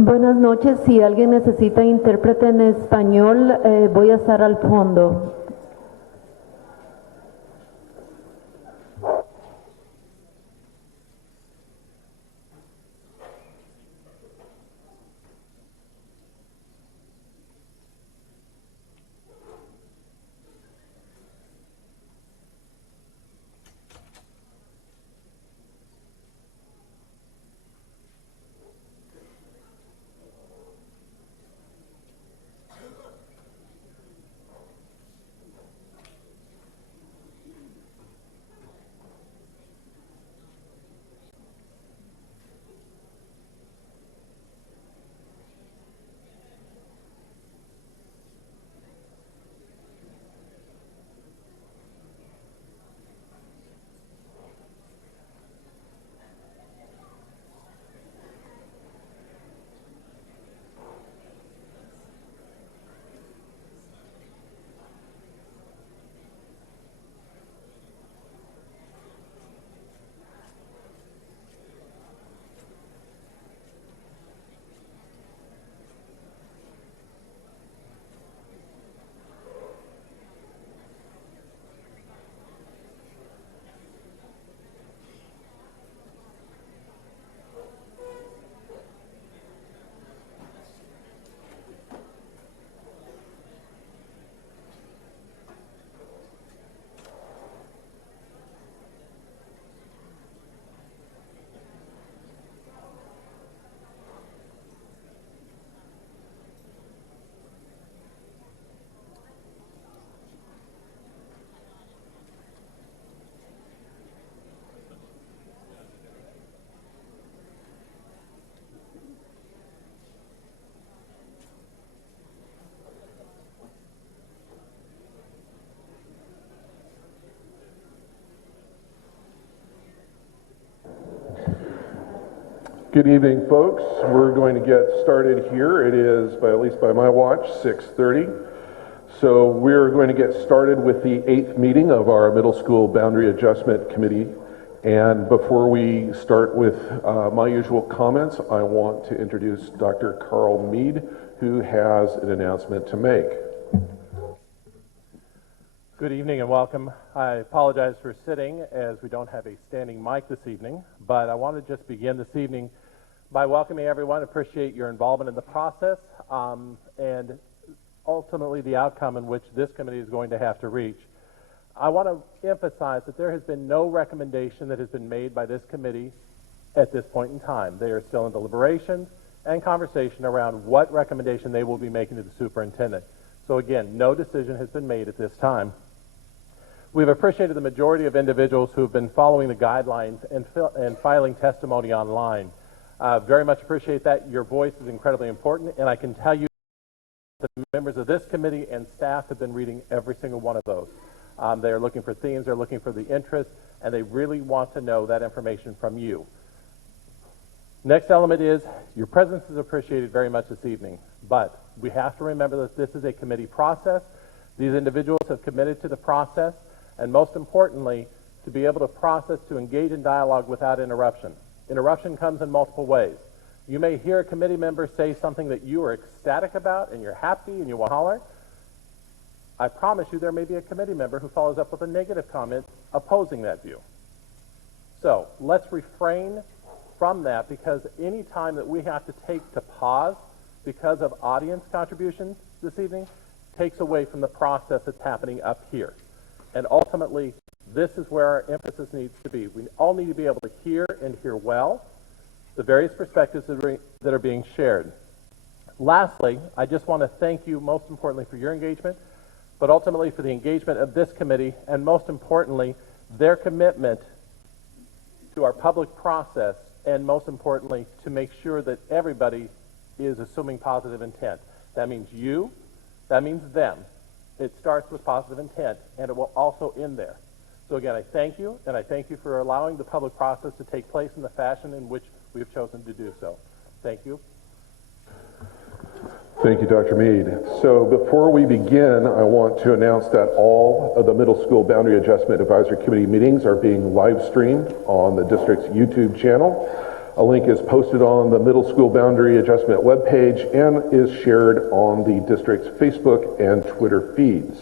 Buenas noches, si alguien necesita intérprete en español, voy a estar al fondo. Good evening, folks. We're going to get started here. It is, at least by my watch, 6:30. So we're going to get started with the 8th meeting of our Middle School Boundary Adjustment Committee. And before we start with my usual comments, I want to introduce Dr. Carl Mead, who has an announcement to make. Good evening and welcome. I apologize for sitting as we don't have a standing mic this evening, but I want to just begin this evening by welcoming everyone. Appreciate your involvement in the process and ultimately the outcome in which this committee is going to have to reach. I want to emphasize that there has been no recommendation that has been made by this committee at this point in time. They are still in deliberations and conversation around what recommendation they will be making to the superintendent. So again, no decision has been made at this time. We've appreciated the majority of individuals who have been following the guidelines and filing testimony online. Very much appreciate that. Your voice is incredibly important, and I can tell you that the members of this committee and staff have been reading every single one of those. They are looking for themes, they're looking for the interest, and they really want to know that information from you. Next element is your presence is appreciated very much this evening, but we have to remember that this is a committee process. These individuals have committed to the process, and most importantly, to be able to process, to engage in dialogue without interruption. Interruption comes in multiple ways. You may hear a committee member say something that you are ecstatic about and you're happy and you want to holler. I promise you there may be a committee member who follows up with a negative comment opposing that view. So let's refrain from that, because any time that we have to take to pause because of audience contributions this evening takes away from the process that's happening up here. And ultimately, this is where our emphasis needs to be. We all need to be able to hear and hear well the various perspectives that are being shared. Lastly, I just want to thank you most importantly for your engagement, but ultimately for the engagement of this committee, and most importantly, their commitment to our public process, and most importantly, to make sure that everybody is assuming positive intent. That means you, that means them. It starts with positive intent, and it will also end there. So again, I thank you, and I thank you for allowing the public process to take place in the fashion in which we have chosen to do so. Thank you. Thank you, Dr. Mead. So before we begin, I want to announce that all of the Middle School Boundary Adjustment Advisory Committee meetings are being live streamed on the district's YouTube channel. A link is posted on the middle school boundary adjustment webpage and is shared on the district's Facebook and Twitter feeds.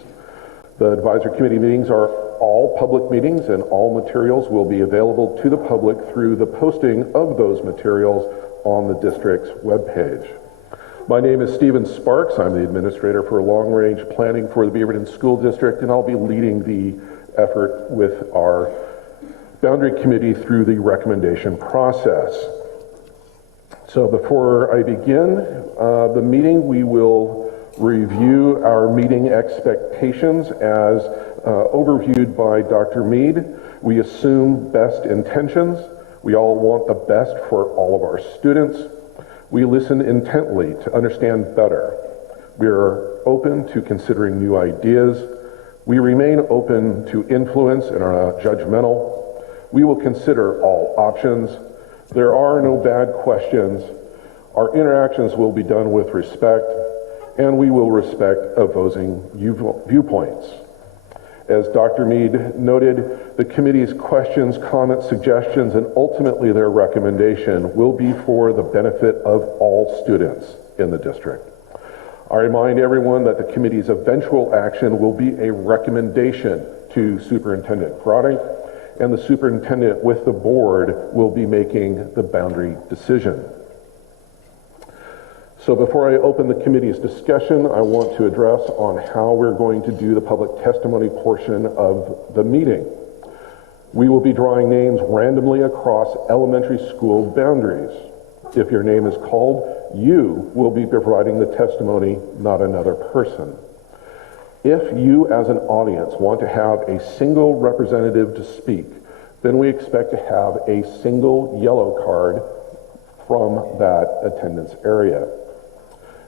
The advisory committee meetings are all public meetings, and all materials will be available to the public through the posting of those materials on the district's webpage. My name is Stephen Sparks. I'm the administrator for long-range planning for the Beaverton School District, and I'll be leading the effort with our boundary committee through the recommendation process. So before I begin the meeting, we will review our meeting expectations as overviewed by Dr. Mead. We assume best intentions. We all want the best for all of our students. We listen intently to understand better. We are open to considering new ideas. We remain open to influence and are not judgmental. We will consider all options. There are no bad questions. Our interactions will be done with respect, and we will respect opposing viewpoints. As Dr. Mead noted, the committee's questions, comments, suggestions, and ultimately their recommendation will be for the benefit of all students in the district. I remind everyone that the committee's eventual action will be a recommendation to Superintendent Grotting, and the superintendent with the board will be making the boundary decision. So before I open the committee's discussion, I want to address on how we're going to do the public testimony portion of the meeting. We will be drawing names randomly across elementary school boundaries. If your name is called, you will be providing the testimony, not another person. If you as an audience want to have a single representative to speak, then we expect to have a single yellow card from that attendance area.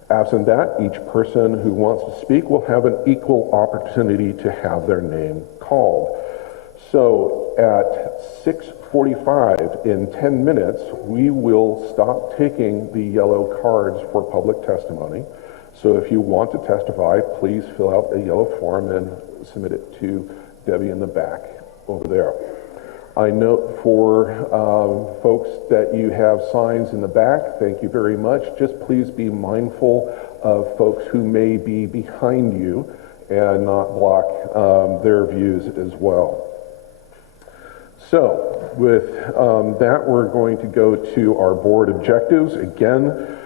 Absent that, each person who wants to speak will have an equal opportunity to have their name called. So at 6:45, in 10 minutes, we will stop taking the yellow cards for public testimony. So if you want to testify, please fill out a yellow form and submit it to Debbie in the back over there. I note for folks that you have signs in the back, thank you very much. Just please be mindful of folks who may be behind you and not block their views as well. So with that, we're going to go to our board objectives. Again,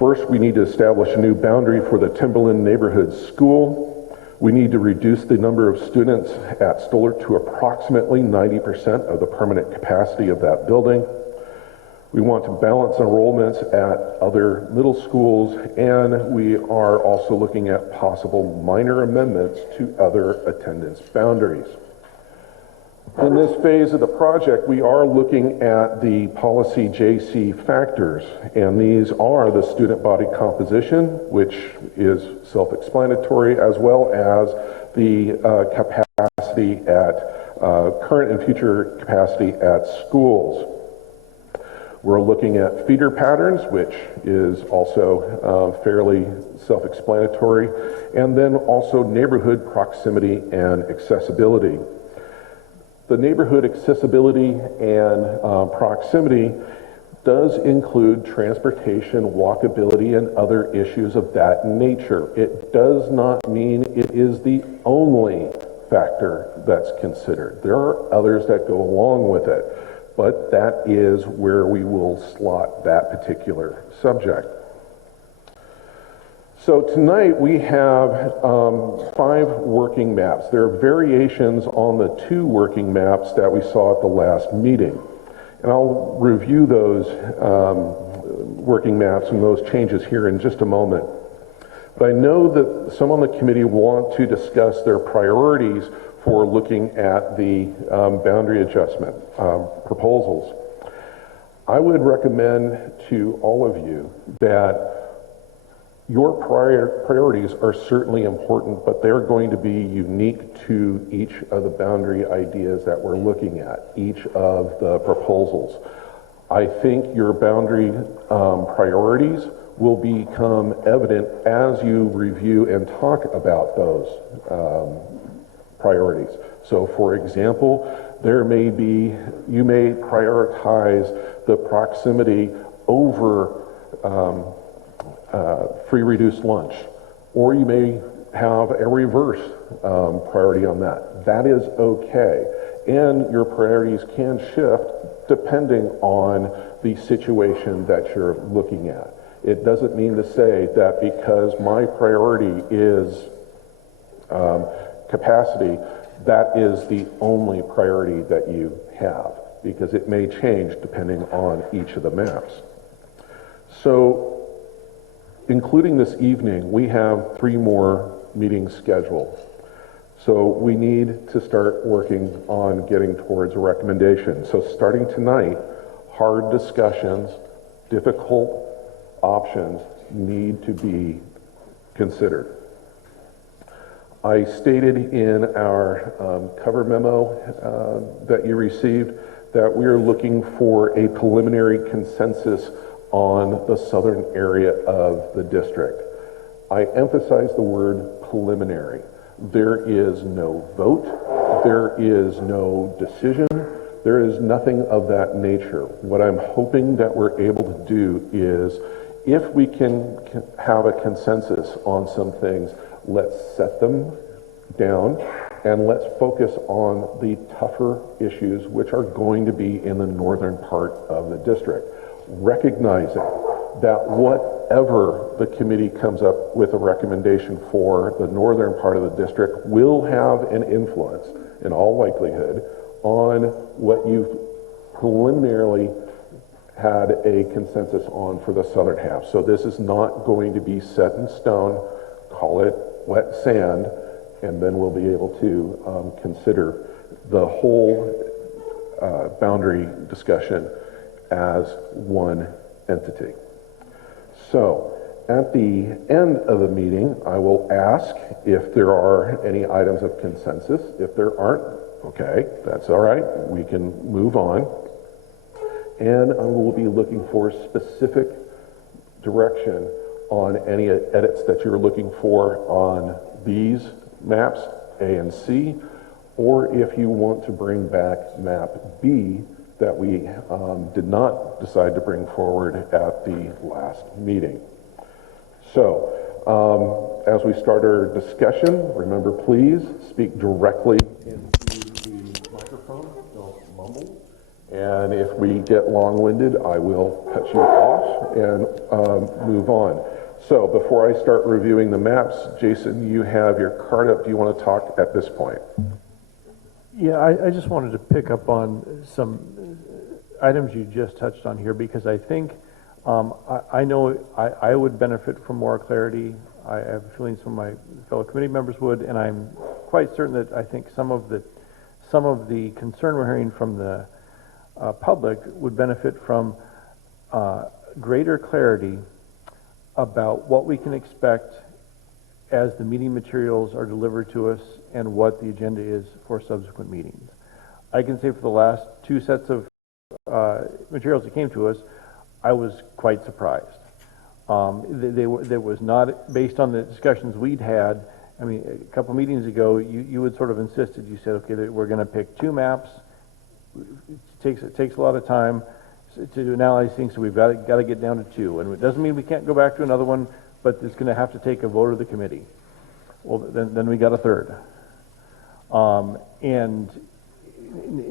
first, we need to establish a new boundary for the Timberland Neighborhood School. We need to reduce the number of students at Stoller to approximately 90% of the permanent capacity of that building. We want to balance enrollments at other middle schools, and we are also looking at possible minor amendments to other attendance boundaries. In this phase of the project, we are looking at the policy JC factors, and these are the student body composition, which is self-explanatory, as well as the capacity at current and future capacity at schools. We're looking at feeder patterns, which is also fairly self-explanatory, and then also neighborhood proximity and accessibility. The neighborhood accessibility and proximity does include transportation, walkability, and other issues of that nature. It does not mean it is the only factor that's considered. There are others that go along with it, but that is where we will slot that particular subject. So tonight we have 5 working maps. There are variations on the 2 working maps that we saw at the last meeting. And I'll review those working maps and those changes here in just a moment. But I know that some on the committee want to discuss their priorities for looking at the boundary adjustment proposals. I would recommend to all of you that your priorities are certainly important, but they're going to be unique to each of the boundary ideas that we're looking at, each of the proposals. I think your boundary priorities will become evident as you review and talk about those priorities. So for example, You may prioritize the proximity over free reduced lunch, or you may have a reverse priority on that. That is okay. And your priorities can shift depending on the situation that you're looking at. It doesn't mean to say that because my priority is capacity, that is the only priority that you have, because it may change depending on each of the maps. So, including this evening, we have 3 more meetings scheduled. So we need to start working on getting towards a recommendation. So starting tonight, hard discussions, difficult options need to be considered. I stated in our cover memo that you received that we are looking for a preliminary consensus on the southern area of the district. I emphasize the word preliminary. There is no vote, there is no decision, there is nothing of that nature. What I'm hoping that we're able to do is, if we can have a consensus on some things, let's set them down and let's focus on the tougher issues which are going to be in the northern part of the district, recognizing that whatever the committee comes up with a recommendation for, the northern part of the district will have an influence, in all likelihood, on what you've preliminarily had a consensus on for the southern half. So this is not going to be set in stone, call it wet sand, and then we'll be able to consider the whole boundary discussion as one entity. So, at the end of the meeting, I will ask if there are any items of consensus. If there aren't, okay, that's all right. We can move on. And I will be looking for specific direction on any edits that you're looking for on these maps, A and C, or if you want to bring back map B that we did not decide to bring forward at the last meeting. So, as we start our discussion, remember, please speak directly into the microphone, don't mumble. And if we get long-winded, I will cut you off and move on. So, before I start reviewing the maps, Jason, you have your card up. Do you want to talk at this point? Yeah, I just wanted to pick up on some items you just touched on here, because I think I know I would benefit from more clarity. I have a feeling some of my fellow committee members would, and I'm quite certain that I think some of the concern we're hearing from the public would benefit from greater clarity about what we can expect as the meeting materials are delivered to us and what the agenda is for subsequent meetings. I can say for the last 2 sets of materials that came to us, I was quite surprised. There was not, based on the discussions we'd had. I mean, a couple meetings ago, you had sort of insisted, you said, okay, we're going to pick 2 maps. It takes a lot of time to analyze things, so we've got to get down to 2. And it doesn't mean we can't go back to another one, but it's going to have to take a vote of the committee. Well, then we got a 3rd. And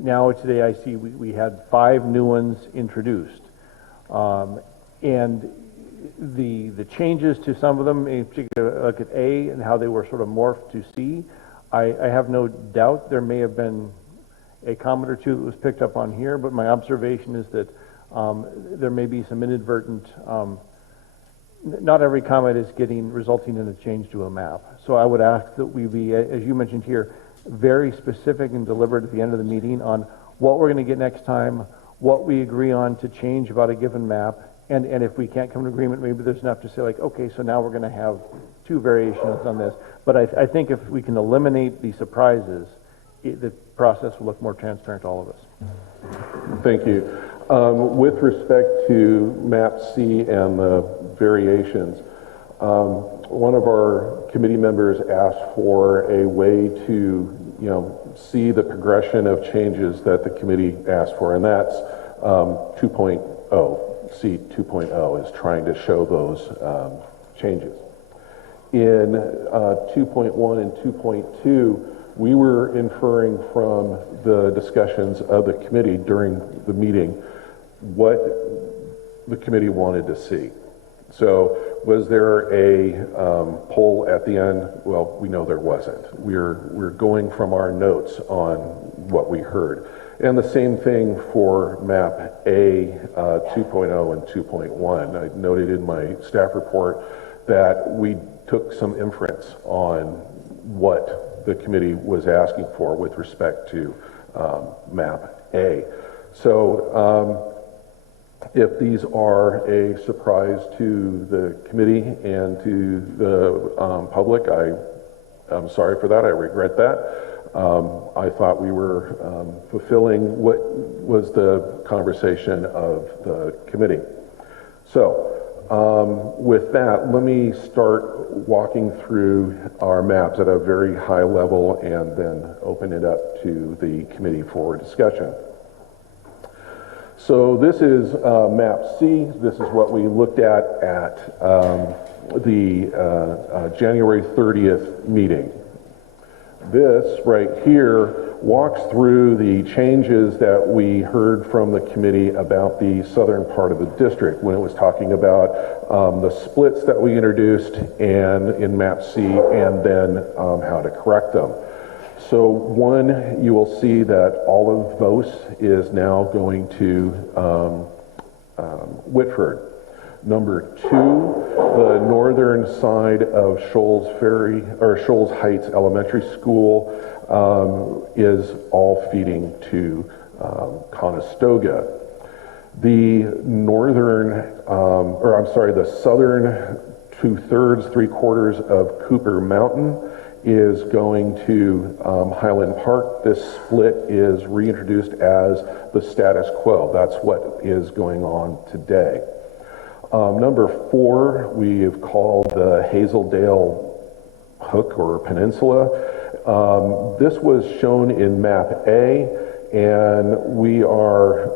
now today I see we had 5 new ones introduced. And the changes to some of them, in particular, look at A and how they were sort of morphed to C, I have no doubt there may have been a comment or 2 that was picked up on here, but my observation is that there may be some inadvertent, not every comment is resulting in a change to a map. So I would ask that we be, as you mentioned here, very specific and deliberate at the end of the meeting on what we're going to get next time, what we agree on to change about a given map, and if we can't come to agreement, maybe there's enough to say, like, okay, so now we're going to have 2 variations on this. But I think if we can eliminate the surprises, the process will look more transparent to all of us. Thank you. With respect to map C and the variations, One of our committee members asked for a way to, see the progression of changes that the committee asked for, and that's 2.0. C 2.0 is trying to show those changes. In 2.1 and 2.2, we were inferring from the discussions of the committee during the meeting what the committee wanted to see. So was there a poll at the end? Well, we know there wasn't. We're going from our notes on what we heard. And the same thing for map A 2.0 and 2.1. I noted in my staff report that we took some inference on what the committee was asking for with respect to map A. So if these are a surprise to the committee and to the public, I'm sorry for that. I regret that. I thought we were fulfilling what was the conversation of the committee. So with that, let me start walking through our maps at a very high level and then open it up to the committee for discussion. So this is map C. This is what we looked at the January 30th meeting. This right here walks through the changes that we heard from the committee about the southern part of the district when it was talking about the splits that we introduced and in map C, and then how to correct them. So one, you will see that all of Vos is now going to Whitford. Number two, the northern side of Shoals Heights Elementary School is all feeding to Conestoga. The southern 2/3, 3/4 of Cooper Mountain is going to Highland Park. This split is reintroduced as the status quo. That's what is going on today. Number four, we have called the Hazeldale Hook or Peninsula. This was shown in map A, and we are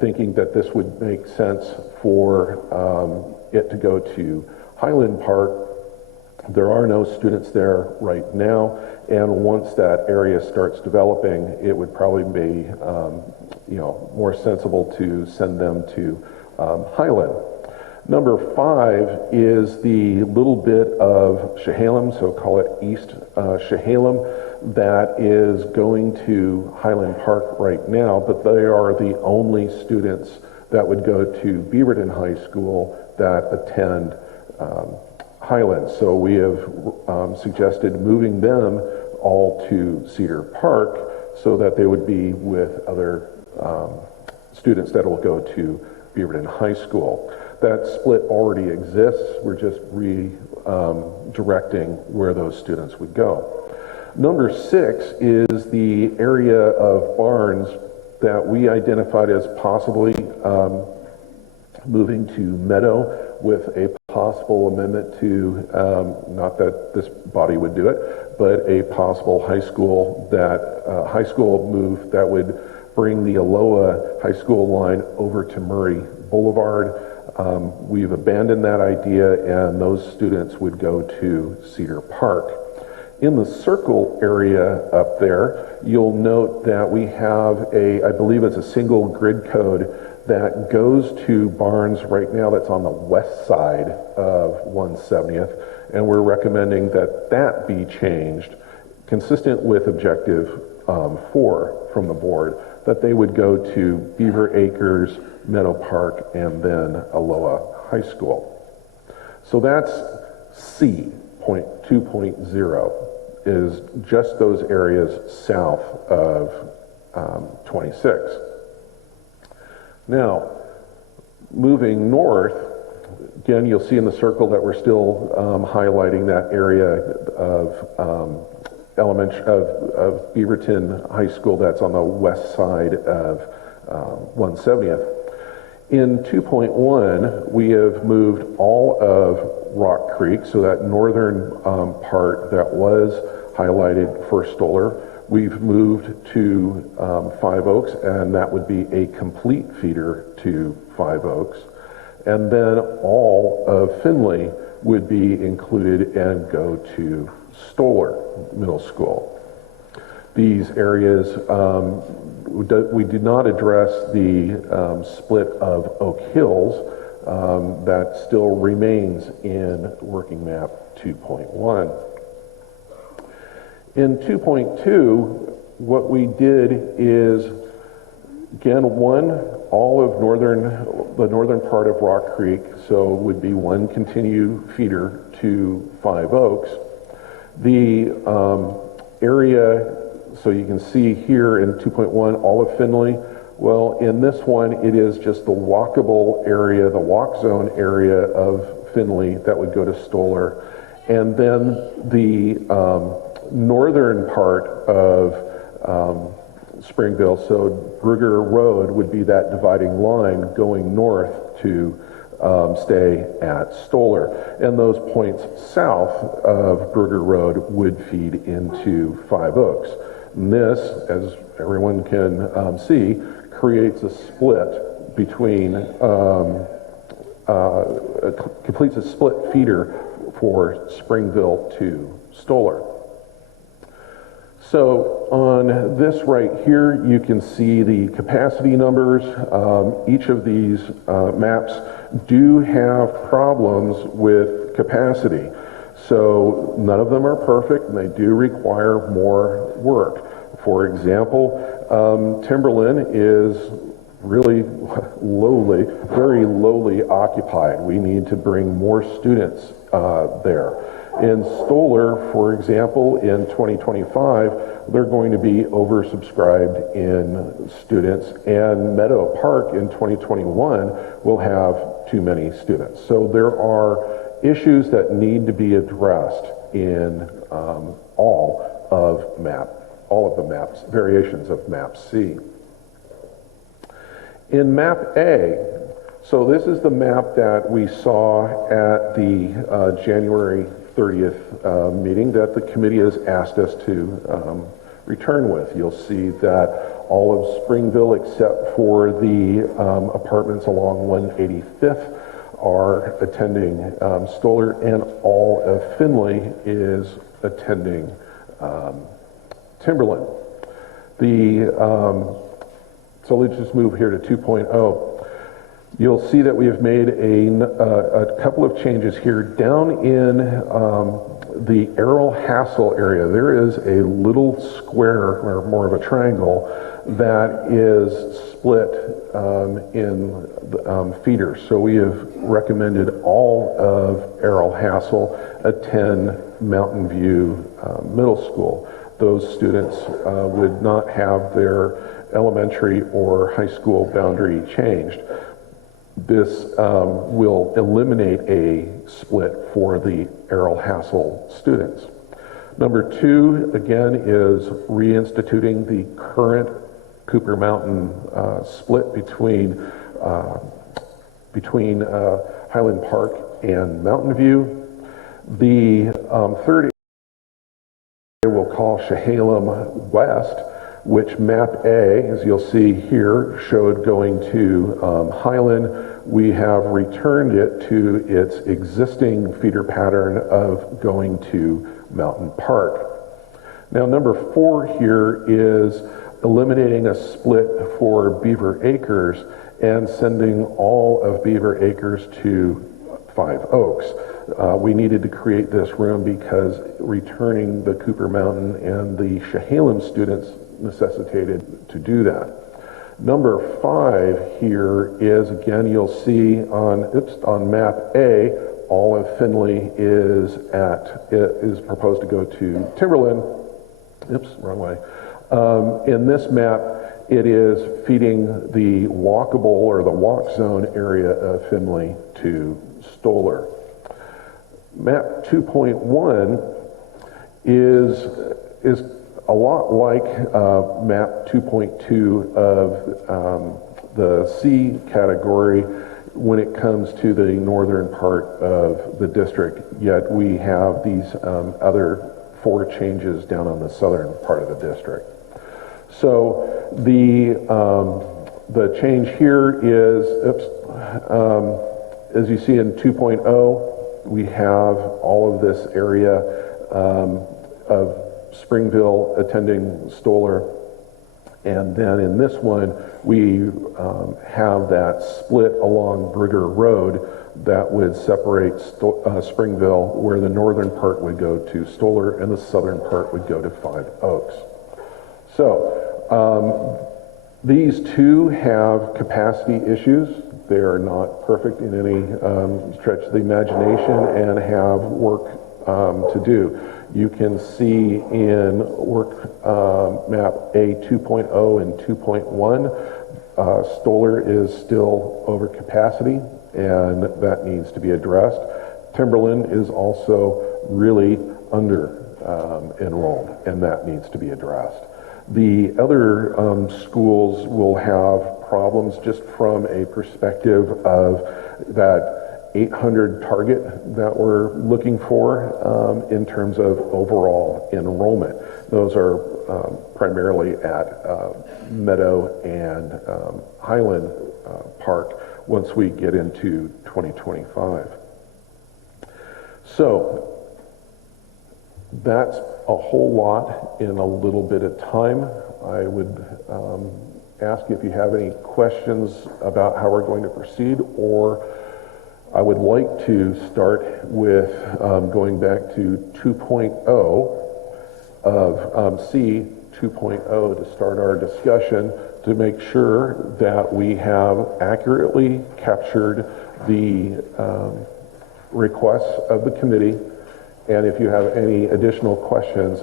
thinking that this would make sense for it to go to Highland Park. There are no students there right now, and once that area starts developing, it would probably be more sensible to send them to Highland. Number five is the little bit of Chehalem, so call it East Chehalem, that is going to Highland Park right now, but they are the only students that would go to Beaverton High School that attend Highland. So we have suggested moving them all to Cedar Park so that they would be with other students that will go to Beaverton High School. That split already exists. We're just redirecting where those students would go. Number six is the area of Barnes that we identified as possibly moving to Meadow with a possible amendment to, not that this body would do it, but a possible high school move that would bring the Aloha High School line over to Murray Boulevard. We've abandoned that idea, and those students would go to Cedar Park. In the circle area up there, you'll note that we have I believe it's a single grid code that goes to Barnes right now that's on the west side of 170th, and we're recommending that be changed, consistent with objective 4 from the board, that they would go to Beaver Acres, Meadow Park, and then Aloha High School. So that's C, 2.0, is just those areas south of 26. Now, moving north, again, you'll see in the circle that we're still highlighting that area of Beaverton High School that's on the west side of 170th. In 2.1, we have moved all of Rock Creek, so that northern part that was highlighted for Stoller, we've moved to Five Oaks, and that would be a complete feeder to Five Oaks. And then all of Findlay would be included and go to Stoller Middle School. These areas, we did not address the split of Oak Hills. That still remains in Working Map 2.1. In 2.2, what we did is, again, all of the northern part of Rock Creek, so would be one continue feeder to Five Oaks. The area, so you can see here in 2.1, all of Findlay. Well, in this one, it is just the walkable area, the walk zone area of Findlay that would go to Stoller. And then the northern part of Springville, so Brugger Road would be that dividing line going north to stay at Stoller. And those points south of Brugger Road would feed into Five Oaks. And this, as everyone can see, creates a split between, completes a split feeder for Springville to Stoller. So on this right here, you can see the capacity numbers. Each of these maps do have problems with capacity. So none of them are perfect, and they do require more work. For example, Timberland is really lowly, very lowly occupied. We need to bring more students there. In Stoller, for example, in 2025, they're going to be oversubscribed in students, and Meadow Park in 2021 will have too many students. So there are issues that need to be addressed in all of the maps, variations of Map C. In Map A, so this is the map that we saw at the January 30th meeting that the committee has asked us to return with. You'll see that all of Springville, except for the apartments along 185th, are attending Stoller, and all of Findlay is attending Timberland. So let's just move here to 2.0. You'll see that we have made a couple of changes here. Down in the Errol Hassel area, there is a little square, or more of a triangle, that is split in feeders. So we have recommended all of Errol Hassel attend Mountain View Middle School. Those students would not have their elementary or high school boundary changed. This will eliminate a split for the Errol Hassel students. Number two, again, is reinstituting the current Cooper Mountain split between Highland Park and Mountain View. The third area we'll call Chehalem West, which Map A, as you'll see here, showed going to Highland. We have returned it to its existing feeder pattern of going to Mountain Park. Now, number four here is eliminating a split for Beaver Acres and sending all of Beaver Acres to Five Oaks. We needed to create this room because returning the Cooper Mountain and the Chehalem students necessitated to do that. Number five here is, again, you'll see on Map A, all of Findlay is proposed to go to Timberland. Oops, wrong way. In this map, it is feeding the walkable or the walk zone area of Findlay to Stoller. Map 2.1 is a lot like map 2.2 of the C category when it comes to the northern part of the district, yet we have these other 4 changes down on the southern part of the district. So the change here is, as you see in 2.0, we have all of this area of Springville attending Stoller. And then in this one, we have that split along Brigger Road that would separate Springville, where the northern part would go to Stoller and the southern part would go to 5 Oaks. So these 2 have capacity issues. They are not perfect in any stretch of the imagination and have work to do. You can see in work map A 2.0 and 2.1, Stoller is still over capacity, and that needs to be addressed. Timberland is also really under enrolled, and that needs to be addressed. The other schools will have problems just from a perspective of that 800 target that we're looking for in terms of overall enrollment. Those are primarily at Meadow and Highland Park once we get into 2025. So that's a whole lot in a little bit of time. I would ask if you have any questions about how we're going to proceed, or I would like to start with going back to 2.0 of C 2.0 to start our discussion to make sure that we have accurately captured the requests of the committee, and if you have any additional questions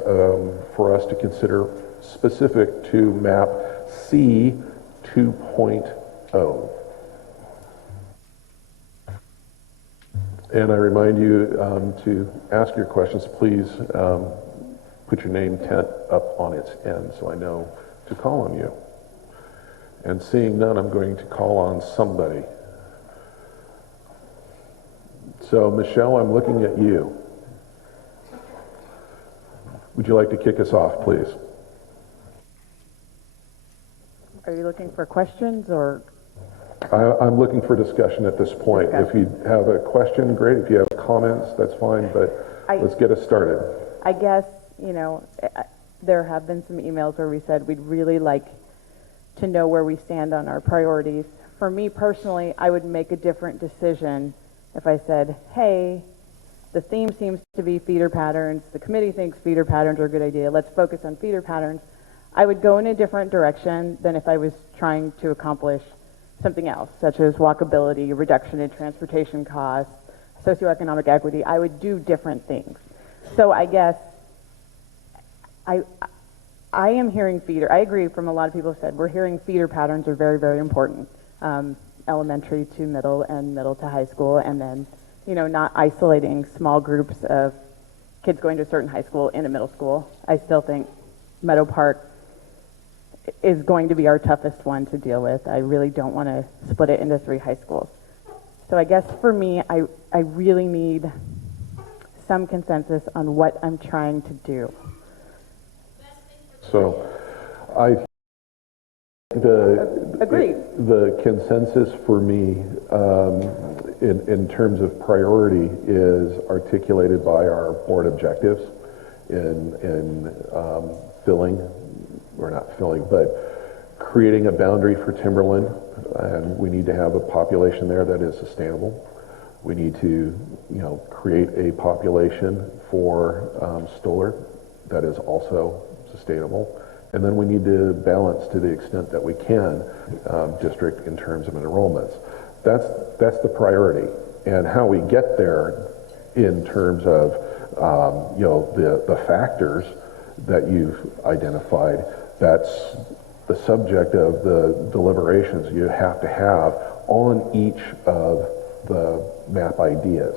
for us to consider specific to map C 2.0. And I remind you to ask your questions, please put your name tag up on its end so I know to call on you. And seeing none, I'm going to call on somebody. So Michelle, I'm looking at you. Would you like to kick us off, please? Are you looking for questions or? I'm looking for discussion at this point. If you have a question, great. If you have comments, that's fine, but let's get us started. I guess, you know, there have been some emails where we said we'd really like to know where we stand on our priorities. For me personally, I would make a different decision if I said, hey, the theme seems to be feeder patterns, the committee thinks feeder patterns are a good idea, let's focus on feeder patterns. I would go in a different direction than if I was trying to accomplish something else, such as walkability, reduction in transportation costs, socioeconomic equity. I would do different things. So I guess I am hearing feeder. I agree from a lot of people who said we're hearing feeder patterns are very, very important. Elementary to middle and middle to high school, and then, you know, not isolating small groups of kids going to a certain high school in a middle school. I still think Meadow Park is going to be our toughest one to deal with. I really don't want to split it into 3 high schools. So I guess for me, I really need some consensus on what I'm trying to do. So I Agreed. The consensus for me in terms of priority is articulated by our board objectives in filling, or not filling, but creating a boundary for Timberland, and we need to have a population there that is sustainable. We need to, you know, create a population for Stoller that is also sustainable. And then we need to balance to the extent that we can district in terms of enrollments. That's the priority. And how we get there in terms of you know, the factors that you've identified, that's the subject of the deliberations you have to have on each of the map ideas.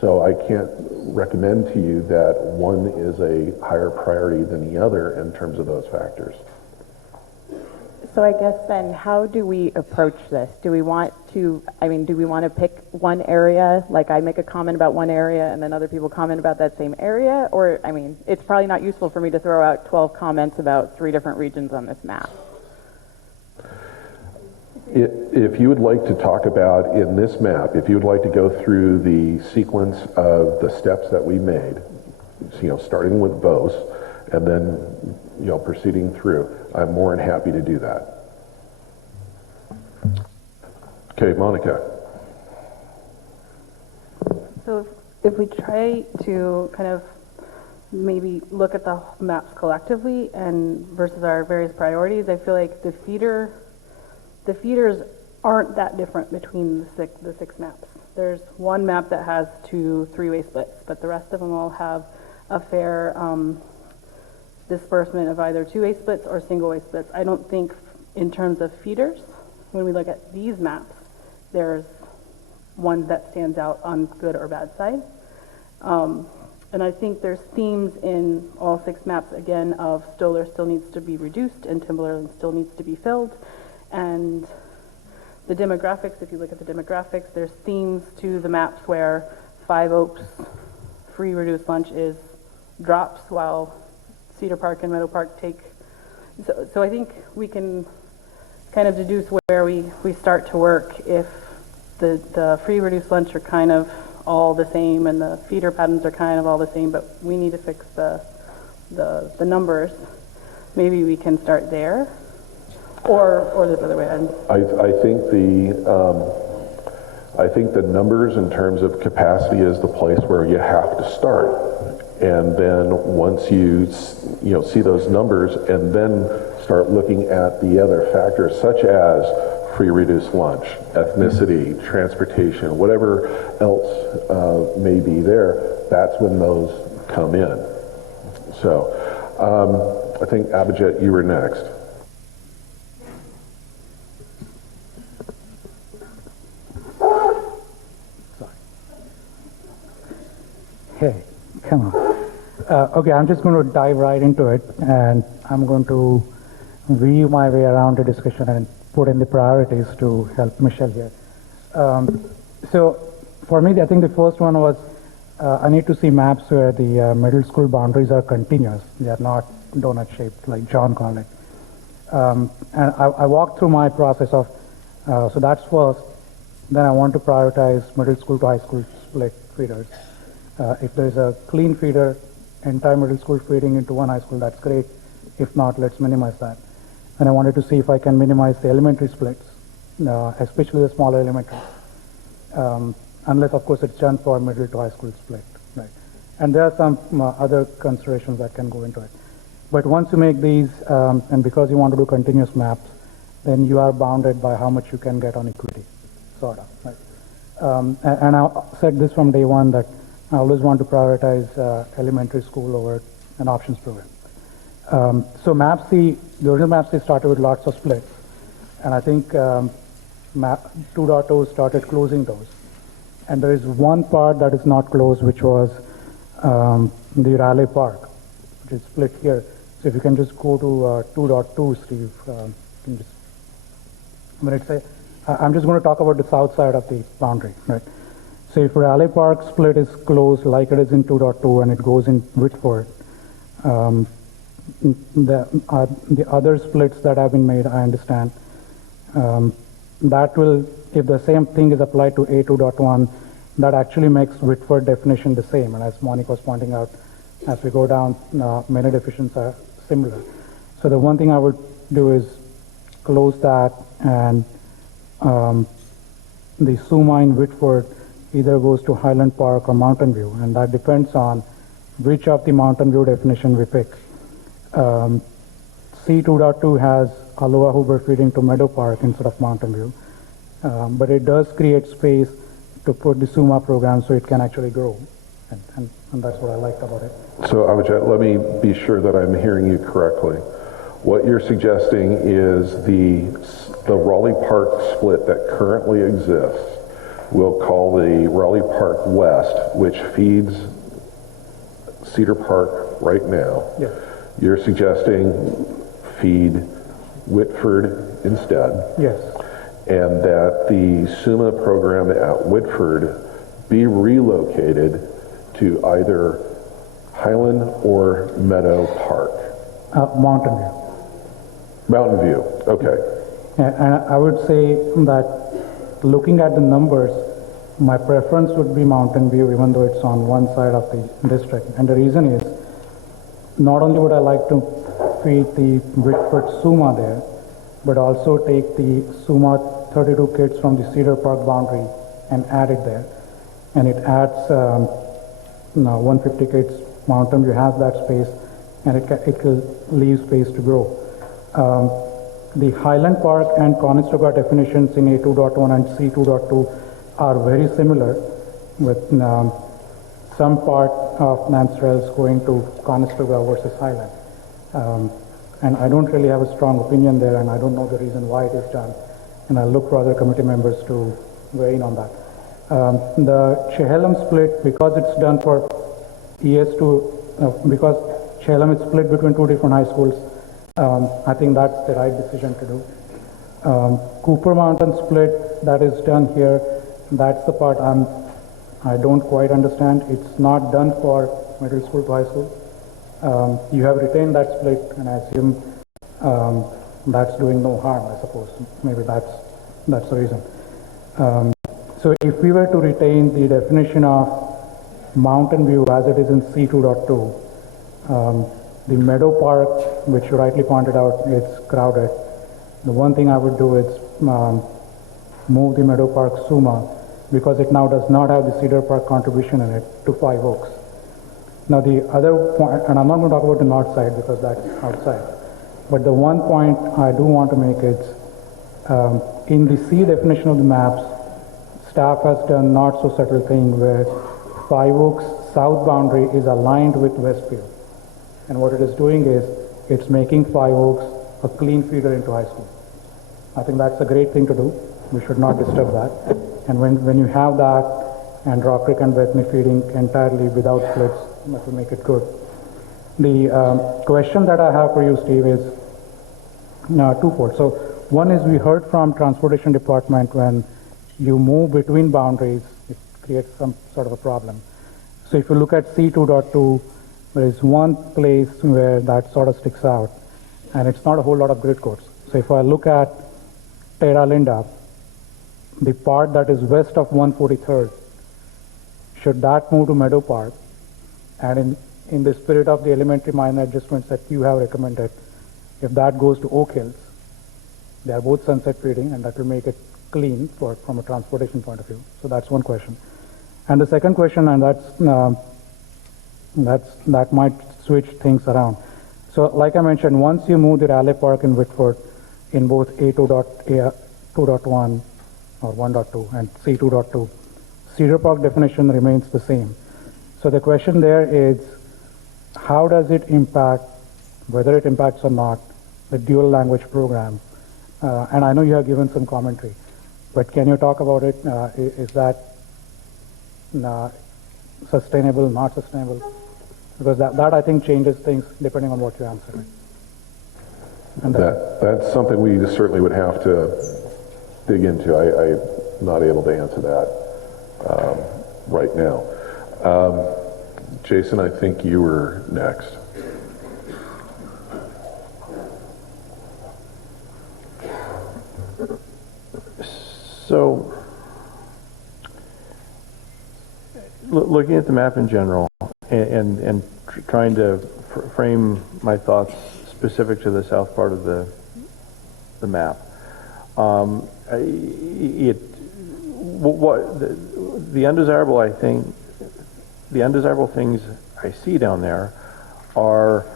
So I can't recommend to you that one is a higher priority than the other in terms of those factors. So I guess then, how do we approach this? Do we want to, do we want to pick one area, like I make a comment about one area and then other people comment about that same area? Or, it's probably not useful for me to throw out 12 comments about 3 different regions on this map. If you would like to talk about in this map, if you would like to go through the sequence of the steps that we made, starting with Vos and then, proceeding through, I'm more than happy to do that. Okay, Monica. So if we try to kind of maybe look at the maps collectively and versus our various priorities, I feel like the feeders aren't that different between the six maps. There's one map that has 2 3-way splits, but the rest of them all have a fair disbursement of either 2-way splits or single-way splits. I don't think in terms of feeders, when we look at these maps, there's one that stands out on good or bad side. And I think there's themes in all 6 maps, again, of Stoller still needs to be reduced and Timberland still needs to be filled. And the demographics, if you look at the demographics, there's themes to the maps where 5 Oaks free reduced lunch drops while Cedar Park and Meadow Park take. So I think we can kind of deduce where we start to work if the free reduced lunch are kind of all the same and the feeder patterns are kind of all the same, but we need to fix the numbers. Maybe we can start there, or this other way. I think the numbers in terms of capacity is the place where you have to start. And then once you see those numbers and then start looking at the other factors such as free reduced lunch, ethnicity, transportation, whatever else may be there, that's when those come in. So I think Abhijit, you were next. Hey, come on. Okay, I'm just going to dive right into it, and I'm going to weave my way around the discussion and put in the priorities to help Michelle here. So for me, I think the first one was I need to see maps where the middle school boundaries are continuous. They are not donut shaped like John called it. And I walked through my process of, so that's first. Then I want to prioritize middle school to high school split feeders. If there's a clean feeder, entire middle school feeding into one high school, that's great. If not, let's minimize that. And I wanted to see if I can minimize the elementary splits, especially the smaller elementary. Unless, of course, it's done for middle to high school split, right? And there are some other considerations that can go into it. But once you make these, and because you want to do continuous maps, then you are bounded by how much you can get on equity, sort of, right? And I said this from day one that I always want to prioritize elementary school over an options program. So the original MAPC started with lots of splits, and I think 2.0 started closing those. And there is one part that is not closed, which was the Raleigh Park, which is split here. So if you can just go to 2.2, Steve, you can just, I'm just going to talk about the south side of the boundary, right? So if Raleigh Park split is closed like it is in 2.2 and it goes in Whitford, the other splits that have been made, I understand, that will, if the same thing is applied to A2.1, that actually makes Whitford definition the same. And as Monica was pointing out, as we go down, many definitions are similar. So the one thing I would do is close that, and the SUMA in Whitford either goes to Highland Park or Mountain View, and that depends on which of the Mountain View definition we pick. C2.2 has Aloha Hoover feeding to Meadow Park instead of Mountain View, but it does create space to put the SUMA program so it can actually grow, and that's what I liked about it. So Abhijit, let me be sure that I'm hearing you correctly. What you're suggesting is the Raleigh Park split that currently exists, we'll call the Raleigh Park West, which feeds Cedar Park right now. Yeah. You're suggesting feed Whitford instead, Yes. and that the SUMA program at Whitford be relocated to either Highland or Meadow Park. Mountain View. Mountain View, okay. And I would say that looking at the numbers, my preference would be Mountain View, even though it's on one side of the district. And the reason is, not only would I like to feed the Whitford SUMA there, but also take the SUMA 32 kids from the Cedar Park boundary and add it there. And it adds 150 kids. Mountain View has that space, and it will leave space to grow. The Highland Park and Conestoga definitions in A2.1 and C2.2 are very similar, with some part of Nansrels going to Conestoga versus Highland. And I don't really have a strong opinion there, and I don't know the reason why it is done. And I'll look for other committee members to weigh in on that. The Chehalem split, because it's done for ES2, because Chehalem is split between two different high schools, I think that's the right decision to do. Cooper Mountain split that is done here, that's the part I don't quite understand. It's not done for middle school to high school. You have retained that split, and I assume that's doing no harm, I suppose. Maybe that's the reason. So if we were to retain the definition of Mountain View as it is in C2.2, the Meadow Park, which you rightly pointed out, it's crowded. The one thing I would do is move the Meadow Park SUMA, because it now does not have the Cedar Park contribution in it, to Five Oaks. Now the other point, and I'm not going to talk about the north side because that's outside, but the one point I do want to make is, in the C definition of the maps, staff has done not so subtle thing where Five Oaks south boundary is aligned with Westview. And what it is doing is, it's making Five Oaks a clean feeder into high school. I think that's a great thing to do. We should not disturb that. And when you have that, and Rock Creek and Bethany feeding entirely without splits, that will make it good. The question that I have for you, Steve, is twofold. So one is, we heard from Transportation Department, when you move between boundaries, it creates some sort of a problem. So if you look at C2.2, there is one place where that sort of sticks out, and it's not a whole lot of grid codes. So if I look at Terra Linda, the part that is west of 143rd, should that move to Meadow Park? And in the spirit of the elementary minor adjustments that you have recommended, if that goes to Oak Hills, they are both sunset feeding, and that will make it clean from a transportation point of view. So that's one question. And the second question, and that might switch things around. So like I mentioned, once you move the Raleigh Park in Whitford in both A2.1 or 1.2 and C2.2, Cedar Park definition remains the same. So the question there is, how does it impact, whether it impacts or not, the dual language program? And I know you have given some commentary, but can you talk about it? Is that sustainable, not sustainable? Because that I think changes things depending on what you answer. And That's something we certainly would have to dig into. I'm not able to answer that right now. Jason, I think you were next. So, looking at the map in general, and trying to frame my thoughts specific to the south part of the map, the undesirable things I see down there are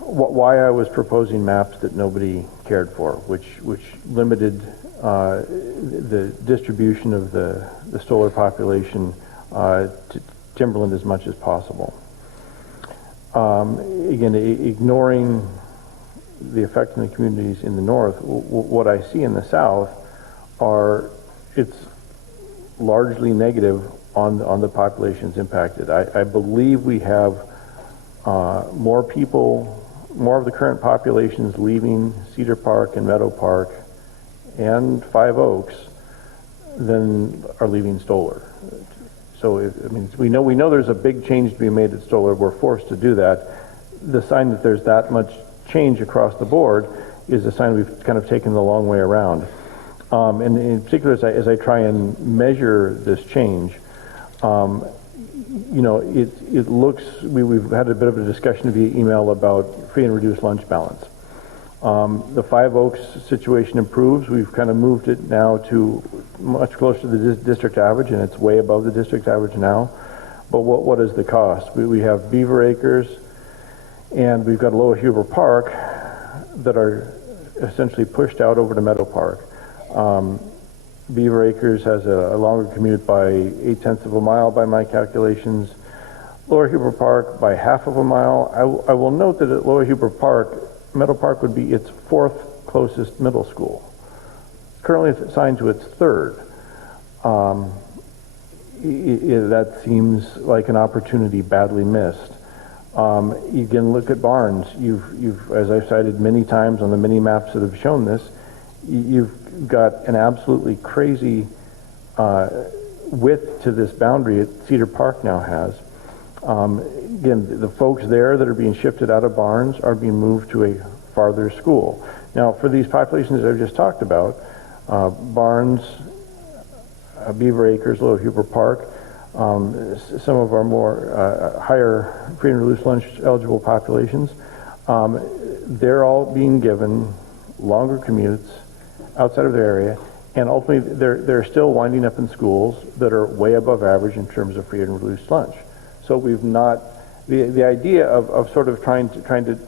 why I was proposing maps that nobody cared for, which limited the distribution of the Stoller population to Timberland as much as possible. Again, ignoring the effect on the communities in the north, what I see in the south it's largely negative on the populations impacted. I believe we have more people more of the current populations leaving Cedar Park and Meadow Park and Five Oaks than are leaving Stoller. So, I mean, we know there's a big change to be made at Stoller. We're forced to do that. The sign that there's that much change across the board is a sign we've kind of taken the long way around. And in particular, as I try and measure this change, you know, it looks, we've had a bit of a discussion via email about free and reduced lunch balance. The Five Oaks situation improves. We've kind of moved it now to much closer to the district average, and it's way above the district average now. But what is the cost? We have Beaver Acres, and we've got Lower Huber Park that are essentially pushed out over to Meadow Park. Beaver Acres has a longer commute by 0.8 of a mile by my calculations. Lower Huber Park by 1/2 of a mile. I will note that at Lower Huber Park, Meadow Park would be its 4th closest middle school. Currently it's assigned to its 3rd. That seems like an opportunity badly missed. You can look at Barnes. You've, as I've cited many times on the mini maps that have shown this, you've got an absolutely crazy width to this boundary that Cedar Park now has. Again, the folks there that are being shifted out of Barnes are being moved to a farther school. Now, for these populations that I've just talked about, Barnes, Beaver Acres, Lower Huber Park, some of our more higher free and reduced lunch eligible populations, they're all being given longer commutes outside of their area, and ultimately they're still winding up in schools that are way above average in terms of free and reduced lunch. So we've not, the idea of sort of trying to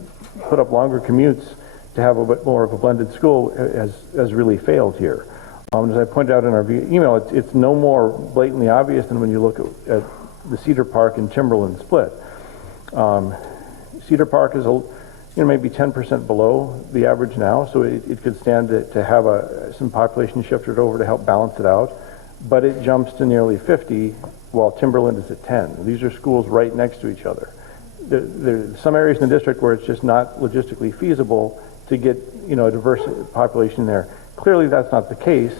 put up longer commutes to have a bit more of a blended school has really failed here. As I pointed out in our email, it's no more blatantly obvious than when you look at the Cedar Park and Timberland split. Cedar Park is maybe 10% below the average now, so it could stand to have some population shifted over to help balance it out, but it jumps to nearly 50 while Timberland is at 10. These are schools right next to each other. There's some areas in the district where it's just not logistically feasible to get a diverse population there. Clearly that's not the case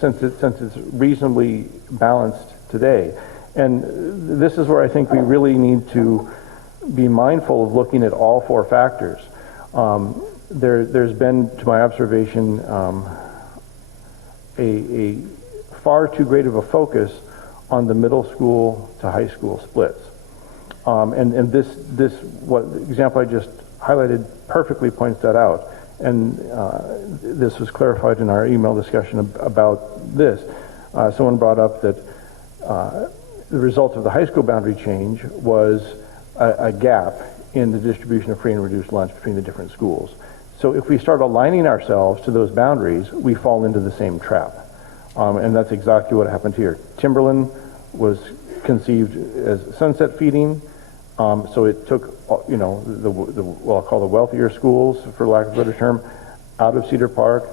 since it's reasonably balanced today. And this is where I think we really need to be mindful of looking at all 4 factors. There's been, to my observation, a far too great of a focus on the middle school to high school splits. And this what example I just highlighted perfectly points that out. And this was clarified in our email discussion about this. Someone brought up that the result of the high school boundary change was a gap in the distribution of free and reduced lunch between the different schools. So if we start aligning ourselves to those boundaries, we fall into the same trap. And that's exactly what happened here. Timberland was conceived as sunset feeding, so it took, what I'll call the wealthier schools, for lack of a better term, out of Cedar Park,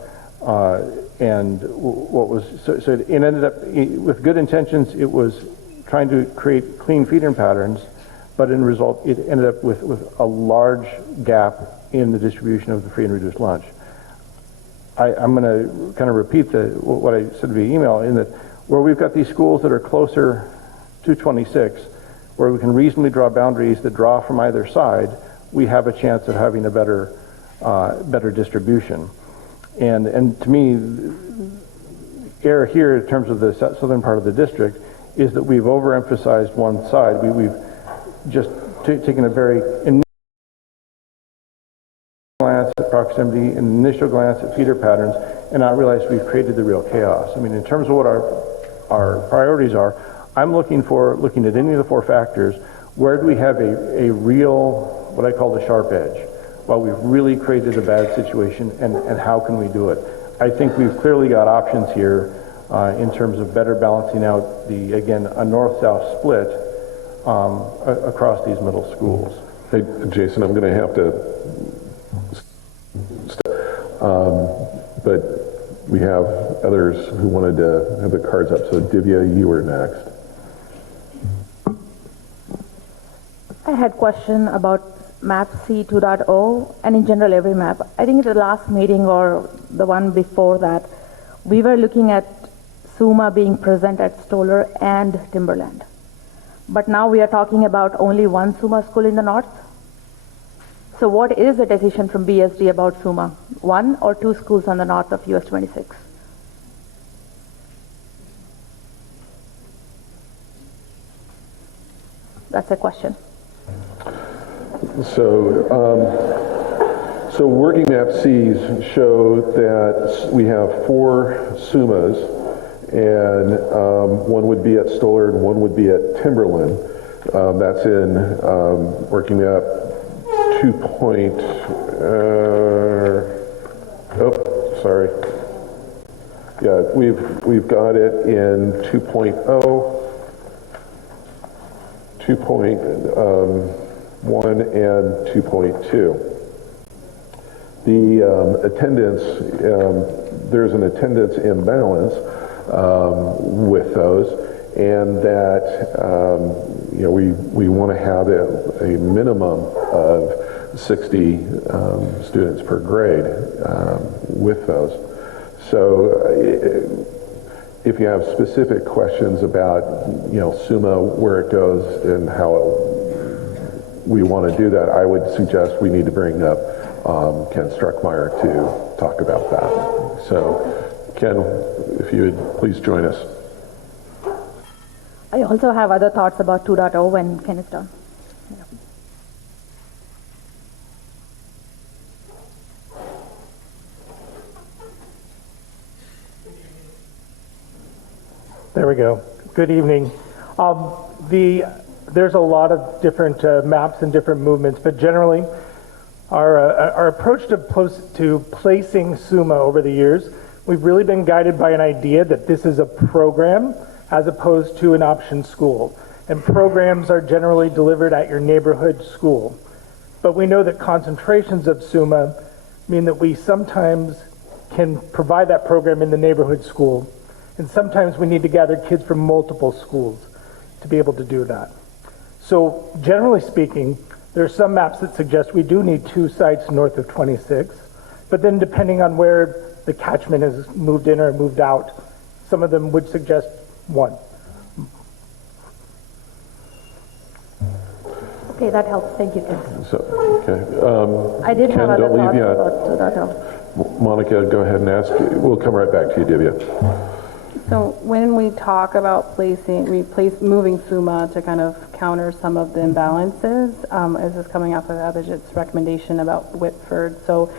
and so it ended up, with good intentions, it was trying to create clean feeding patterns, but in result, it ended up with a large gap in the distribution of the free and reduced lunch. I'm going to kind of repeat what I said via email, in that where we've got these schools that are closer to 26, where we can reasonably draw boundaries that draw from either side, we have a chance of having a better distribution. And to me, error here in terms of the southern part of the district is that we've overemphasized one side. We've just taken a very initial glance at proximity, an initial glance at feeder patterns, and not realized we've created the real chaos. I mean, in terms of what our priorities are, I'm looking at any of the 4 factors, where do we have a real, what I call the sharp edge? Well, we've really created a bad situation, and how can we do it? I think we've clearly got options here in terms of better balancing out a north-south split across these middle schools. Hey, Jason, I'm going to have to but we have others who wanted to have the cards up. So Divya, you were next. I had a question about map C 2.0 and in general every map. I think at the last meeting or the one before that, we were looking at SUMA being present at Stoller and Timberland. But now we are talking about only one SUMA school in the north. So what is the decision from BSD about SUMA? One or two schools on the north of US 26? That's a question. So working map Cs show that we have 4 SUMAs, and one would be at Stoller and one would be at Timberland. That's in working map 2. Sorry. Yeah, we've got it in 2.0. 2.1 and 2.2. The attendance, there's an attendance imbalance with those, and that we want to have a minimum of 60 students per grade with those. So if you have specific questions about, SUMA, where it goes and how we want to do that, I would suggest we need to bring up Ken Struckmeyer to talk about that. So, Ken, if you would please join us. I also have other thoughts about 2.0 when Ken is done. Yeah. There we go. Good evening. There's a lot of different maps and different movements, but generally our approach to placing SUMA over the years, we've really been guided by an idea that this is a program as opposed to an option school. And programs are generally delivered at your neighborhood school. But we know that concentrations of SUMA mean that we sometimes can provide that program in the neighborhood school. And sometimes we need to gather kids from multiple schools to be able to do that. So generally speaking, there are some maps that suggest we do need 2 sites north of 26, but then depending on where the catchment is moved in or moved out, some of them would suggest 1. Okay, that helps. Thank you, Ken. So, okay. I did Ken, have other don't leave thoughts yet. about 2.0. Monica, go ahead and ask. We'll come right back to you, Divya. So when we talk about moving SUMA to kind of counter some of the imbalances, as is coming off of Abhijit's recommendation about Whitford, so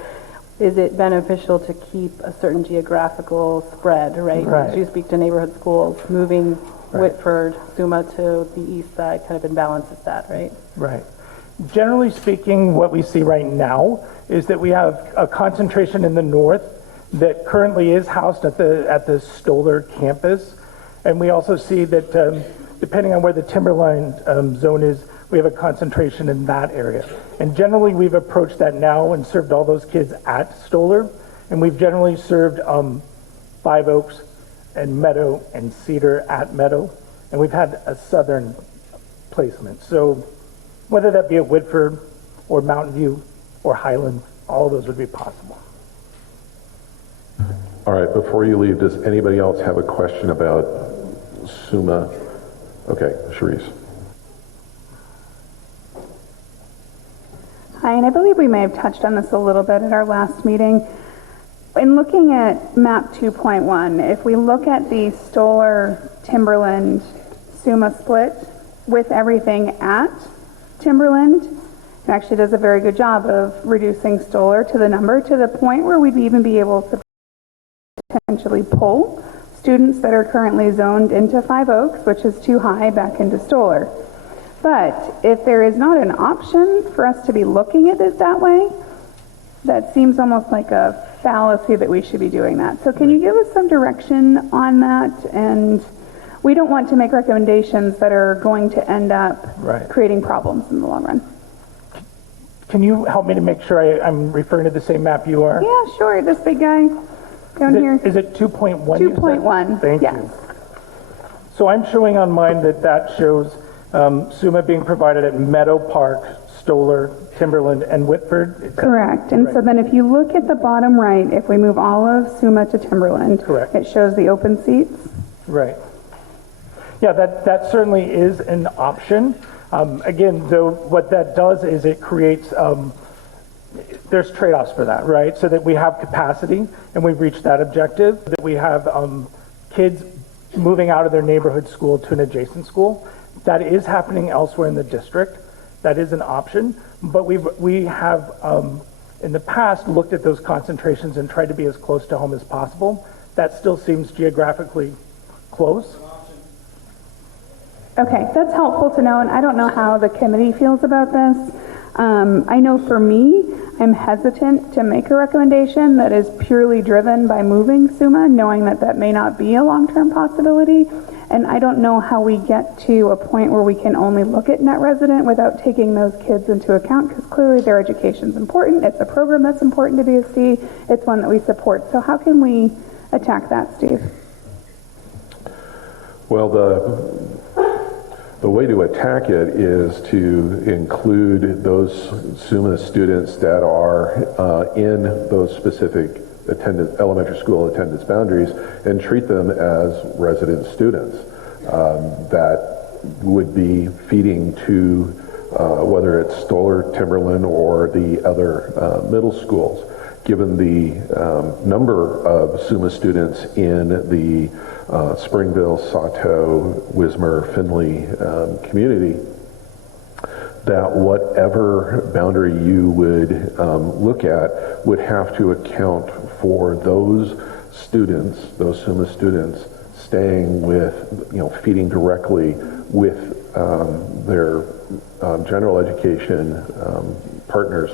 is it beneficial to keep a certain geographical spread, right? Right. As you speak to neighborhood schools, moving Whitford, SUMA to the east side kind of imbalances that, right? Right. Generally speaking, what we see right now is that we have a concentration in the north that currently is housed at the Stoller campus. And we also see that depending on where the Timberline zone is, we have a concentration in that area. And generally we've approached that now and served all those kids at Stoller. And we've generally served Five Oaks and Meadow and Cedar at Meadow. And we've had a southern placement. So whether that be at Whitford or Mountain View or Highland, all of those would be possible. All right, before you leave, does anybody else have a question about SUMA? Okay, Sharice. Hi, and I believe we may have touched on this a little bit at our last meeting. In looking at map 2.1, if we look at the Stoller Timberland SUMA split with everything at Timberland, it actually does a very good job of reducing Stoller to the number to the point where we'd even be able to potentially pull students that are currently zoned into Five Oaks, which is too high, back into Stoller. But if there is not an option for us to be looking at it that way, that seems almost like a fallacy that we should be doing that. So can you give us some direction on that? And we don't want to make recommendations that are going to end up creating problems in the long run. Can you help me to make sure I'm referring to the same map you are? Yeah, sure. This big guy down here. Is it 2.1? 2.1. Thank you. So I'm showing on mine that shows SUMA being provided at Meadow Park, Stoller, Timberland, and Whitford. Correct. And so then if you look at the bottom right, if we move all of Summa to Timberland, Correct. it shows the open seats. Right. Yeah, that certainly is an option. Again, though, what that does is it creates, there's trade-offs for that, right? So that we have capacity and we've reached that objective, that we have kids moving out of their neighborhood school to an adjacent school. That is happening elsewhere in the district. That is an option, but we have in the past looked at those concentrations and tried to be as close to home as possible. That still seems geographically close. Okay, that's helpful to know, and I don't know how the committee feels about this. I know for me, I'm hesitant to make a recommendation that is purely driven by moving Summa, knowing that that may not be a long-term possibility. And I don't know how we get to a point where we can only look at net resident without taking those kids into account, because clearly their education is important. It's a program that's important to BSD. It's one that we support. So how can we attack that, Steve? Well, the way to attack it is to include those SUMA students that are in those specific elementary school attendance boundaries and treat them as resident students that would be feeding to whether it's Stoller, Timberland, or the other middle schools. Given the number of SUMA students in the Springville, Sato, Wismar, Findlay community, that whatever boundary you would look at would have to account for those students, those SUMA students, staying with, feeding directly with their general education partners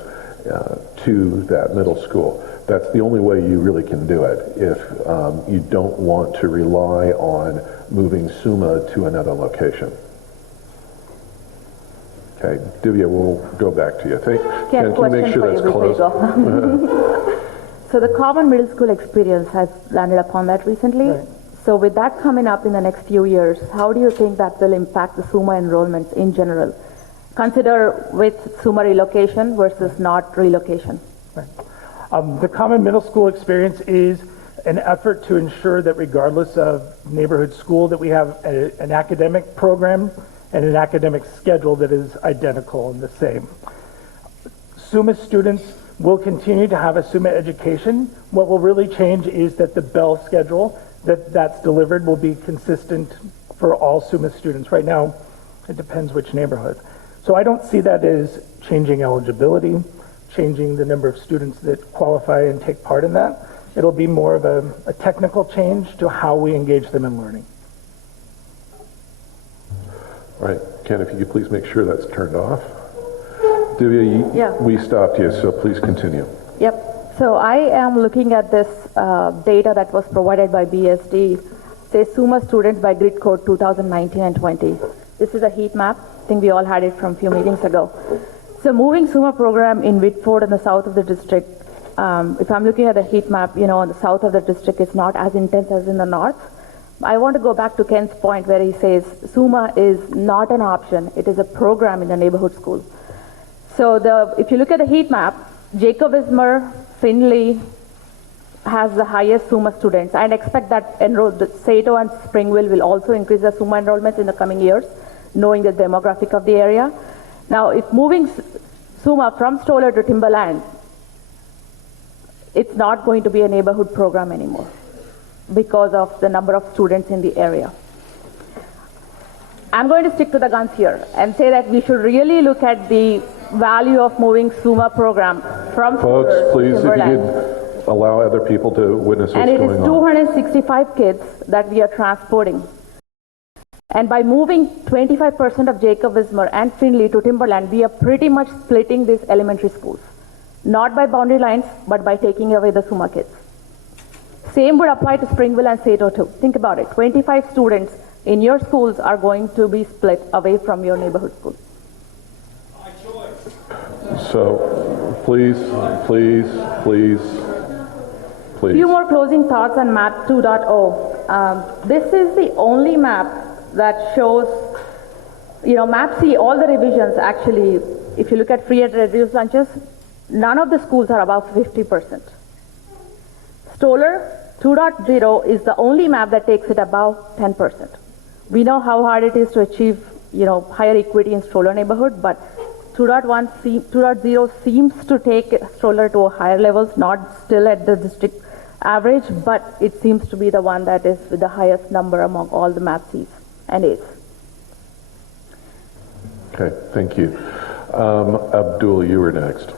to that middle school. That's the only way you really can do it if you don't want to rely on moving SUMA to another location. Okay, Divya, we'll go back to you. Can you make sure that's closed? So the common middle school experience has landed upon that recently. Right. So with that coming up in the next few years, how do you think that will impact the SUMA enrollments in general? Consider with SUMA relocation versus not relocation. Right. The common middle school experience is an effort to ensure that regardless of neighborhood school, that we have an academic program and an academic schedule that is identical and the same. SUMA students will continue to have a SUMA education. What will really change is that the Bell schedule that's delivered will be consistent for all SUMA students. Right now, it depends which neighborhood. So I don't see that as changing eligibility, changing the number of students that qualify and take part in that. It'll be more of a technical change to how we engage them in learning. All right, Ken, if you could please make sure that's turned off. Divya, Yeah. we stopped you, so please continue. Yep. So I am looking at this data that was provided by BSD, say SUMA students by grid code 2019 and 20. This is a heat map. I think we all had it from a few meetings ago. So moving SUMA program in Whitford in the south of the district, if I'm looking at the heat map, in the south of the district, it's not as intense as in the north. I want to go back to Ken's point where he says SUMA is not an option. It is a program in the neighborhood school. So if you look at the heat map, Jacob Wismar, Findlay has the highest SUMA students. I expect that Sato and Springville will also increase the SUMA enrollments in the coming years, knowing the demographic of the area. Now, if moving SUMA from Stoller to Timberland, it's not going to be a neighborhood program anymore because of the number of students in the area. I'm going to stick to the guns here and say that we should really look at the value of moving SUMA program from Folks, Stoller please, to if you Timberland. could allow other people to witness what's And it going is on. 265 kids that we are transporting. And by moving 25% of Jacob Wismar and Findlay to Timberland, we are pretty much splitting these elementary schools. Not by boundary lines, but by taking away the SUMA kids. Same would apply to Springville and Sato too. Think about it. 25 students in your schools are going to be split away from your neighborhood school. So please. Few more closing thoughts on map 2.0. This is the only map that shows, map C, all the revisions actually if you look at free and reduced lunches, none of the schools are above 50%. Stoller 2.0 is the only map that takes it above 10%. We know how hard it is to achieve, higher equity in stroller neighborhood, but 2.0 seems to take stroller to higher levels, not still at the district average, but it seems to be the one that is with the highest number among all the map Cs and As. Okay, thank you. Abdul, you were next.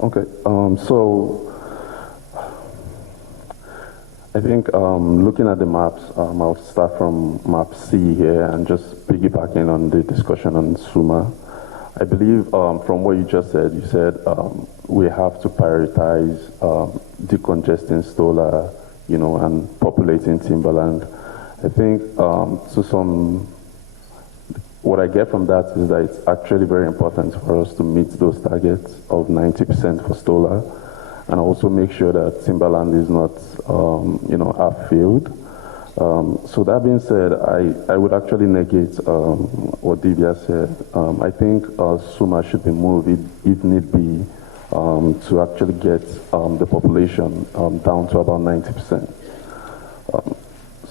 Okay, so I think looking at the maps, I'll start from map C here and just piggybacking on the discussion on SUMA. I believe from what you just said, you said we have to prioritize decongesting Stoller, and populating Timberland. I think what I get from that is that it's actually very important for us to meet those targets of 90% for Stoller, and also make sure that Timberland is not, half-filled. So that being said, I would actually negate what Divya said. I think SUMA should be moved, if need be, to actually get the population down to about 90%.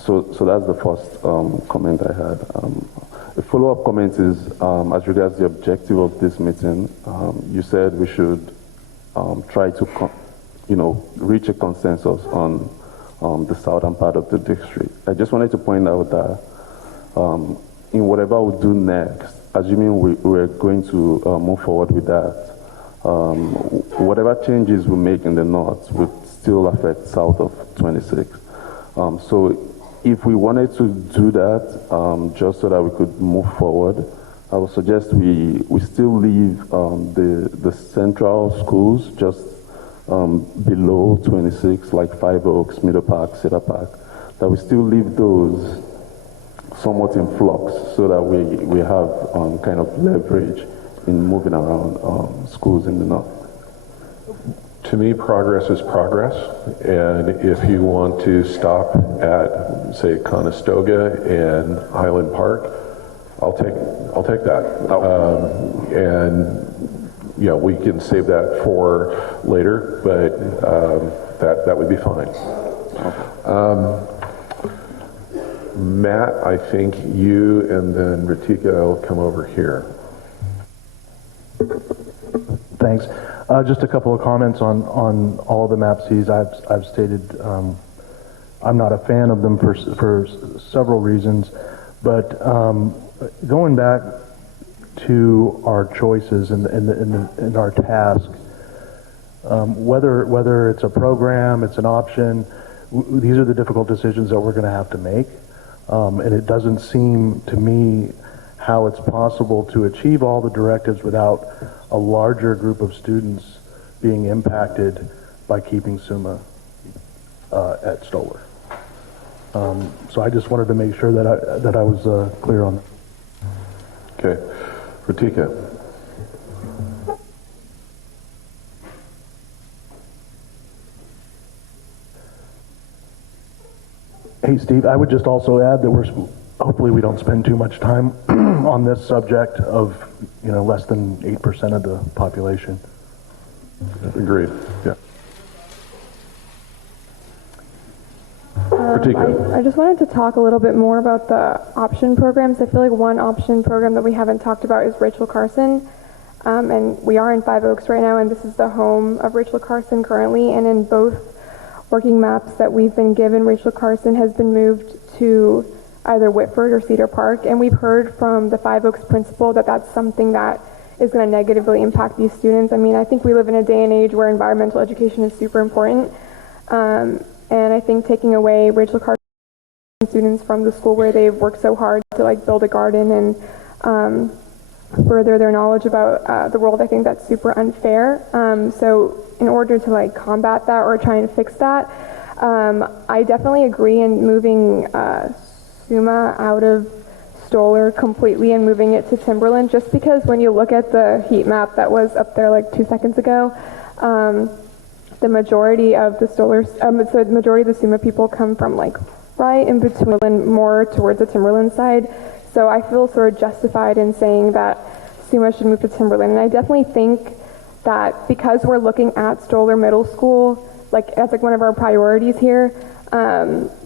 So that's the first comment I had. A follow-up comment is, as regards the objective of this meeting, you said we should try to, reach a consensus on the southern part of the district. I just wanted to point out that in whatever we do next, assuming we're going to move forward with that, whatever changes we make in the north would still affect south of 26. So if we wanted to do that, just so that we could move forward, I would suggest we still leave the central schools just below 26, like Five Oaks, Middle Park, Cedar Park, that we still leave those somewhat in flux so that we have kind of leverage in moving around schools in the north. To me, progress is progress, and if you want to stop at, say, Conestoga and Highland Park, I'll take that. And we can save that for later, but that would be fine. Matt, I think you and then Ritika will come over here. Thanks. Just a couple of comments on all the map Cs. I've stated I'm not a fan of them for several reasons, but going back to our choices and our task, whether it's a program, it's an option, these are the difficult decisions that we're going to have to make, and it doesn't seem to me how it's possible to achieve all the directives without a larger group of students being impacted by keeping SUMA at Stoller. So I just wanted to make sure that I was clear on that. Okay. Ritika. Hey, Steve, I would just also add that hopefully we don't spend too much time on this subject of, less than 8% of the population. Agreed. Yeah. I just wanted to talk a little bit more about the option programs. I feel like one option program that we haven't talked about is Rachel Carson. And we are in Five Oaks right now, and this is the home of Rachel Carson currently. And in both working maps that we've been given, Rachel Carson has been moved to either Whitford or Cedar Park. And we've heard from the Five Oaks principal that that's something that is going to negatively impact these students. I mean, I think we live in a day and age where environmental education is super important. And I think taking away Rachel Carson students from the school where they've worked so hard to build a garden and further their knowledge about the world, I think that's super unfair. So in order to combat that or try and fix that, I definitely agree in moving SUMA out of Stoller completely and moving it to Timberland, just because when you look at the heat map that was up there 2 seconds ago, the majority of the SUMA people come from right in between and more towards the Timberland side. So I feel sort of justified in saying that SUMA should move to Timberland. And I definitely think that because we're looking at Stoller Middle School, like that's like one of our priorities here,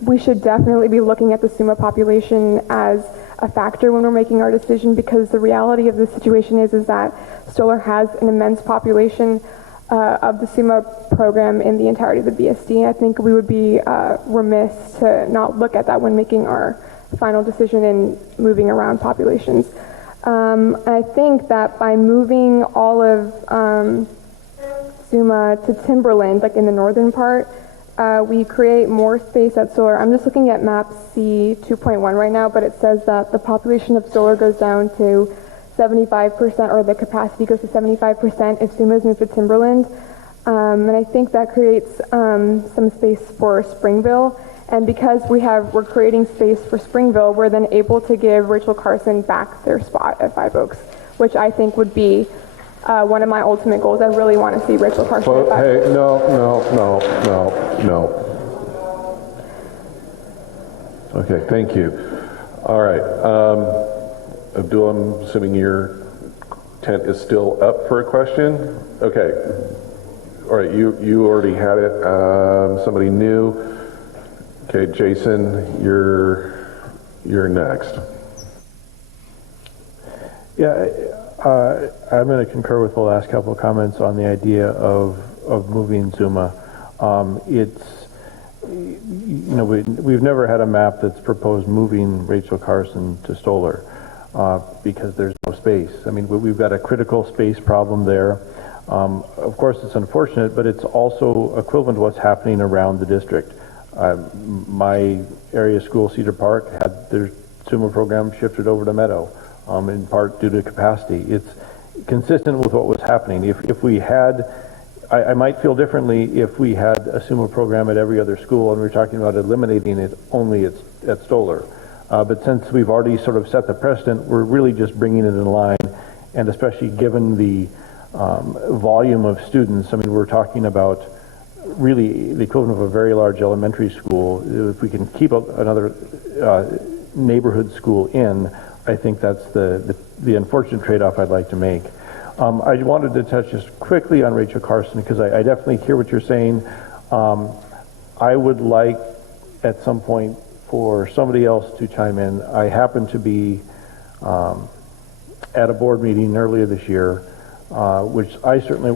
we should definitely be looking at the SUMA population as a factor when we're making our decision, because the reality of the situation is that Stoller has an immense population of the SUMA program in the entirety of the BSD. I think we would be remiss to not look at that when making our final decision in moving around populations. And I think that by moving all of SUMA to Timberland, like in the northern part, we create more space at Stoller. I'm just looking at map C 2.1 right now, but it says that the population of Stoller goes down to 75%, or the capacity goes to 75% if SUMA is moved to Timberland. And I think that creates some space for Springville. And because we're creating space for Springville, we're then able to give Rachel Carson back their spot at Five Oaks, which I think would be one of my ultimate goals. I really want to see Rachel Carson at Five Oaks. Hey, no. Okay, thank you. All right. Abdul, I'm assuming your tent is still up for a question? Okay. All right, you already had it. Somebody new. Okay, Jason, you're next. Yeah, I'm going to concur with the last couple of comments on the idea of moving SUMA. We've never had a map that's proposed moving Rachel Carson to Stoller because there's no space. I mean, we've got a critical space problem there. Of course, it's unfortunate, but it's also equivalent to what's happening around the district. My area school, Cedar Park, had their SUMA program shifted over to Meadow, in part due to capacity. It's consistent with what was happening. If we had, I might feel differently if we had a SUMA program at every other school and we're talking about eliminating it only at Stoller. But since we've already sort of set the precedent, we're really just bringing it in line, and especially given the volume of students, I mean, we're talking about really the equivalent of a very large elementary school. If we can keep another neighborhood school in, I think that's the unfortunate trade-off I'd like to make. I wanted to touch just quickly on Rachel Carson, because I definitely hear what you're saying. I would like at some point for somebody else to chime in. I happen to be at a board meeting earlier this year, which I certainly,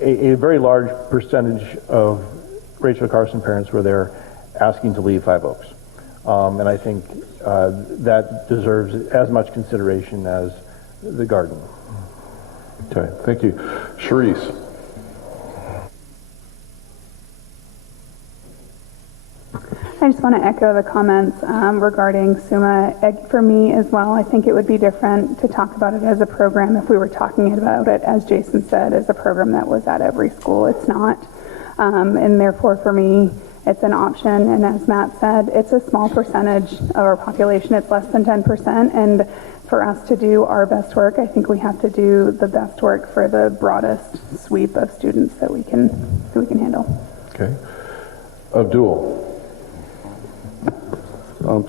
a very large percentage of Rachel Carson parents were there asking to leave Five Oaks. And I think that deserves as much consideration as the garden. Okay, thank you. Charisse. I just want to echo the comments regarding SUMA. For me as well, I think it would be different to talk about it as a program if we were talking about it, as Jason said, as a program that was at every school. It's not. And therefore, for me, it's an option. And as Matt said, it's a small percentage of our population. It's less than 10%. And for us to do our best work, I think we have to do the best work for the broadest sweep of students that we can handle. Okay. Abdul. On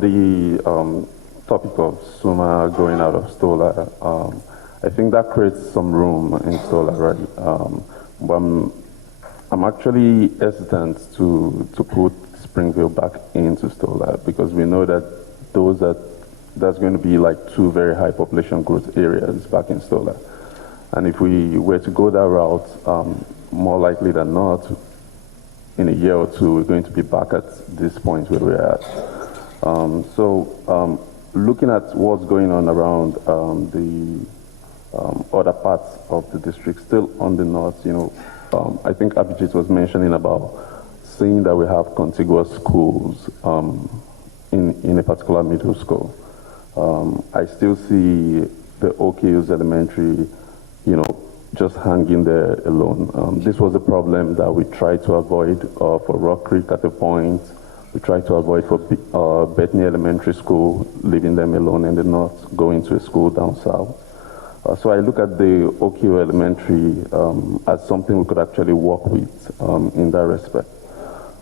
the topic of SUMA going out of Stoller, I think that creates some room in Stoller, right? But I'm actually hesitant to put Springville back into Stoller, because we know that that's going to be like two very high population growth areas back in Stoller. And if we were to go that route, more likely than not, in a year or two, we're going to be back at this point where we're at. Looking at what's going on around the other parts of the district, still on the north, I think Abhijit was mentioning about seeing that we have contiguous schools in a particular middle school. I still see the OKU's elementary, just hanging there alone. This was a problem that we tried to avoid for Rock Creek at a point. We tried to avoid for Bethany Elementary School, leaving them alone in the north, going to a school down south. So I look at the OKU Elementary as something we could actually work with in that respect.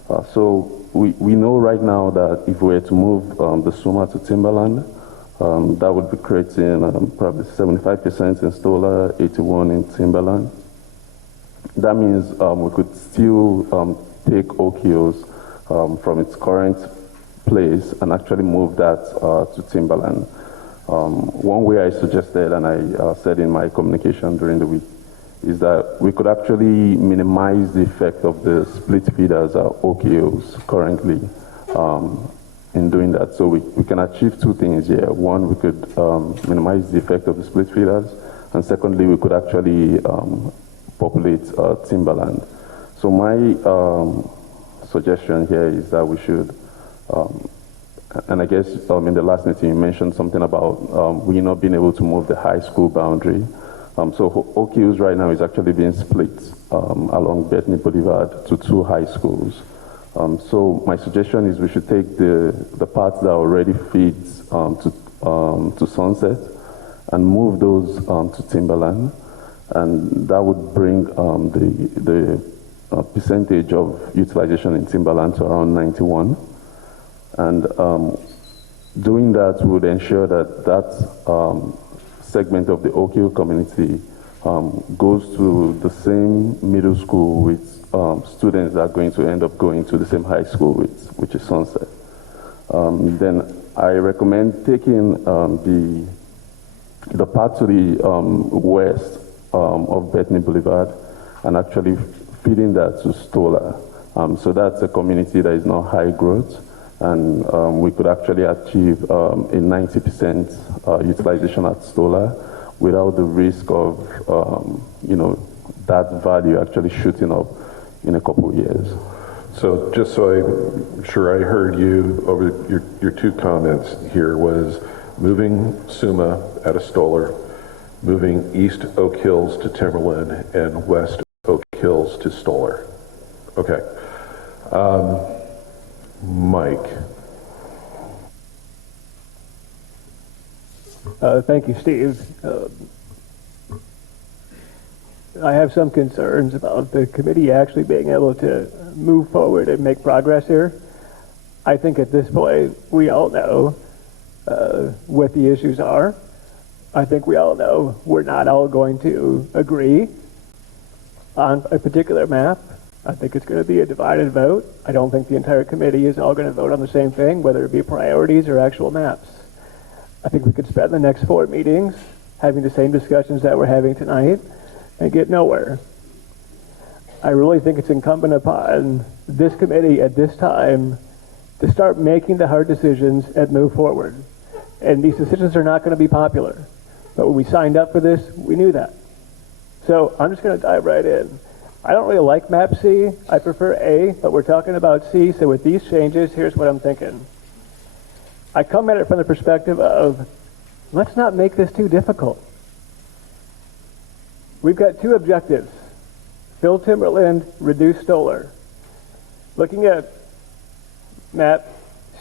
So we know right now that if we were to move the SUMA to Timberland, that would be creating probably 75% in Stoller, 81 in Timberland. That means we could still take OQs from its current place and actually move that to Timberland. One way I suggested, and I said in my communication during the week, is that we could actually minimize the effect of the split feeders OQs currently in doing that. So we can achieve two things here. One, we could minimize the effect of the split feeders, and secondly, we could actually populate Timberland. So my suggestion here is that we should, and I guess in the last meeting you mentioned something about we not being able to move the high school boundary. So OQs right now is actually being split along Bethany Boulevard to two high schools. So my suggestion is we should take the parts that already feeds to Sunset and move those to Timberland, and that would bring the percentage of utilization in Timberland to around 91. And doing that would ensure that segment of the OQ community goes to the same middle school with students that are going to end up going to the same high school with, which is Sunset. Then I recommend taking the part to the west of Bethany Boulevard and actually feeding that to Stoller. So that's a community that is now high growth, and we could actually achieve a 90% utilization at Stoller without the risk of, that value actually shooting up in a couple of years. So just so I'm sure I heard you over your two comments here was moving SUMA out of Stoller, moving East Oak Hills to Timberland, and West Oak Hills to Stoller. Okay. Mike. Thank you, Steve. I have some concerns about the committee actually being able to move forward and make progress here. I think at this point we all know what the issues are. I think we all know we're not all going to agree on a particular map. I think it's going to be a divided vote. I don't think the entire committee is all going to vote on the same thing, whether it be priorities or actual maps. I think we could spend the next 4 meetings having the same discussions that we're having tonight and get nowhere. I really think it's incumbent upon this committee at this time to start making the hard decisions and move forward. And these decisions are not going to be popular. But when we signed up for this, we knew that. So I'm just going to dive right in. I don't really like map C. I prefer A, but we're talking about C. So with these changes, here's what I'm thinking. I come at it from the perspective of, let's not make this too difficult. We've got 2 objectives. Fill Timberland, reduce Stoller. Looking at map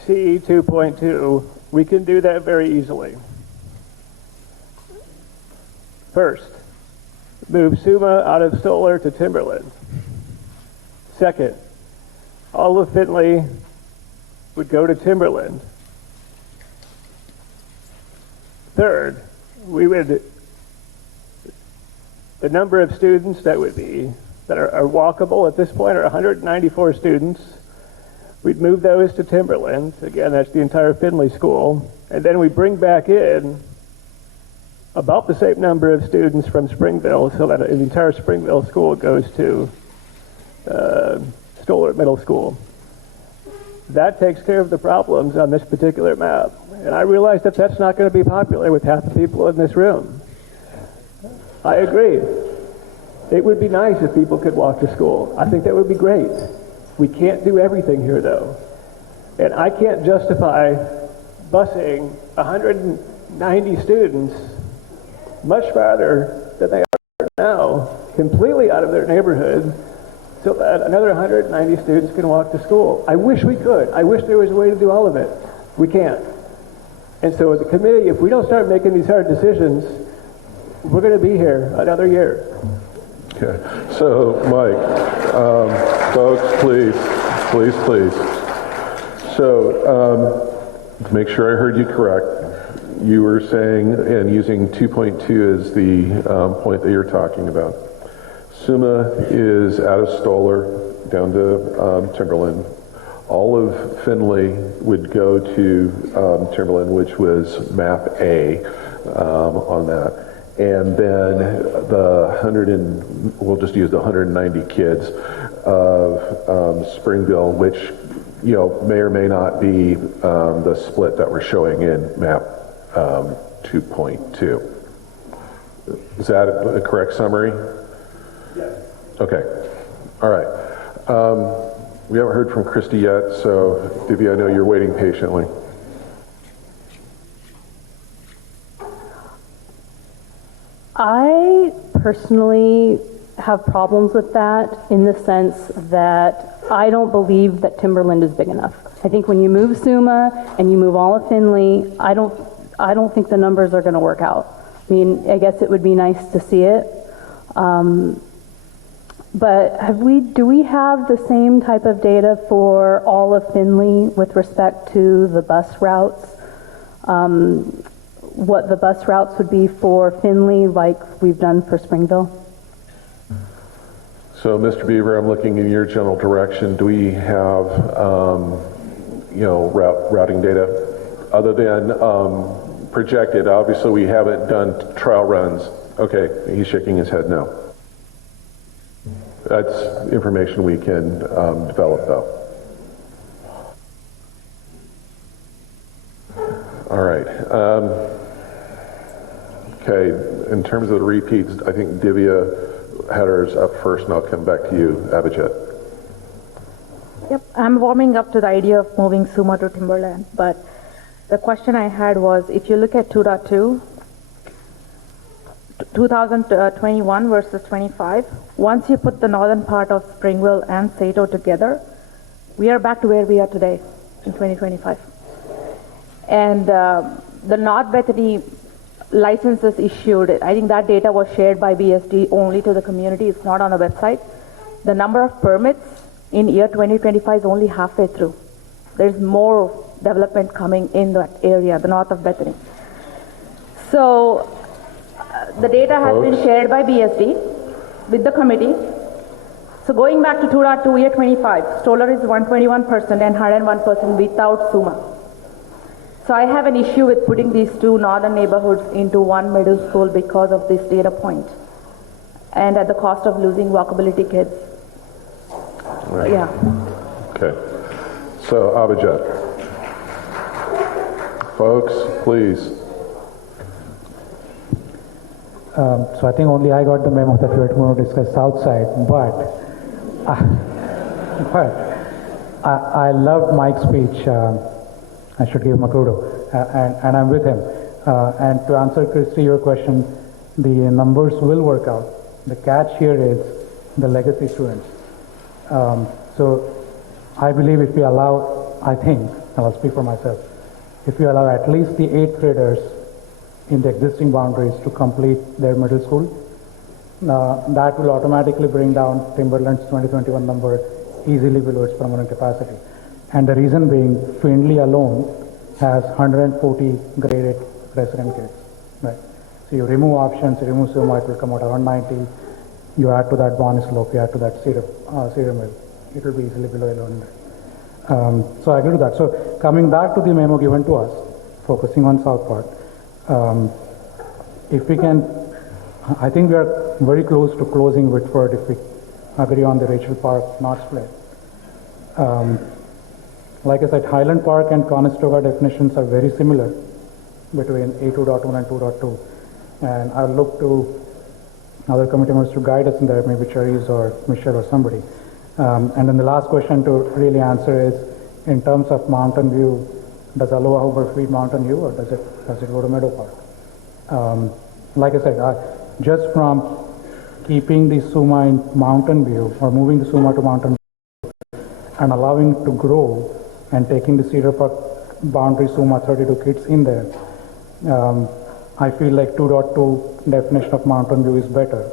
C 2.2, we can do that very easily. First, move SUMA out of Stoller to Timberland. Second, all of Findlay would go to Timberland. Third, the number of students that are walkable at this point are 194 students. We'd move those to Timberland. Again, that's the entire Findlay school. And then we bring back in about the same number of students from Springville, so that the entire Springville school goes to Stoller Middle School. That takes care of the problems on this particular map. And I realize that that's not going to be popular with half the people in this room. I agree. It would be nice if people could walk to school. I think that would be great. We can't do everything here, though. And I can't justify busing 190 students much farther than they are now, completely out of their neighborhood, so that another 190 students can walk to school. I wish we could. I wish there was a way to do all of it. We can't. And so as a committee, if we don't start making these hard decisions, we're going to be here another year. Okay. So, Mike, folks, please Please, please. So, to make sure I heard you correct, you were saying, and using 2.2 as the point that you're talking about, SUMA is out of Stoller down to Timberland. All of Findlay would go to Timberland, which was map A on that. And then the we'll just use the 190 kids of Springville, which, you know, may or may not be the split that we're showing in map 2.2. Is that a correct summary? Yes. Okay. All right. We haven't heard from Christy yet, so Divya, I know you're waiting patiently. I personally have problems with that in the sense that I don't believe that Timberland is big enough. I think when you move SUMA and you move all of Findlay, I don't think the numbers are going to work out. I mean, I guess it would be nice to see it. But do we have the same type of data for all of Findlay with respect to the bus routes? What the bus routes would be for Findlay like we've done for Springville? So, Mr. Beaver, I'm looking in your general direction. Do we have, routing data other than projected? Obviously, we haven't done trial runs. Okay, he's shaking his head no. That's information we can develop, though. All right. Okay, in terms of the repeats, I think Divya had hers up first, and I'll come back to you, Abhijit. Yep, I'm warming up to the idea of moving SUMA to Timberland, but the question I had was, if you look at 2.2, 2021 versus 25, once you put the northern part of Springville and Sato together, we are back to where we are today in 2025. And the North Bethany licenses issued, I think that data was shared by BSD only to the community. It's not on the website. The number of permits in year 2025 is only halfway through. There's more development coming in that area, the north of Bethany. So the data has been shared by BSD with the committee. So going back to 2.2 year 25, Stoller is 121% and 101% without SUMA. So I have an issue with putting these two northern neighborhoods into one middle school because of this data point and at the cost of losing walkability kids. Right. Yeah. Okay. So, Abhijit. Folks, please. So I think only I got the memo that we were going to discuss south side, but I loved Mike's speech. I should give him a kudo, and I'm with him. And to answer, Christy, your question, the numbers will work out. The catch here is the legacy students. So I believe if we allow, I think, and I'll speak for myself, if we allow at least the 8th graders in the existing boundaries to complete their middle school, that will automatically bring down Timberland's 2021 number easily below its permanent capacity. And the reason being, Findlay alone has 140 graded resident kids, right? So you remove options, you remove SUMA, it will come out around 90. You add to that Bonnie Slope, you add to that Cedar Mill, it will be easily below 1100. So I agree with that. So coming back to the memo given to us, focusing on South Part, if we can, I think we are very close to closing Whitford if we agree on the Rachel Park not split. Like I said, Highland Park and Conestoga definitions are very similar between A2.1 and 2.2. And I'll look to other committee members to guide us in there, maybe Cherise or Michelle or somebody. And then the last question to really answer is, in terms of Mountain View, does Aloha Hoover feed Mountain View or does it go to Meadow Park? Like I said, just from keeping the SUMA in Mountain View or moving the SUMA to Mountain View and allowing it to grow and taking the Cedar Park boundary SUMA 32 kids in there, I feel like 2.2 definition of Mountain View is better.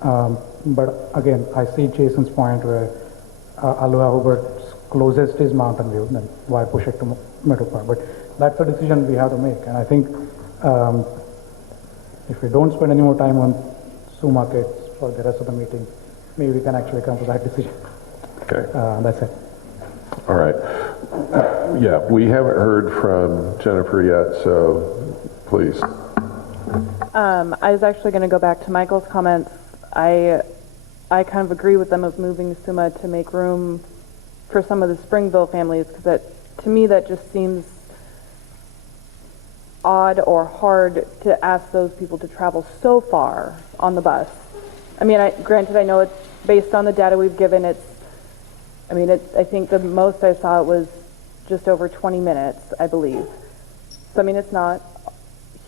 But again, I see Jason's point where Aloha Hoover's closest is Mountain View, then why push it to Meadow Park? But that's a decision we have to make. And I think if we don't spend any more time on zoo markets for the rest of the meeting, maybe we can actually come to that decision. Okay. That's it. All right. Yeah, we haven't heard from Jennifer yet, so please. I was actually going to go back to Michael's comments. I kind of agree with them of moving Suma to make room for some of the Springville families, because to me that just seems odd or hard to ask those people to travel so far on the bus. I mean, granted, I know it's based on the data we've given. I think the most I saw it was just over 20 minutes, I believe. So I mean, it's not a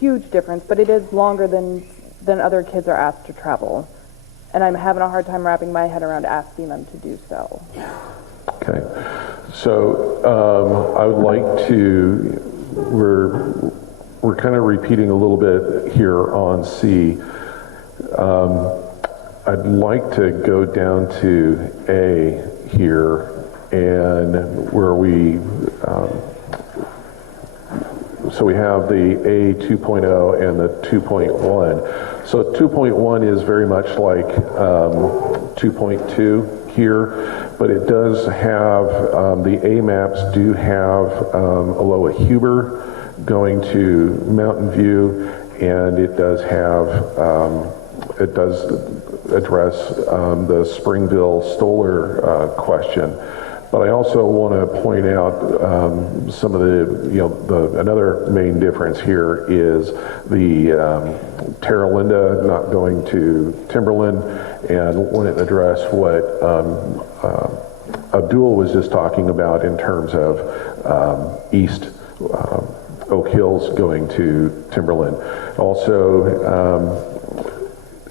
huge difference, but it is longer than other kids are asked to travel. And I'm having a hard time wrapping my head around asking them to do so. Okay. So I would like to, we're kind of repeating a little bit here on C. I'd like to go down to A here, and where so we have the A 2.0 and the 2.1. So 2.1 is very much like 2.2 here, but it does have, the A maps do have Aloha Huber going to Mountain View, and it does have, it does address the Springville Stoller question. But I also want to point out some of the, another main difference here is the Terra Linda not going to Timberland, and want to address what Abdul was just talking about in terms of East Oak Hills going to Timberland. Also,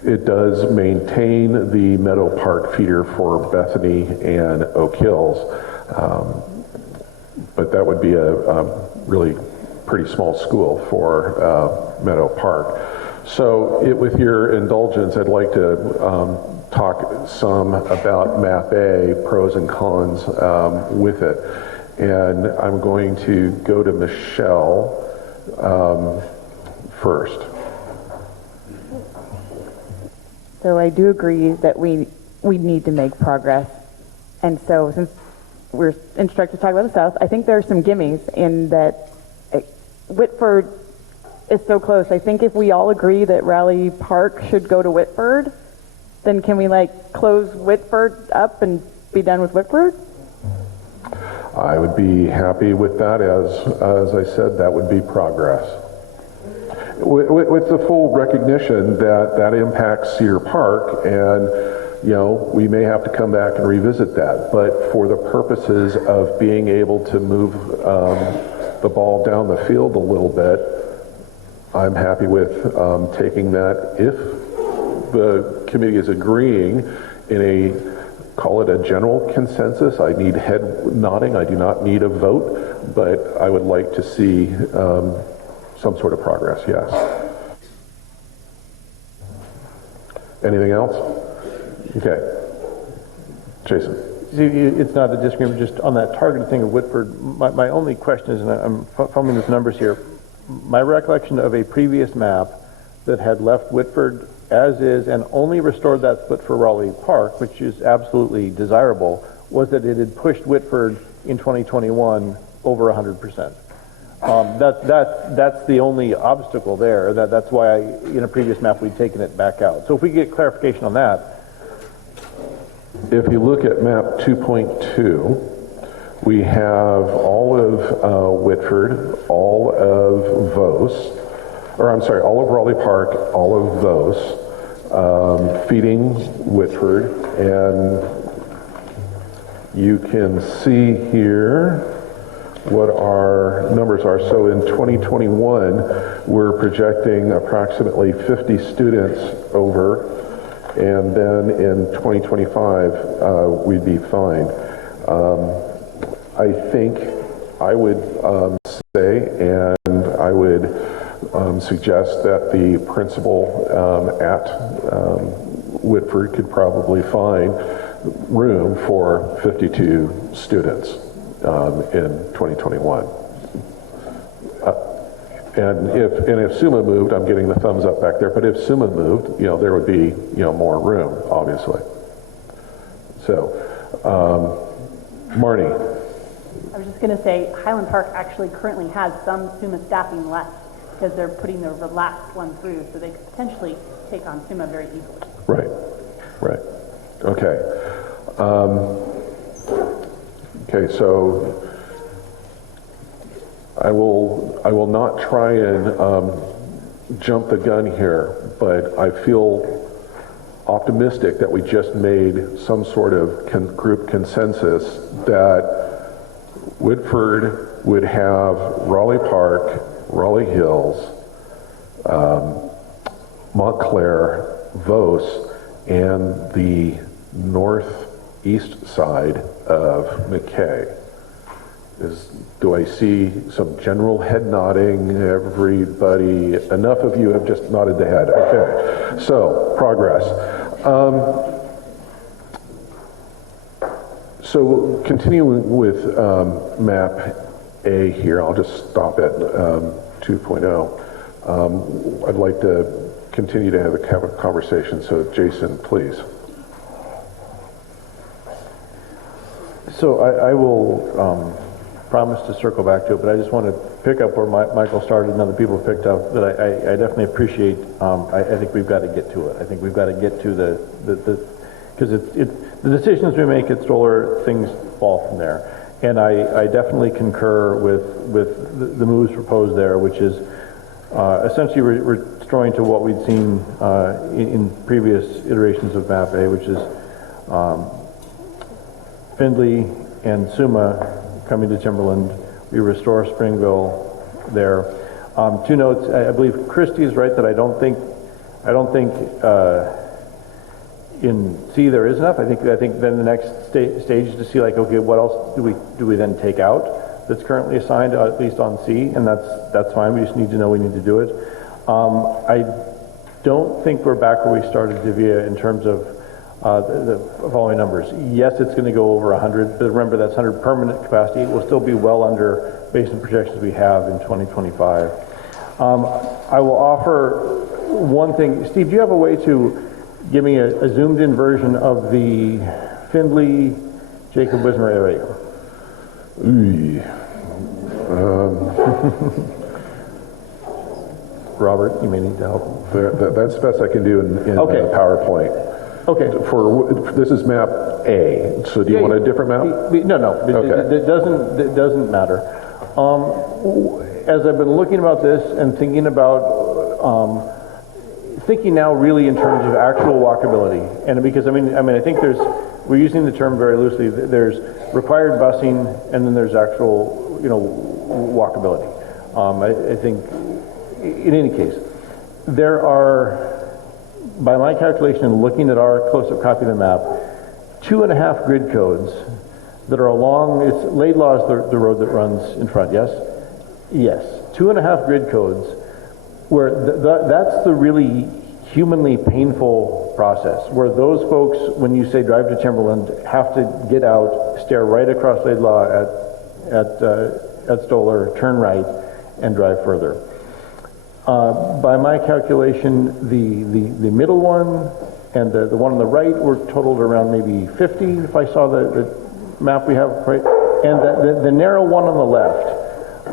it does maintain the Meadow Park feeder for Bethany and Oak Hills, but that would be a really pretty small school for Meadow Park. So with your indulgence, I'd like to talk some about Map A, pros and cons with it. And I'm going to go to Michelle first. So I do agree that we need to make progress. And so since we're instructed to talk about the South, I think there are some gimmies in that Whitford is so close. I think if we all agree that Raleigh Park should go to Whitford, then can we close Whitford up and be done with Whitford? I would be happy with that. As I said, that would be progress. With the full recognition that impacts Cedar Park, and we may have to come back and revisit that. But for the purposes of being able to move the ball down the field a little bit, I'm happy with taking that. If the committee is agreeing in a, call it a general consensus, I need head nodding, I do not need a vote, but I would like to see some sort of progress, yes. Anything else? Okay. Jason. See, it's not a disagreement, just on that targeted thing of Whitford, my only question is, and I'm following these numbers here, my recollection of a previous map that had left Whitford as is and only restored that split for Raleigh Park, which is absolutely desirable, was that it had pushed Whitford in 2021 over 100%. That's the only obstacle there. That's why in a previous map we'd taken it back out. So if we get clarification on that. If you look at map 2.2, we have all of Whitford, all of Vos, or I'm sorry, all of Raleigh Park, all of Vos, feeding Whitford, and you can see here what our numbers are. So in 2021, we're projecting approximately 50 students over, and then in 2025, we'd be fine. I think I would say, and I would suggest that the principal at Whitford could probably find room for 52 students in 2021. And if SUMA moved, I'm getting the thumbs up back there, but if SUMA moved, there would be, more room, obviously. So, Marnie. I was just going to say, Highland Park actually currently has some SUMA staffing left because they're putting the relaxed one through, so they could potentially take on SUMA very easily. Right. Okay. Okay, so I will not try and jump the gun here, but I feel optimistic that we just made some sort of group consensus that Woodford would have Raleigh Park, Raleigh Hills, Montclair, Vos, and the northeast side of McKay. Do I see some general head nodding? Everybody, enough of you have just nodded the head. Okay, so progress. So continuing with map A here, I'll just stop at 2.0. I'd like to continue to have a conversation, so Jason, please. So I will promise to circle back to it, but I just want to pick up where Michael started and other people picked up, that I definitely appreciate. I think we've got to get to it. I think we've got to get to because the decisions we make at Stoller, things fall from there. And I definitely concur with the moves proposed there, which is essentially restoring to what we'd seen in previous iterations of Map A, which is Findlay and SUMA coming to Timberland. We restore Springville there. Two notes. I believe Christie is right that I don't think in C there is enough. I think then the next stage is to see, like, okay, what else do we then take out that's currently assigned, at least on C, and that's fine. We just need to know we need to do it. I don't think we're back where we started Divya in terms of the following numbers. Yes, it's going to go over 100, but remember that's 100 permanent capacity. It will still be well under based on projections we have in 2025. I will offer one thing. Steve, do you have a way to give me a zoomed in version of the Findlay Jacob Wismer area? Robert, you may need to help. That's the best I can do in okay. PowerPoint. Okay. This is map A. So do you want a different map? No. Okay. It doesn't matter. As I've been looking about this and thinking about thinking now really in terms of actual walkability, and because I mean I think we're using the term very loosely. There's required busing, and then there's actual walkability. I think in any case there are, by my calculation and looking at our close-up copy of the map, 2.5 grid codes that are along, Laidlaw is the road that runs in front, yes? Yes, 2.5 grid codes where that's the really humanly painful process, where those folks, when you say drive to Timberland, have to get out, stare right across Laidlaw at Stoller, turn right, and drive further. By my calculation, the middle one and the one on the right were totaled around maybe 50, if I saw the map we have, right? And the narrow one on the left,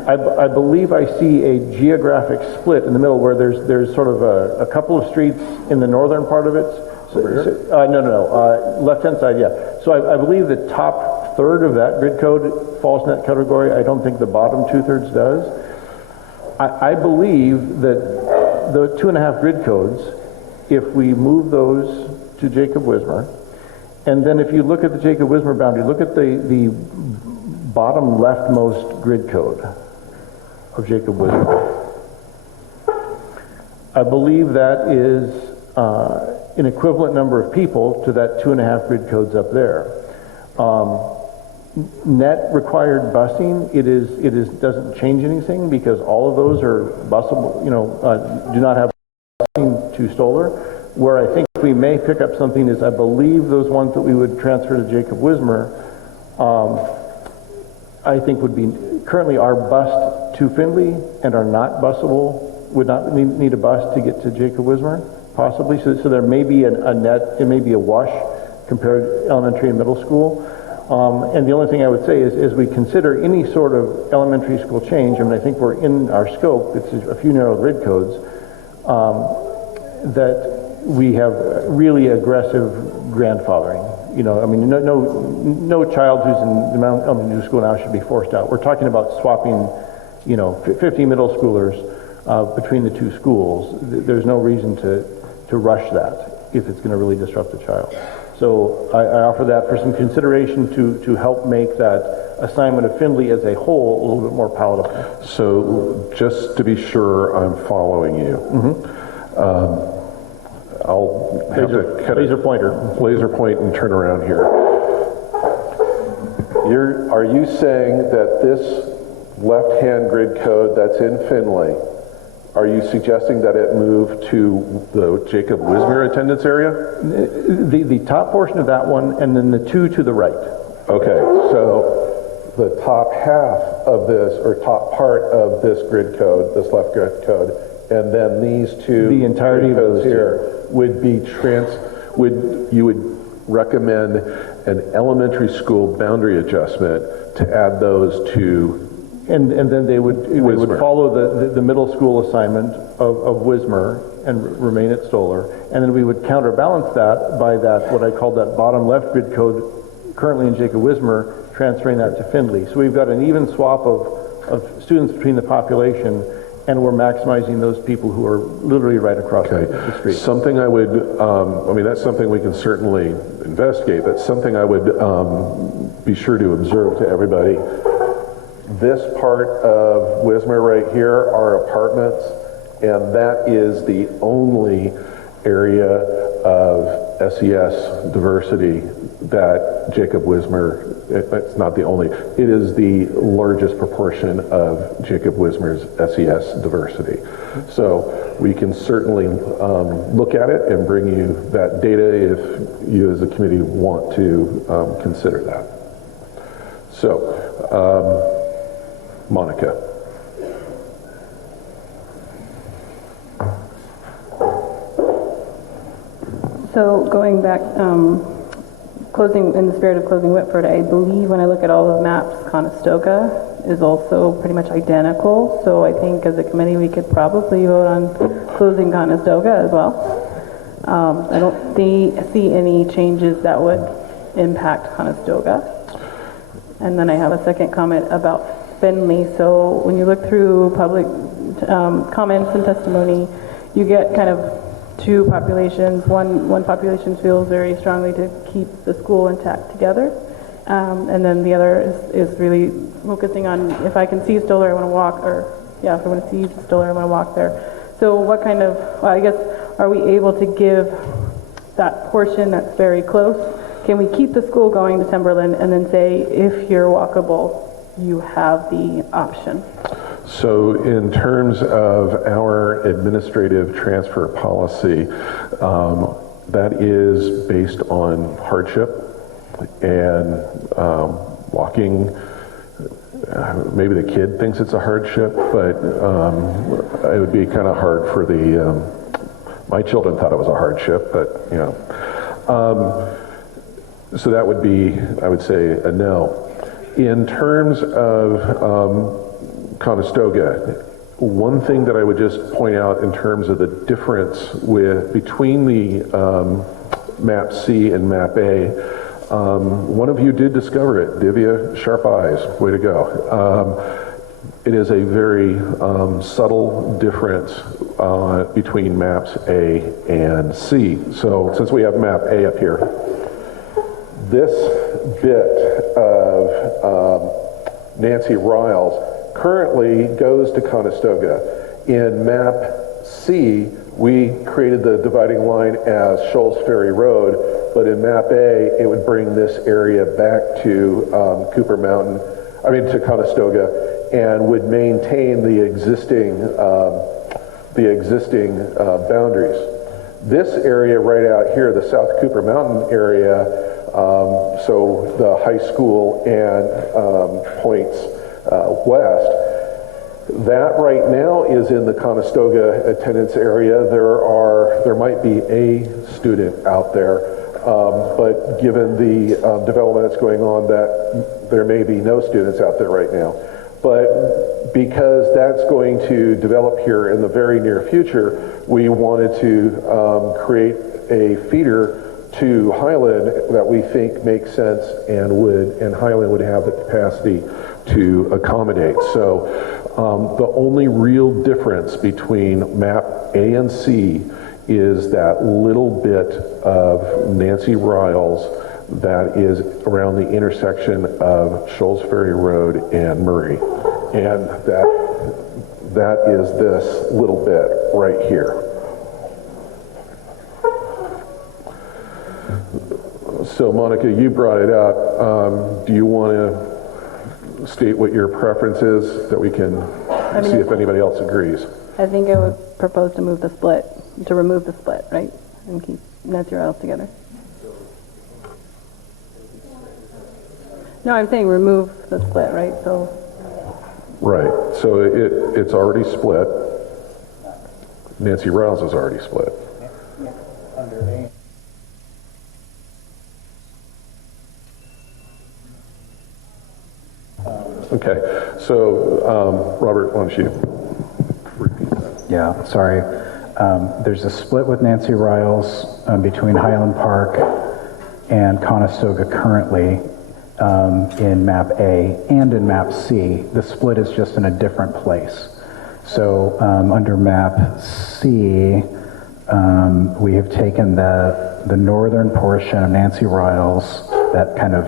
I believe I see a geographic split in the middle where there's sort of a couple of streets in the northern part of it. No, left-hand side, yeah. So I believe the top third of that grid code falls in that category. I don't think the bottom 2/3 does. I believe that the 2.5 grid codes, if we move those to Jacob Wismer, and then if you look at the Jacob Wismer boundary, look at the bottom leftmost grid code of Jacob Wismer. I believe that is an equivalent number of people to that 2.5 grid codes up there. Net required busing, it doesn't change anything because all of those are busable, do not have busing to Stoller, where I think We may pick up something is, I believe those ones that we would transfer to Jacob Wismer, I think would be, currently are bused to Findlay and are not busable, would not need a bus to get to Jacob Wismer, possibly. So there may be a net, it may be a wash compared to elementary and middle school. And the only thing I would say is, as we consider any sort of elementary school change, I mean, I think we're in our scope, it's a few narrow grid codes, that we have really aggressive grandfathering. You know, I mean, no child who's in the elementary school now should be forced out. We're talking about swapping, you know, 50 middle schoolers between the two schools. There's no reason to rush that if it's going to really disrupt the child. So I offer that for some consideration to help make that assignment of Findlay as a whole a little bit more palatable. So just to be sure I'm following you, I'll have to kind of laser point and turn around here. Are you saying that this left-hand grid code that's in Findlay, are you suggesting that it move to the Jacob Wismer attendance area? The top portion of that one, and then the two to the right. Okay, so the top half of this, or top part of this grid code, this left grid code, and then these two, the entirety of those here, would be you would recommend an elementary school boundary adjustment to add those to. And then they would follow the middle school assignment of Wismer and remain at Stoller. And then we would counterbalance that by that, what I call that bottom left grid code currently in Jacob Wismer, transferring that to Findlay. So we've got an even swap of students between the population, and we're maximizing those people who are literally right across the street. Something I would, I mean, that's something we can certainly investigate, but something I would be sure to observe to everybody. This part of Wismer right here are apartments, and that is the only area of SES diversity that Jacob Wismer, it's not the only, it is the largest proportion of Jacob Wismer's SES diversity. So we can certainly look at it and bring you that data if you as a committee want to consider that. So, Monica. So going back, closing in the spirit of closing Whitford, I believe when I look at all the maps, Conestoga is also pretty much identical. So I think as a committee we could probably vote on closing Conestoga as well. I don't see any changes that would impact Conestoga. And then I have a second comment about Findlay. So when you look through public comments and testimony, you get kind of two populations. One population feels very strongly to keep the school intact together, and then the other is really focusing on, if I can see Stoller, I want to walk, or yeah, if I want to see Stoller, I want to walk there. So what kind of, well, I guess, are we able to give that portion that's very close? Can we keep the school going to Timberland and then say, if you're walkable, you have the option? So in terms of our administrative transfer policy, that is based on hardship and walking. Maybe the kid thinks it's a hardship, but it would be kind of hard for my children thought it was a hardship, but you know. So that would be, I would say, a no. In terms of Conestoga, one thing that I would just point out in terms of the difference between the Map C and Map A, one of you did discover it, Divya, sharp eyes, way to go. It is a very subtle difference between Maps A and C. So since we have Map A up here, this bit of Nancy Riles currently goes to Conestoga. In Map C, we created the dividing line as Shoals Ferry Road, but in Map A, it would bring this area back to to Conestoga, and would maintain the existing boundaries. This area right out here, the South Cooper Mountain area, so the high school and points west, that right now is in the Conestoga attendance area. There might be a student out there, but given the development that's going on, that there may be no students out there right now. But because that's going to develop here in the very near future, we wanted to create a feeder to Highland that we think makes sense and Highland would have the capacity to accommodate. So the only real difference between map A and C is that little bit of Nancy Riles that is around the intersection of Shoals Ferry Road and Murray. And that is this little bit right here. So Monica, you brought it up. Do you want to state what your preference is, that we can see if anybody else agrees? I think I would propose to remove the split, right? And keep Nancy Riles together. No, I'm saying remove the split, right? So. Right, so it's already split. Nancy Riles is already split. Okay, so Robert, why don't you repeat that? Yeah, sorry. There's a split with Nancy Riles between Highland Park and Conestoga currently in map A and in map C. The split is just in a different place. So under map C, we have taken the northern portion of Nancy Riles, that kind of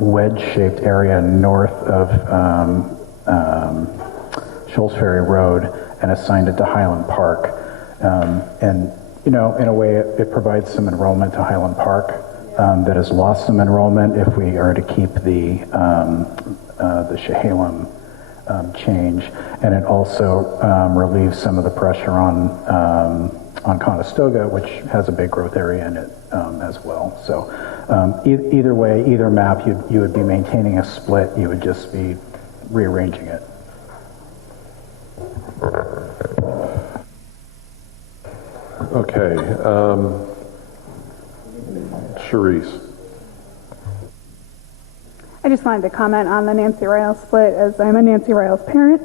wedge-shaped area north of Shoals Ferry Road, and assigned it to Highland Park. And, you know, in a way, it provides some enrollment to Highland Park that has lost some enrollment if we are to keep the Chehalem change. And it also relieves some of the pressure on Conestoga, which has a big growth area in it as well. So either way, either map, you would be maintaining a split. You would just be rearranging it. Okay, Charisse. I just wanted to comment on the Nancy Riles split, as I'm a Nancy Riles parent.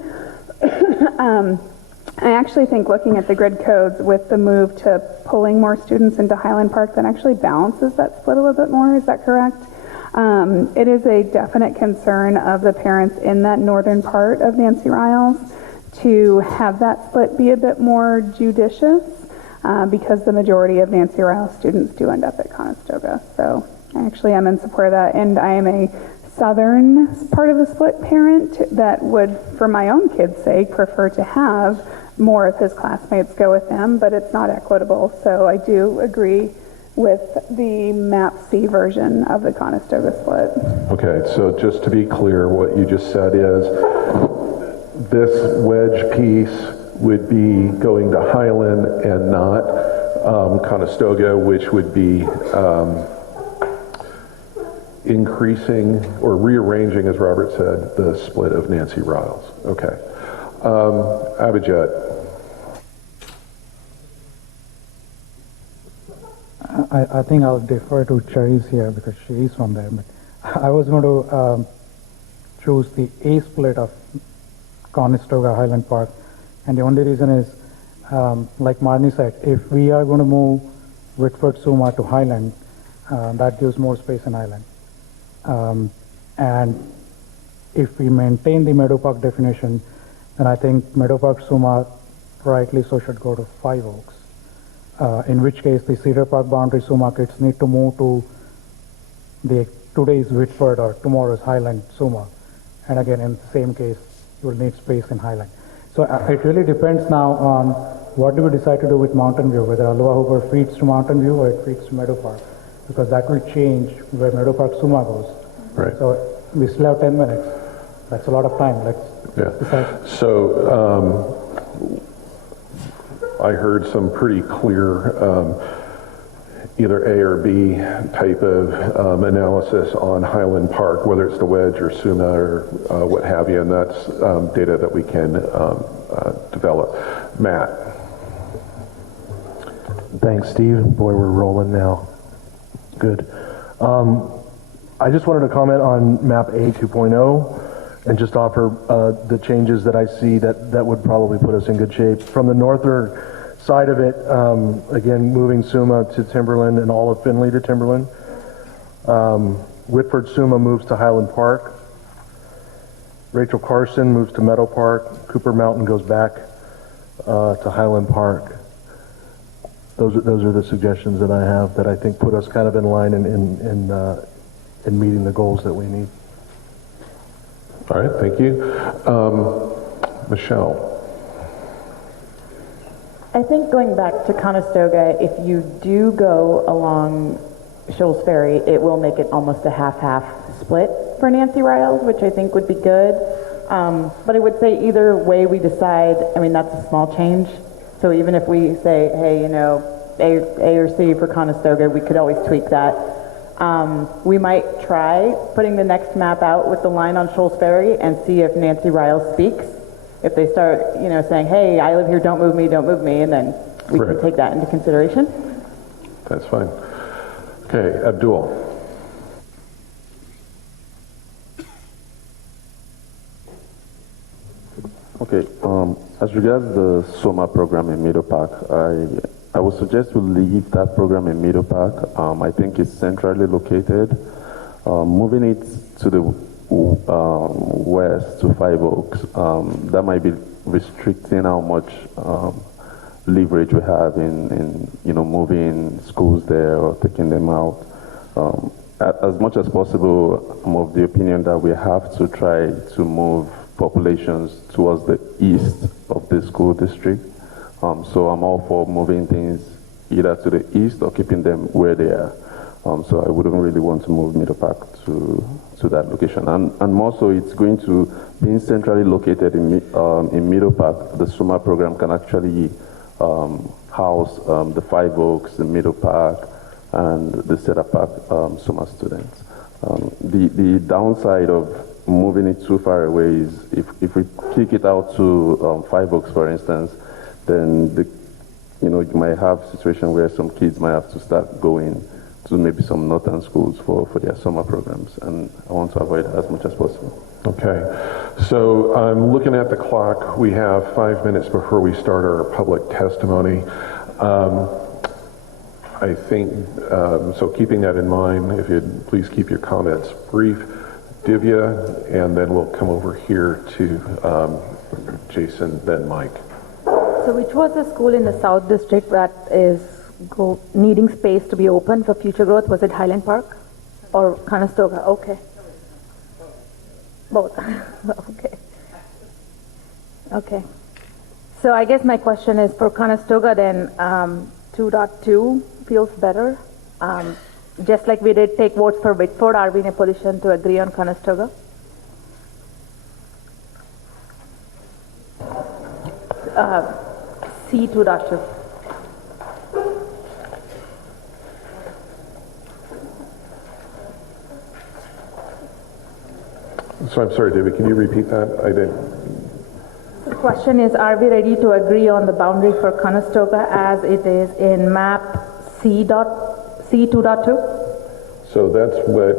I actually think looking at the grid codes with the move to pulling more students into Highland Park, that actually balances that split a little bit more. Is that correct? It is a definite concern of the parents in that northern part of Nancy Riles to have that split be a bit more judicious because the majority of Nancy Riles students do end up at Conestoga. So I actually am in support of that, and I am a southern part of the split parent that would, for my own kid's sake, prefer to have more of his classmates go with him, but it's not equitable. So I do agree with the map C version of the Conestoga split. Okay, so just to be clear, what you just said is this wedge piece would be going to Highland and not Conestoga, which would be increasing or rearranging, as Robert said, the split of Nancy Riles. Okay. Abhijit. I think I'll defer to Charisse here because she is from there. But I was going to choose the A split of Conestoga Highland Park, and the only reason is, like Marnie said, if we are going to move Whitford Suma to Highland, that gives more space in Highland. And if we maintain the Meadow Park definition, then I think Meadow Park Suma rightly so should go to 5 Oaks. In which case the Cedar Park boundary Suma kids need to move to today's Whitford or tomorrow's Highland Suma. And again, in the same case, you will need space in Highland. So it really depends now on what do we decide to do with Mountain View, whether Aloha Hooper feeds to Mountain View or it feeds to Meadow Park, because that will change where Meadow Park Suma goes. Right. So we still have 10 minutes. That's a lot of time. Let's decide. So I heard some pretty clear either A or B type of analysis on Highland Park, whether it's the Wedge or SUMA or what have you, and that's data that we can develop. Matt. Thanks, Steve. Boy, we're rolling now. Good. I just wanted to comment on map A 2.0 and just offer the changes that I see that would probably put us in good shape. From the northern side of it, again, moving SUMA to Timberland and all of Findlay to Timberland. Whitford SUMA moves to Highland Park. Rachel Carson moves to Meadow Park. Cooper Mountain goes back to Highland Park. Those are the suggestions that I have that I think put us kind of in line in meeting the goals that we need. All right, thank you. Michelle. I think going back to Conestoga, if you do go along Shoals Ferry, it will make it almost a half-half split for Nancy Riles, which I think would be good. But I would say either way we decide, I mean, that's a small change. So even if we say, hey, you know, A or C for Conestoga, we could always tweak that. We might try putting the next map out with the line on Shoals Ferry and see if Nancy Riles speaks. If they start, you know, saying, hey, I live here, don't move me, and then we can take that into consideration. That's fine. Okay, Abdul. Okay, as regards the SOMA program in Meadow Park, I would suggest we leave that program in Meadow Park. I think it's centrally located. Moving it to the west to Five Oaks, that might be restricting how much leverage we have in you know, moving schools there or taking them out. As much as possible, I'm of the opinion that we have to try to move populations towards the east of the school district. So I'm all for moving things either to the east or keeping them where they are. So I wouldn't really want to move Meadow Park to that location. And more so, it's going to, being centrally located in Meadow Park, the SUMA program can actually house the Five Oaks, the Meadow Park, and the Cedar Park SUMA students. The downside of moving it too far away is if we kick it out to Five Oaks, for instance, then you might have a situation where some kids might have to start going to maybe some northern schools for their summer programs, and I want to avoid that as much as possible. Okay, so I'm looking at the clock. We have 5 minutes before we start our public testimony. I think, so keeping that in mind, if you'd please keep your comments brief. Divya, and then we'll come over here to Jason, then Mike. So which was the school in the South District that is needing space to be open for future growth? Was it Highland Park or Conestoga? Okay. Both. Okay. Okay. So I guess my question is for Conestoga then, 2.2 feels better. Just like we did take votes for Whitford, are we in a position to agree on Conestoga? C 2.2. So I'm sorry, David, can you repeat that? I didn't. The question is, are we ready to agree on the boundary for Conestoga as it is in map C 2.2? So that's what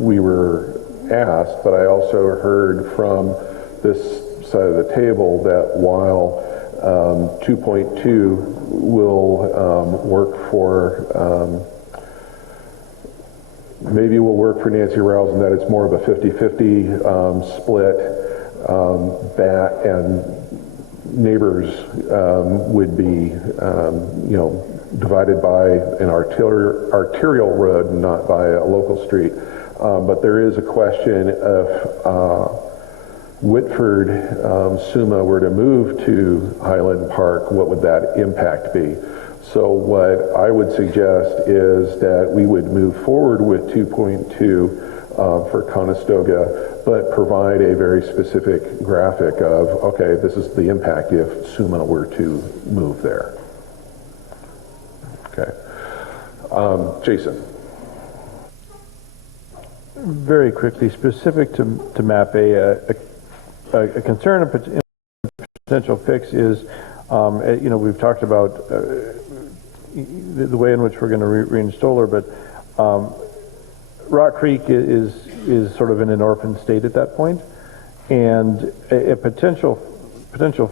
we were asked, but I also heard from this side of the table that while 2.2 will work for, maybe will work for Nancy Riles in that it's more of a 50-50 split, that and neighbors would be, divided by an arterial road, not by a local street. But there is a question if Whitford SUMA were to move to Highland Park, what would that impact be? So what I would suggest is that we would move forward with 2.2 for Conestoga, but provide a very specific graphic of, okay, this is the impact if SUMA were to move there. Okay. Jason. Very quickly, specific to map A, a concern of potential fix is, we've talked about the way in which we're going to reinstall her, but Rock Creek is sort of in an orphan state at that point, and a potential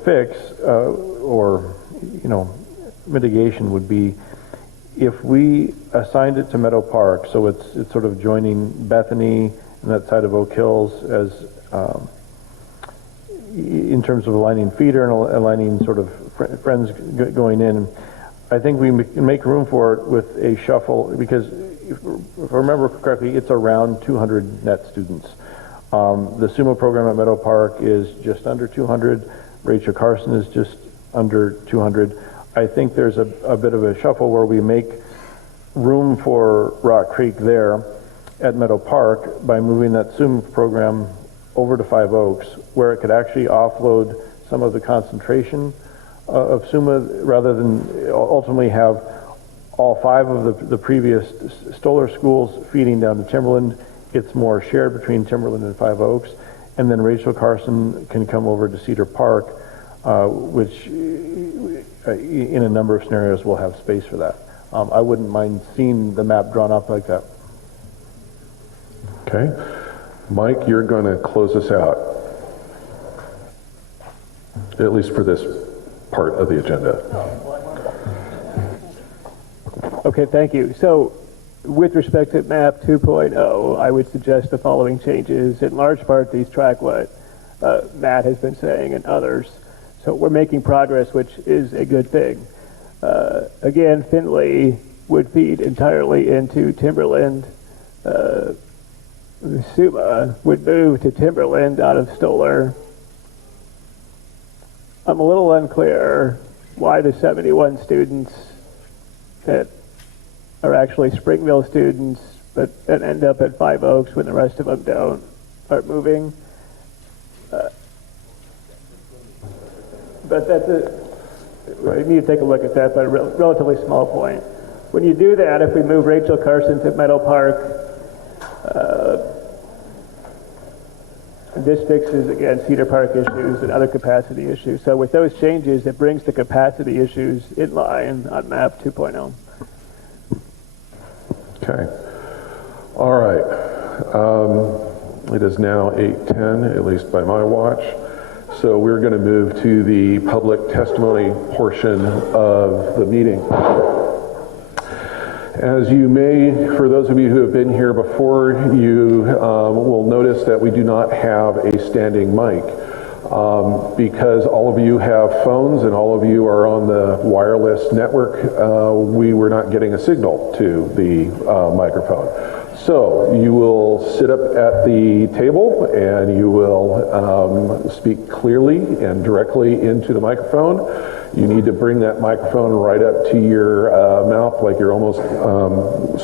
fix or mitigation would be if we assigned it to Meadow Park, so it's sort of joining Bethany and that side of Oak Hills as in terms of aligning feeder and aligning sort of friends going in. I think we can make room for it with a shuffle, because if I remember correctly, it's around 200 net students. The SUMO program at Meadow Park is just under 200. Rachel Carson is just under 200. I think there's a bit of a shuffle where we make room for Rock Creek there at Meadow Park by moving that SUMO program over to Five Oaks, where it could actually offload some of the concentration of SUMA, rather than ultimately have all 5 of the previous Stoller schools feeding down to Timberland. It's more shared between Timberland and Five Oaks, and then Rachel Carson can come over to Cedar Park, which in a number of scenarios will have space for that. I wouldn't mind seeing the map drawn up like that. Okay. Mike, you're going to close us out, at least for this part of the agenda. Okay, thank you. So with respect to map 2.0, I would suggest the following changes. In large part, these track what Matt has been saying and others. So we're making progress, which is a good thing. Again, Findlay would feed entirely into Timberland. SUMA would move to Timberland out of Stoller. I'm a little unclear why the 71 students that are actually Springville students but end up at Five Oaks when the rest of them aren't moving. But that's we need to take a look at that, but a relatively small point. When you do that, if we move Rachel Carson to Meadow Park, this fixes, again, Cedar Park issues and other capacity issues. So with those changes, it brings the capacity issues in line on map 2.0. Okay. All right. It is now 8:10, at least by my watch. So we're going to move to the public testimony portion of the meeting. As you may, for those of you who have been here before, you will notice that we do not have a standing mic. Because all of you have phones and all of you are on the wireless network, we were not getting a signal to the microphone. So you will sit up at the table and you will speak clearly and directly into the microphone. You need to bring that microphone right up to your mouth like you're almost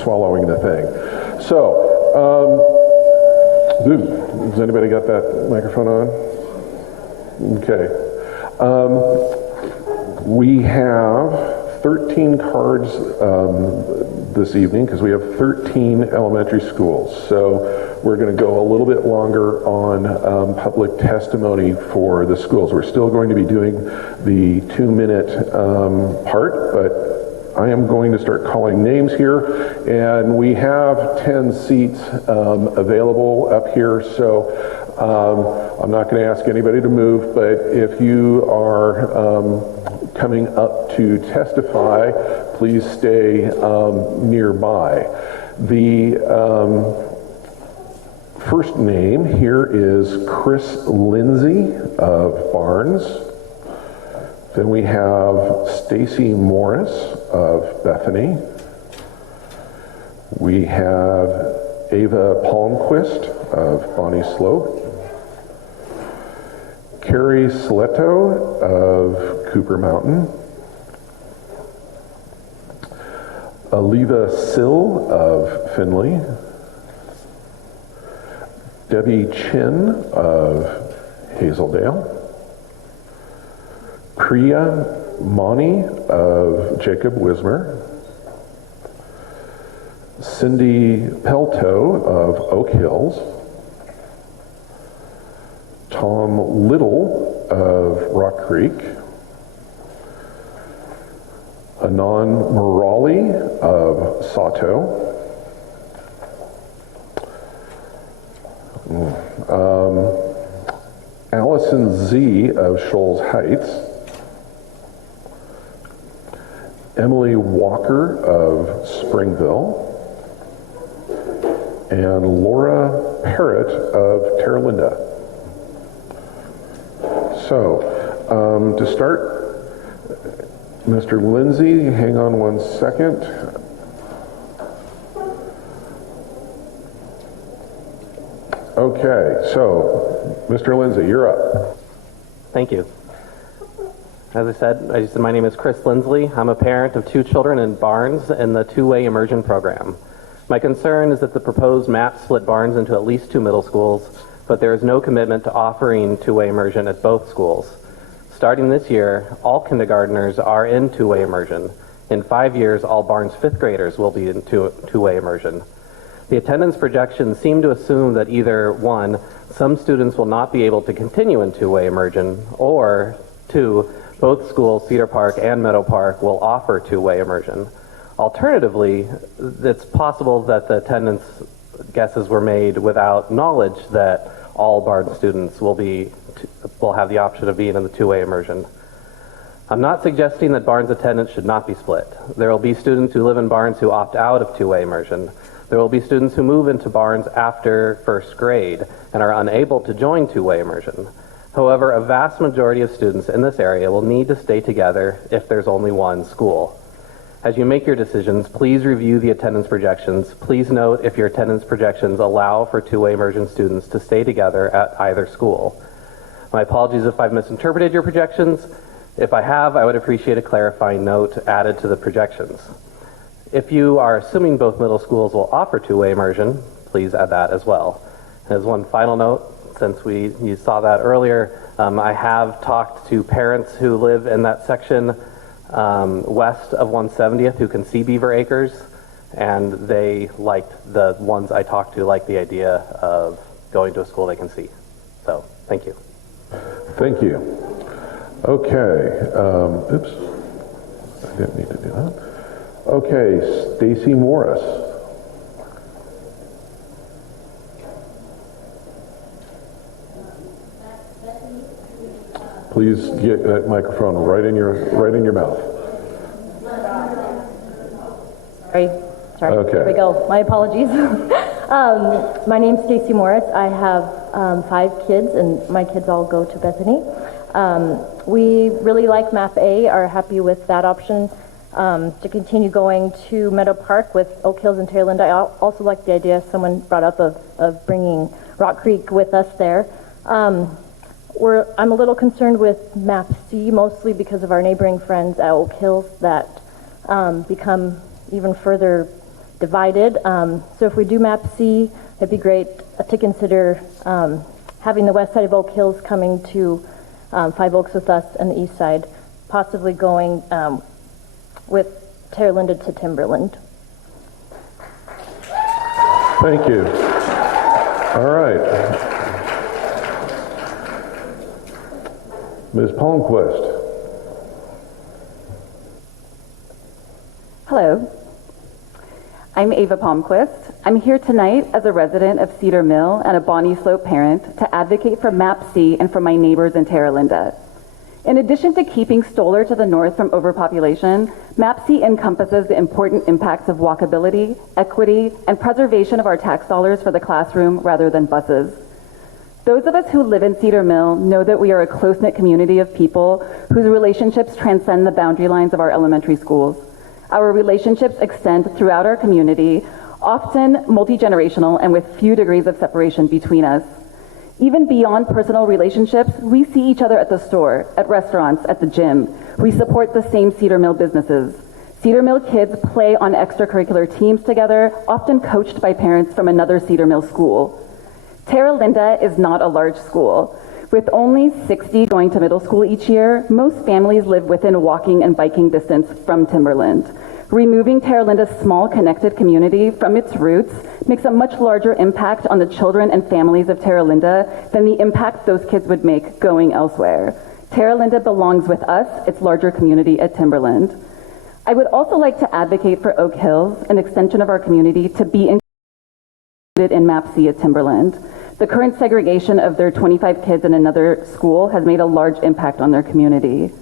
swallowing the thing. So, has anybody got that microphone on? Okay. We have 13 cards this evening because we have 13 elementary schools. So we're going to go a little bit longer on public testimony for the schools. We're still going to be doing the 2-minute part, but I am going to start calling names here, and we have 10 seats available up here, so I'm not going to ask anybody to move, but if you are coming up to testify, please stay nearby. The first name here is Chris Lindsay of Barnes. Then we have Stacy Morris of Bethany. We have Ava Palmquist of Bonnie Slope. Carrie Sletto of Cooper Mountain. Aliva Sill of Findlay. Debbie Chin of Hazeldale, Priya Mani of Jacob Wismer, Cindy Pelto of Oak Hills, Tom Little of Rock Creek, Anand Murali of Sato, Allison Z of Shoals Heights, Emily Walker of Springville, and Laura Parrott of Terra Linda. So, to start, Mr. Lindsay, hang on one second. Okay, so, Mr. Lindsay, you're up. Thank you. As I said, my name is Chris Lindsley. I'm a parent of 2 children in Barnes in the two-way immersion program. My concern is that the proposed map split Barnes into at least 2 middle schools, but there is no commitment to offering two-way immersion at both schools. Starting this year, all kindergartners are in two-way immersion. In 5 years, all Barnes 5th graders will be in two-way immersion. The attendance projections seem to assume that either 1, some students will not be able to continue in two-way immersion, or 2, both schools, Cedar Park and Meadow Park, will offer two-way immersion. Alternatively, it's possible that the attendance guesses were made without knowledge that all Barnes students will have the option of being in the two-way immersion. I'm not suggesting that Barnes attendance should not be split. There will be students who live in Barnes who opt out of two-way immersion. There will be students who move into Barnes after 1st grade and are unable to join two-way immersion. However, a vast majority of students in this area will need to stay together if there's only one school. As you make your decisions, please review the attendance projections. Please note if your attendance projections allow for two-way immersion students to stay together at either school. My apologies if I've misinterpreted your projections. If I have, I would appreciate a clarifying note added to the projections. If you are assuming both middle schools will offer two-way immersion, please add that as well. As one final note, since you saw that earlier, I have talked to parents who live in that section west of 170th who can see Beaver Acres, and the ones I talked to like the idea of going to a school they can see. So, thank you. Thank you. Okay, oops, I didn't need to do that. Okay, Stacy Morris. Please get that microphone right in your mouth. Sorry. Okay. Here we go. My apologies. My name's Stacy Morris. I have 5 kids, and my kids all go to Bethany. We really like Map A, are happy with that option to continue going to Meadow Park with Oak Hills and Terra Linda. I also like the idea someone brought up of bringing Rock Creek with us there. I'm a little concerned with Map C, mostly because of our neighboring friends at Oak Hills that become even further divided. So if we do Map C, it'd be great to consider having the west side of Oak Hills coming to 5 Oaks with us and the east side, possibly going with Terra Linda to Timberland. Thank you. All right. Ms. Palmquist. Hello. I'm Ava Palmquist. I'm here tonight as a resident of Cedar Mill and a Bonnie Slope parent to advocate for Map C and for my neighbors in Terra Linda. In addition to keeping Stoller to the north from overpopulation, Map C encompasses the important impacts of walkability, equity, and preservation of our tax dollars for the classroom rather than buses. Those of us who live in Cedar Mill know that we are a close-knit community of people whose relationships transcend the boundary lines of our elementary schools. Our relationships extend throughout our community, often multi-generational and with few degrees of separation between us. Even beyond personal relationships, we see each other at the store, at restaurants, at the gym. We support the same Cedar Mill businesses. Cedar Mill kids play on extracurricular teams together, often coached by parents from another Cedar Mill school. Terra Linda is not a large school. With only 60 going to middle school each year, most families live within walking and biking distance from Timberland. Removing Terra Linda's small connected community from its roots makes a much larger impact on the children and families of Terra Linda than the impact those kids would make going elsewhere. Terra Linda belongs with us, its larger community at Timberland. I would also like to advocate for Oak Hills, an extension of our community, to be included in Map C at Timberland. The current segregation of their 25 kids in another school has made a large impact on their community.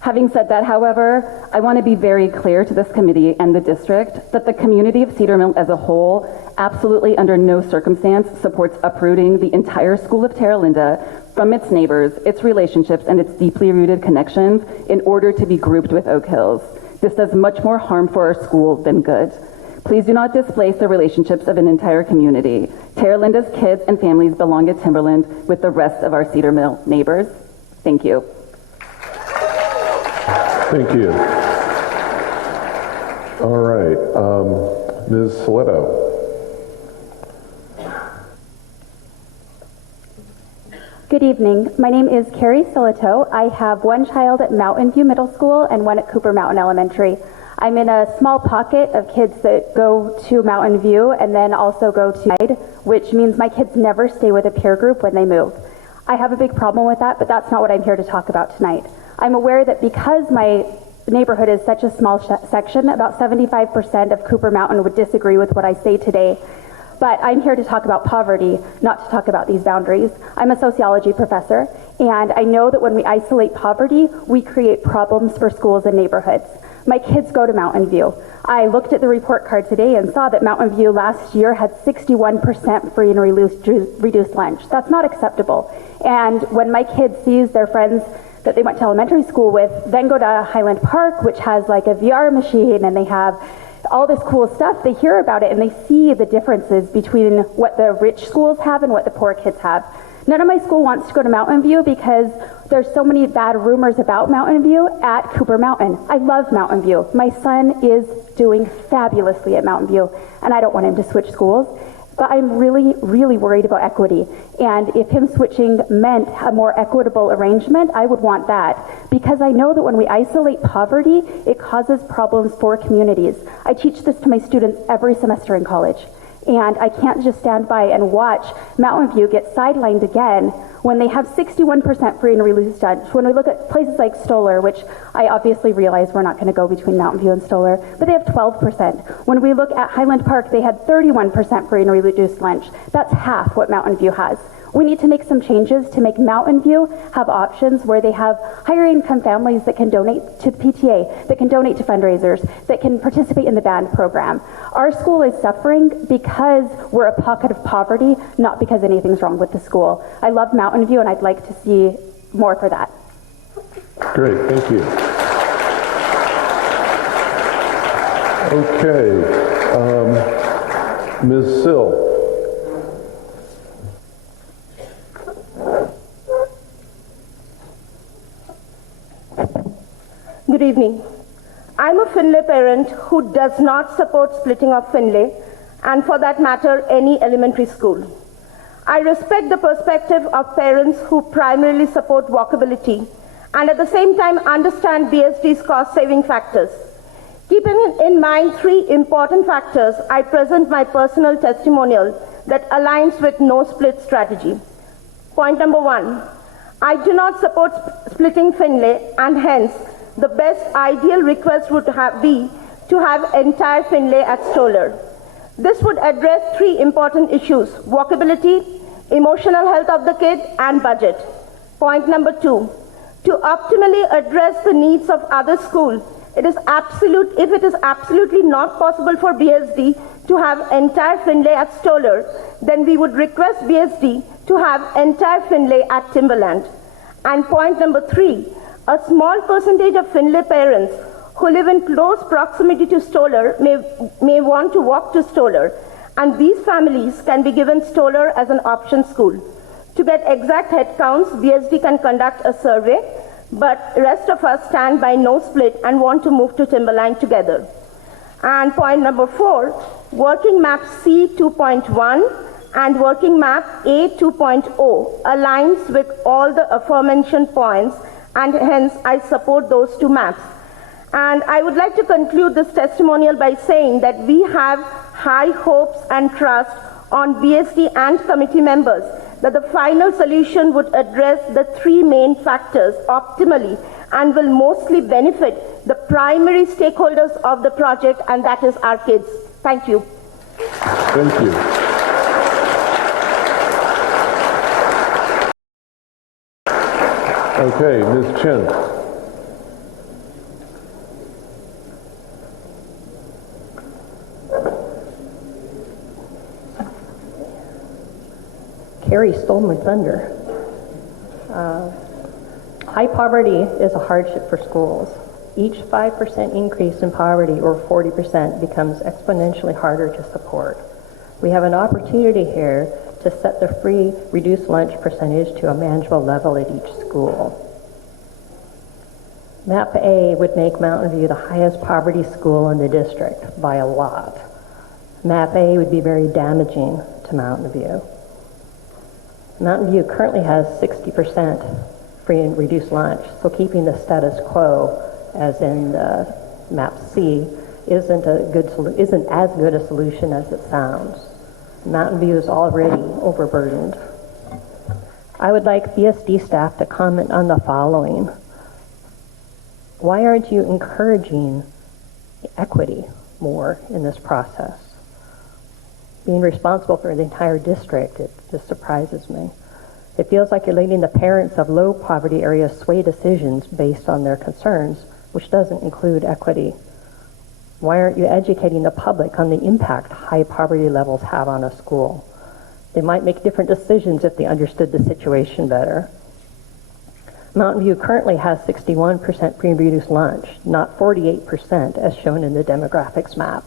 Having said that, however, I want to be very clear to this committee and the district that the community of Cedar Mill as a whole absolutely under no circumstance supports uprooting the entire school of Terra Linda from its neighbors, its relationships, and its deeply rooted connections in order to be grouped with Oak Hills. This does much more harm for our school than good. Please do not displace the relationships of an entire community. Terra Linda's kids and families belong at Timberland with the rest of our Cedar Mill neighbors. Thank you. Thank you. All right, Ms. Soletto. Good evening. My name is Carrie Silito. I have one child at Mountain View Middle School and one at Cooper Mountain Elementary. I'm in a small pocket of kids that go to Mountain View and then also go to Hyde, which means my kids never stay with a peer group when they move. I have a big problem with that, but that's not what I'm here to talk about tonight. I'm aware that because my neighborhood is such a small section, about 75% of Cooper Mountain would disagree with what I say today. But I'm here to talk about poverty, not to talk about these boundaries. I'm a sociology professor, and I know that when we isolate poverty, we create problems for schools and neighborhoods. My kids go to Mountain View. I looked at the report card today and saw that Mountain View last year had 61% free and reduced lunch. That's not acceptable. And when my kids sees their friends that they went to elementary school with then go to Highland Park, which has like a VR machine, and they have all this cool stuff, they hear about it and they see the differences between what the rich schools have and what the poor kids have. None of my school wants to go to Mountain View because there's so many bad rumors about Mountain View at Cooper Mountain. I love Mountain View. My son is doing fabulously at Mountain View, and I don't want him to switch schools. But I'm really, really worried about equity. And if him switching meant a more equitable arrangement, I would want that. Because I know that when we isolate poverty, it causes problems for communities. I teach this to my students every semester in college. And I can't just stand by and watch Mountain View get sidelined again when they have 61% free and reduced lunch. When we look at places like Stoller, which I obviously realize we're not going to go between Mountain View and Stoller, but they have 12%. When we look at Highland Park, they had 31% free and reduced lunch. That's half what Mountain View has. We need to make some changes to make Mountain View have options where they have higher income families that can donate to the PTA, that can donate to fundraisers, that can participate in the band program. Our school is suffering because we're a pocket of poverty, not because anything's wrong with the school. I love Mountain View and I'd like to see more for that. Great, thank you. Okay, Ms. Sill. Good evening. I'm a Finlay parent who does not support splitting of Finlay, and for that matter, any elementary school. I respect the perspective of parents who primarily support walkability and at the same time understand BSD's cost-saving factors. Keeping in mind three important factors, I present my personal testimonial that aligns with no split strategy. Point number one, I do not support splitting Finlay, and hence the best ideal request would be to have entire Finlay at Stoller. This would address three important issues: walkability, emotional health of the kid, and budget. Point number two, to optimally address the needs of other schools, if it is absolutely not possible for BSD to have entire Finlay at Stoller, then we would request BSD to have entire Finlay at Timberland. And point number three, a small percentage of Finlay parents who live in close proximity to Stoller may want to walk to Stoller, and these families can be given Stoller as an option school. To get exact head counts, BSD can conduct a survey, but rest of us stand by no split and want to move to Timberland together. And point number four, working map C 2.1 and working map A 2.0 aligns with all the aforementioned points, and hence I support those two maps. And I would like to conclude this testimonial by saying that we have high hopes and trust on BSD and committee members that the final solution would address the three main factors optimally and will mostly benefit the primary stakeholders of the project, and that is our kids. Thank you. Thank you. Okay, Ms. Chen. Carrie stole my thunder. High poverty is a hardship for schools. Each 5% increase in poverty, or 40%, becomes exponentially harder to support. We have an opportunity here to set the free reduced lunch percentage to a manageable level at each school. MAP A would make Mountain View the highest poverty school in the district by a lot. MAP A would be very damaging to Mountain View. Mountain View currently has 60% free and reduced lunch, so keeping the status quo, as in MAP C, isn't as good a solution as it sounds. Mountain View is already overburdened. I would like BSD staff to comment on the following. Why aren't you encouraging equity more in this process? Being responsible for the entire district, it just surprises me. It feels like you're letting the parents of low poverty areas sway decisions based on their concerns, which doesn't include equity. Why aren't you educating the public on the impact high poverty levels have on a school? They might make different decisions if they understood the situation better. Mountain View currently has 61% free and reduced lunch, not 48% as shown in the demographics map.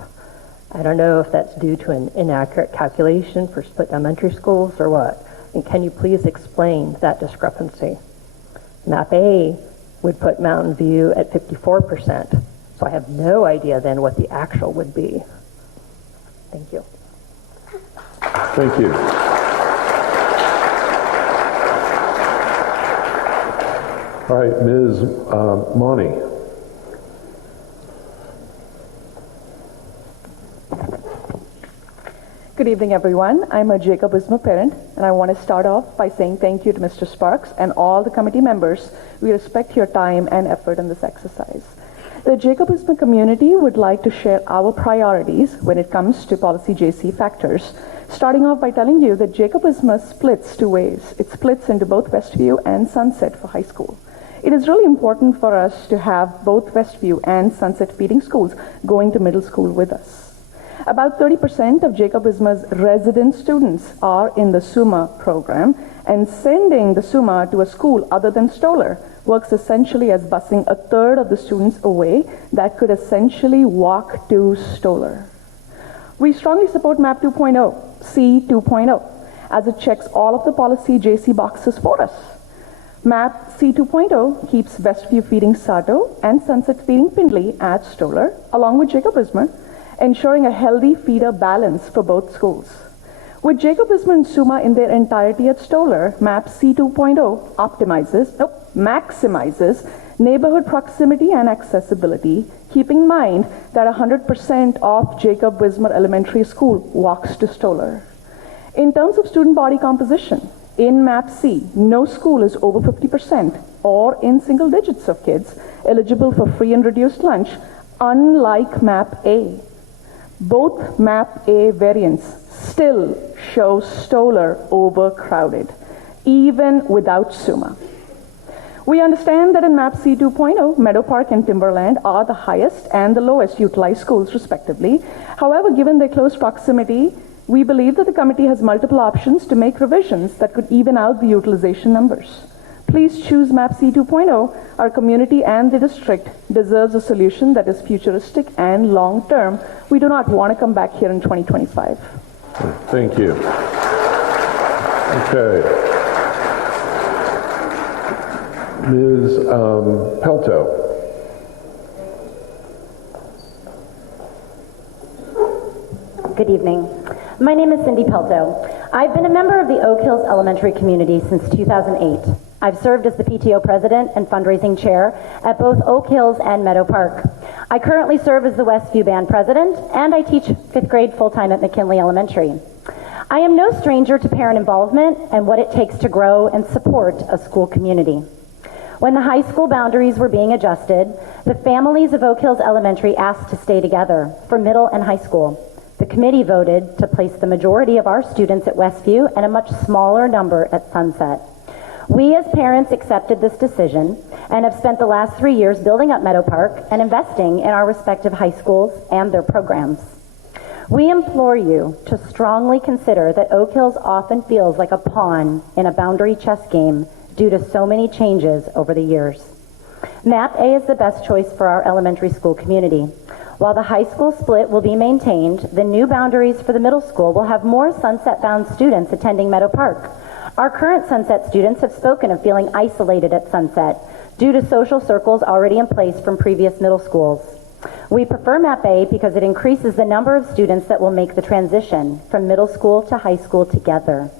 I don't know if that's due to an inaccurate calculation for split elementary schools or what. And can you please explain that discrepancy? Map A would put Mountain View at 54%, so I have no idea then what the actual would be. Thank you. Thank you. All right, Ms. Monty. Good evening, everyone. I'm a Jacob Wisma parent, and I want to start off by saying thank you to Mr. Sparks and all the committee members. We respect your time and effort in this exercise. The Jacob Wisma community would like to share our priorities when it comes to policy JC factors, starting off by telling you that Jacob Wisma splits two ways. It splits into both Westview and Sunset for high school. It is really important for us to have both Westview and Sunset feeding schools going to middle school with us. About 30% of Jacob Wisma's resident students are in the SUMA program, and sending the SUMA to a school other than Stoller works essentially as busing a third of the students away that could essentially walk to Stoller. We strongly support MAP 2.0, C 2.0, as it checks all of the policy JC boxes for us. MAP C 2.0 keeps Westview feeding Sato and Sunset feeding Pindley at Stoller, along with Jacob Wisma, ensuring a healthy feeder balance for both schools. With Jacob Wisma and SUMA in their entirety at Stoller, MAP C 2.0 maximizes neighborhood proximity and accessibility, keeping in mind that 100% of Jacob Wisma Elementary School walks to Stoller. In terms of student body composition, in MAP C, no school is over 50% or in single digits of kids eligible for free and reduced lunch, unlike MAP A. Both MAP A variants still show Stoller overcrowded, even without SUMA. We understand that in MAP C 2.0, Meadow Park and Timberland are the highest and the lowest utilized schools, respectively. However, given their close proximity, we believe that the committee has multiple options to make revisions that could even out the utilization numbers. Please choose MAP C 2.0. Our community and the district deserves a solution that is futuristic and long-term. We do not want to come back here in 2025. Thank you. Okay. Ms. Pelto. Good evening. My name is Cindy Pelto. I've been a member of the Oak Hills Elementary community since 2008. I've served as the PTO president and fundraising chair at both Oak Hills and Meadow Park. I currently serve as the Westview Band president, and I teach 5th grade full-time at McKinley Elementary. I am no stranger to parent involvement and what it takes to grow and support a school community. When the high school boundaries were being adjusted, the families of Oak Hills Elementary asked to stay together for middle and high school. The committee voted to place the majority of our students at Westview and a much smaller number at Sunset. We as parents accepted this decision and have spent the last 3 years building up Meadow Park and investing in our respective high schools and their programs. We implore you to strongly consider that Oak Hills often feels like a pawn in a boundary chess game due to so many changes over the years. MAP A is the best choice for our elementary school community. While the high school split will be maintained, the new boundaries for the middle school will have more Sunset-bound students attending Meadow Park. Our current Sunset students have spoken of feeling isolated at Sunset due to social circles already in place from previous middle schools. We prefer MAP A because it increases the number of students that will make the transition from middle school to high school together.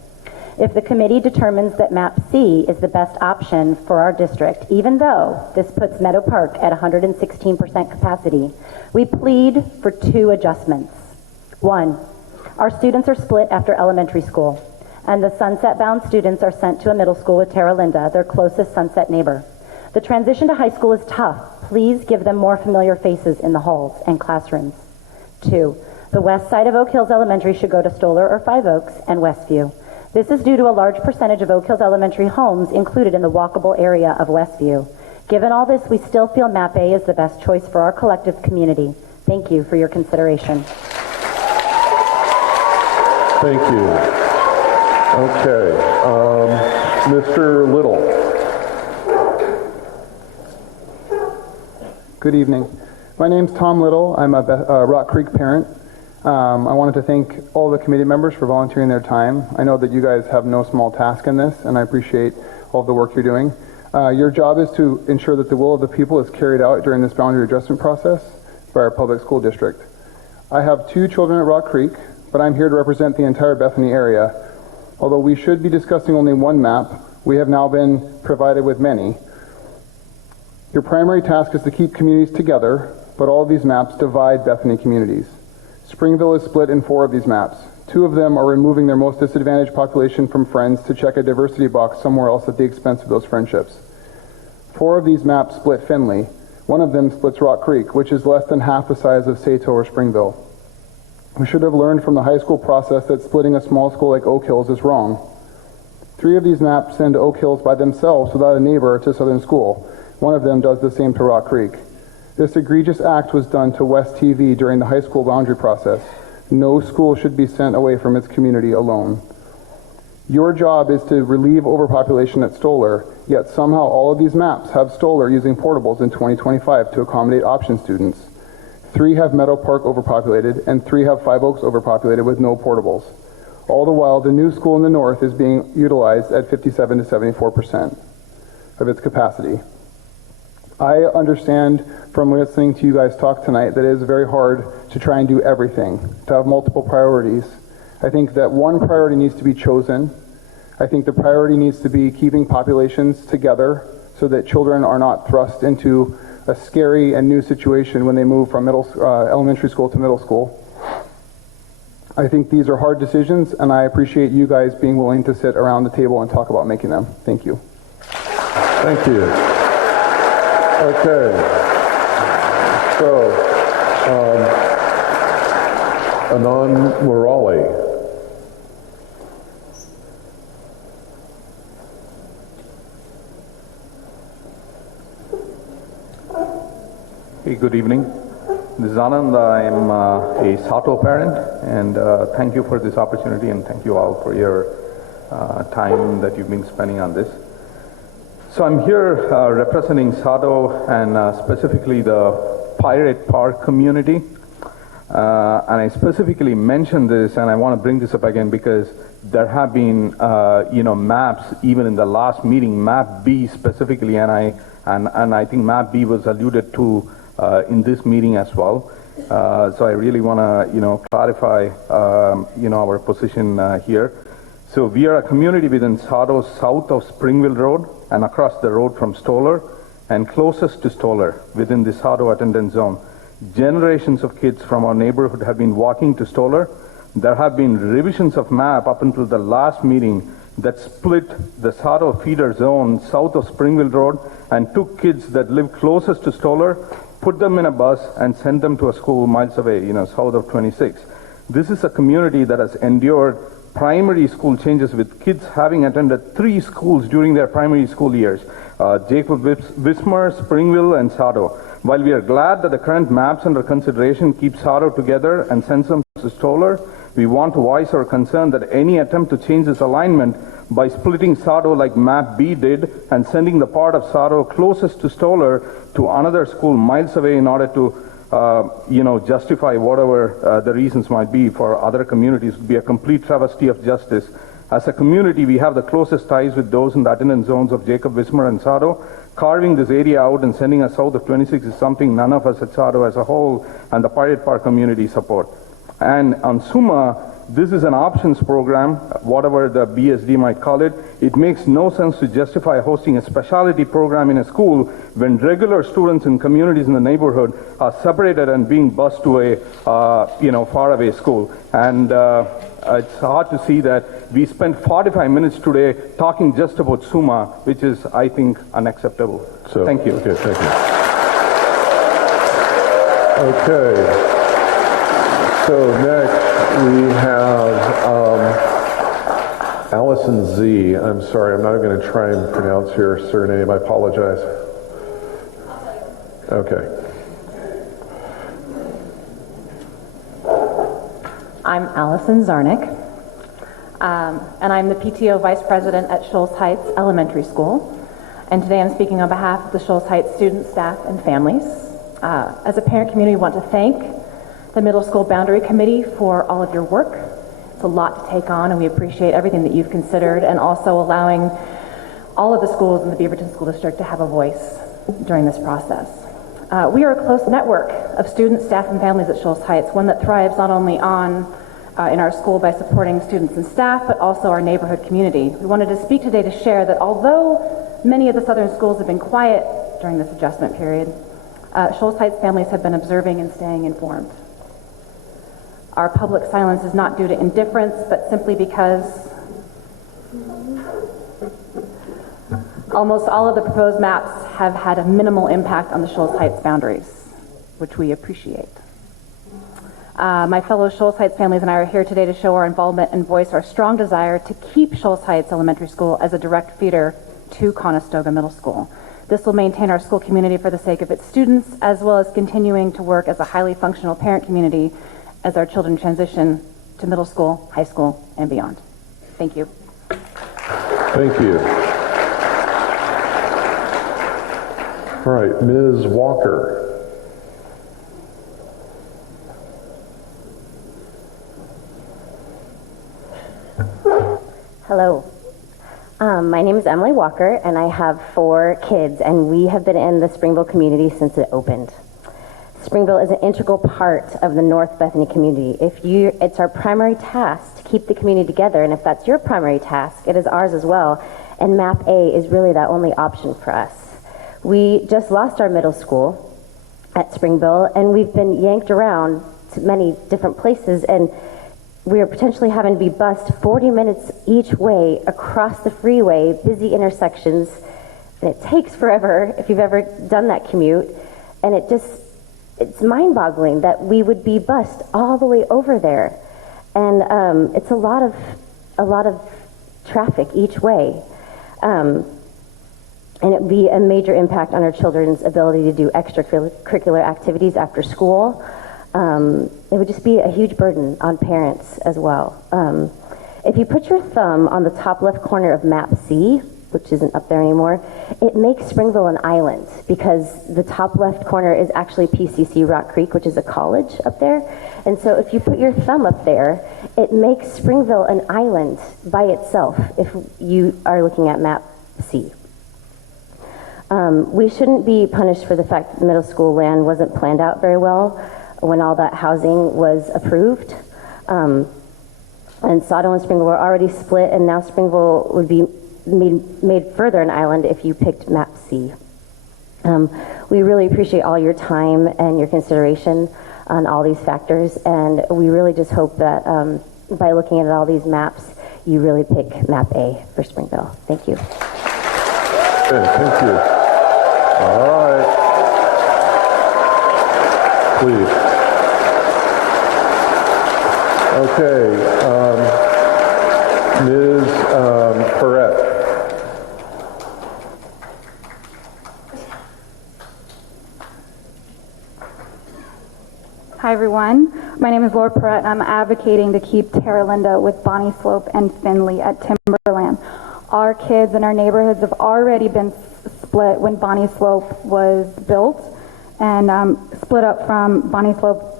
If the committee determines that MAP C is the best option for our district, even though this puts Meadow Park at 116% capacity, we plead for 2 adjustments. 1, our students are split after elementary school, and the Sunset-bound students are sent to a middle school with Terra Linda, their closest Sunset neighbor. The transition to high school is tough. Please give them more familiar faces in the halls and classrooms. 2, the west side of Oak Hills Elementary should go to Stoller or Five Oaks and Westview. This is due to a large percentage of Oak Hills Elementary homes included in the walkable area of Westview. Given all this, we still feel MAP A is the best choice for our collective community. Thank you for your consideration. Thank you. Okay. Mr. Little. Good evening. My name's Tom Little. I'm a Rock Creek parent. I wanted to thank all the committee members for volunteering their time. I know that you guys have no small task in this, and I appreciate all of the work you're doing. Your job is to ensure that the will of the people is carried out during this boundary adjustment process by our public school district. I have 2 children at Rock Creek, but I'm here to represent the entire Bethany area. Although we should be discussing only one map, we have now been provided with many. Your primary task is to keep communities together, but all of these maps divide Bethany communities. Springville is split in 4 of these maps. 2 of them are removing their most disadvantaged population from Friends to check a diversity box somewhere else at the expense of those friendships. 4 of these maps split Findlay. 1 of them splits Rock Creek, which is less than half the size of Sato or Springville. We should have learned from the high school process that splitting a small school like Oak Hills is wrong. 3 of these maps send Oak Hills by themselves without a neighbor to Southern School. 1 of them does the same to Rock Creek. This egregious act was done to West TV during the high school boundary process. No school should be sent away from its community alone. Your job is to relieve overpopulation at Stoller, yet somehow all of these maps have Stoller using portables in 2025 to accommodate option students. 3 have Meadow Park overpopulated, and 3 have Five Oaks overpopulated with no portables. All the while, the new school in the north is being utilized at 57 to 74% of its capacity. I understand from listening to you guys talk tonight that it is very hard to try and do everything, to have multiple priorities. I think that one priority needs to be chosen. I think the priority needs to be keeping populations together so that children are not thrust into a scary and new situation when they move from elementary school to middle school. I think these are hard decisions, and I appreciate you guys being willing to sit around the table and talk about making them. Thank you. Thank you. Okay. So, Anand Murali. Hey, good evening. This is Anand. I'm a Sato parent, and thank you for this opportunity, and thank you all for your time that you've been spending on this. So I'm here representing Sato and specifically the Pirate Park community. And I specifically mentioned this, and I want to bring this up again because there have been, maps even in the last meeting, Map B specifically, and I think Map B was alluded to in this meeting as well. So I really want to, clarify, our position here. So we are a community within Sado, south of Springville Road and across the road from Stoller and closest to Stoller within the Sado attendance zone. Generations of kids from our neighborhood have been walking to Stoller. There have been revisions of map up until the last meeting that split the Sado feeder zone south of Springville Road and took kids that live closest to Stoller, put them in a bus and sent them to a school miles away, south of 26. This is a community that has endured primary school changes with kids having attended 3 schools during their primary school years, Jacob Wismar, Springville, and Sado. While we are glad that the current maps under consideration keep Sado together and sends them to Stoller, we want to voice our concern that any attempt to change this alignment by splitting Sado like Map B did and sending the part of Sado closest to Stoller to another school miles away in order to justify whatever the reasons might be for other communities would be a complete travesty of justice. As a community, we have the closest ties with those in the attendance zones of Jacob Wismar and Sado. Carving this area out and sending us south of 26 is something none of us at Sado as a whole and the Pirate Park community support. And on SUMA, this is an options program, whatever the BSD might call it. It makes no sense to justify hosting a specialty program in a school when regular students in communities in the neighborhood are separated and being bused to a faraway school. And it's hard to see that we spent 45 minutes today talking just about SUMA, which is, I think, unacceptable. So, thank you. Okay, thank you. Okay. So next we have Allison Z. I'm sorry, I'm not even going to try and pronounce your surname. I apologize. Okay. I'm Allison Zarnick, and I'm the PTO Vice President at Shoals Heights Elementary School. And today I'm speaking on behalf of the Shoals Heights students, staff, and families. As a parent community, we want to thank the Middle School Boundary Committee for all of your work. It's a lot to take on, and we appreciate everything that you've considered, and also allowing all of the schools in the Beaverton School District to have a voice during this process. We are a close network of students, staff, and families at Shoals Heights, one that thrives not only in our school by supporting students and staff, but also our neighborhood community. We wanted to speak today to share that although many of the southern schools have been quiet during this adjustment period, Shoals Heights families have been observing and staying informed. Our public silence is not due to indifference, but simply because almost all of the proposed maps have had a minimal impact on the Shoals Heights boundaries, which we appreciate. My fellow Shoals Heights families and I are here today to show our involvement and voice our strong desire to keep Shoals Heights Elementary School as a direct feeder to Conestoga Middle School. This will maintain our school community for the sake of its students, as well as continuing to work as a highly functional parent community as our children transition to middle school, high school, and beyond. Thank you. Thank you. All right, Ms. Walker. Hello. My name is Emily Walker, and I have 4 kids, and we have been in the Springville community since it opened. Springville is an integral part of the North Bethany community. It's our primary task to keep the community together, and if that's your primary task, it is ours as well, and Map A is really that only option for us. We just lost our middle school at Springville, and we've been yanked around to many different places, and we are potentially having to be bused 40 minutes each way across the freeway, busy intersections, and it takes forever if you've ever done that commute, and it's mind-boggling that we would be bused all the way over there, and it's a lot of traffic each way, and it would be a major impact on our children's ability to do extracurricular activities after school. It would just be a huge burden on parents as well. If you put your thumb on the top left corner of Map C, which isn't up there anymore, it makes Springville an island because the top left corner is actually PCC Rock Creek, which is a college up there. And so if you put your thumb up there, it makes Springville an island by itself if you are looking at Map C. We shouldn't be punished for the fact that middle school land wasn't planned out very well when all that housing was approved. And Sato and Springville were already split, and now Springville would be made further an island if you picked map C. We really appreciate all your time and your consideration on all these factors, and we really just hope that by looking at all these maps, you really pick map A for Springville. Thank you. Okay, thank you. All right. Please. Okay, Ms. Perrette. Hi everyone, my name is Laura Perrette and I'm advocating to keep Terra Linda with Bonnie Slope and Finley at Timberland. Our kids in our neighborhoods have already been split when Bonnie Slope was built and split up from Bonnie Slope.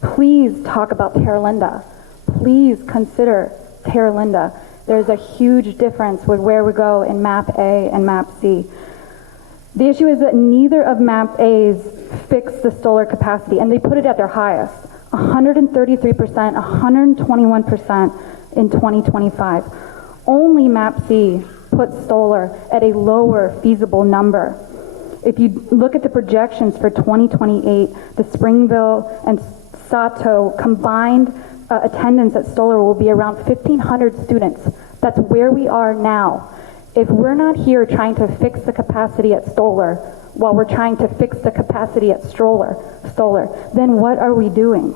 Please talk about Terra Linda. Please consider Terra Linda. There's a huge difference with where we go in map A and map C. The issue is that neither of map A's fix the solar capacity, and they put it at their highest, 133%, 121% in 2025. Only map C puts solar at a lower feasible number. If you look at the projections for 2028, the Springville and Sato combined attendance at solar will be around 1,500 students. That's where we are now. If we're not here trying to fix the capacity at solar while we're trying to fix the capacity at solar, then what are we doing?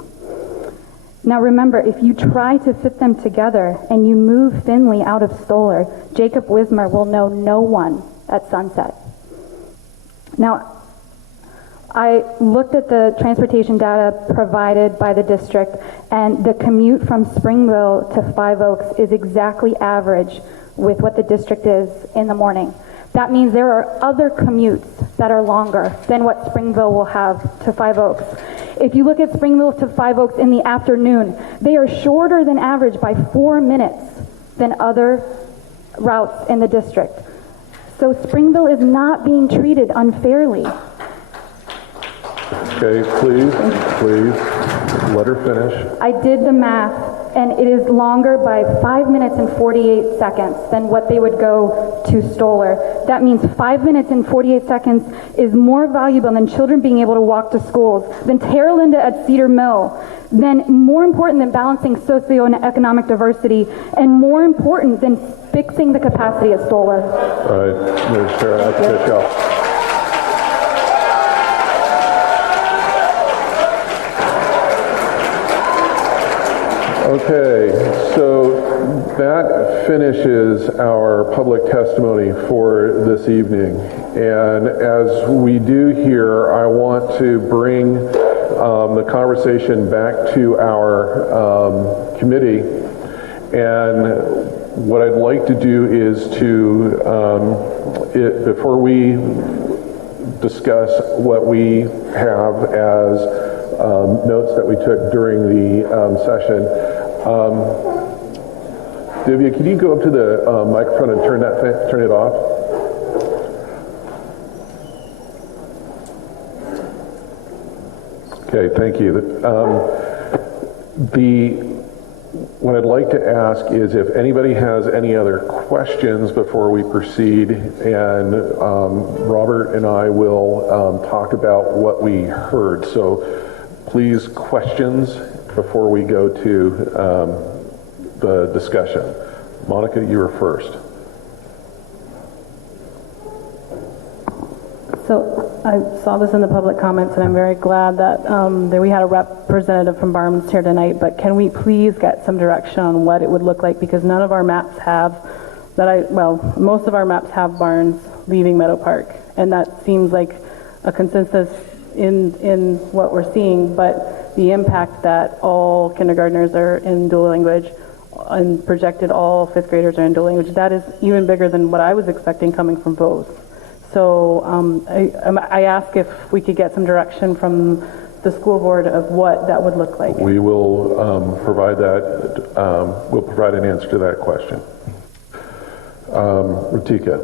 Now remember, if you try to fit them together and you move Finley out of solar, Jacob Wismer will know no one at sunset. Now, I looked at the transportation data provided by the district, and the commute from Springville to Five Oaks is exactly average with what the district is in the morning. That means there are other commutes that are longer than what Springville will have to Five Oaks. If you look at Springville to Five Oaks in the afternoon, they are shorter than average by 4 minutes than other routes in the district. So Springville is not being treated unfairly. Okay, please let her finish. I did the math, and it is longer by 5 minutes and 48 seconds than what they would go to Stoller. That means 5 minutes and 48 seconds is more valuable than children being able to walk to schools, than Terra Linda at Cedar Mill, than more important than balancing socioeconomic diversity, and more important than fixing the capacity at Stoller. All right, Ms. Chair, I have to go. Okay, so that finishes our public testimony for this evening. And as we do here, I want to bring the conversation back to our committee. And what I'd like to do is to, before we discuss what we have as notes that we took during the session. Divya, can you go up to the microphone and turn it off? Okay, thank you. What I'd like to ask is if anybody has any other questions before we proceed, and Robert and I will talk about what we heard. So please, questions before we go to the discussion. Monica, you were first. So I saw this in the public comments, and I'm very glad that we had a representative from Barnes here tonight, but can we please get some direction on what it would look like? Because none of our maps have, most of our maps have Barnes leaving Meadow Park, and that seems like a consensus in what we're seeing, but the impact that all kindergartners are in dual language and projected all fifth graders are in dual language, that is even bigger than what I was expecting coming from both. So I ask if we could get some direction from the school board of what that would look like. We will provide that, we'll provide an answer to that question. Ritika.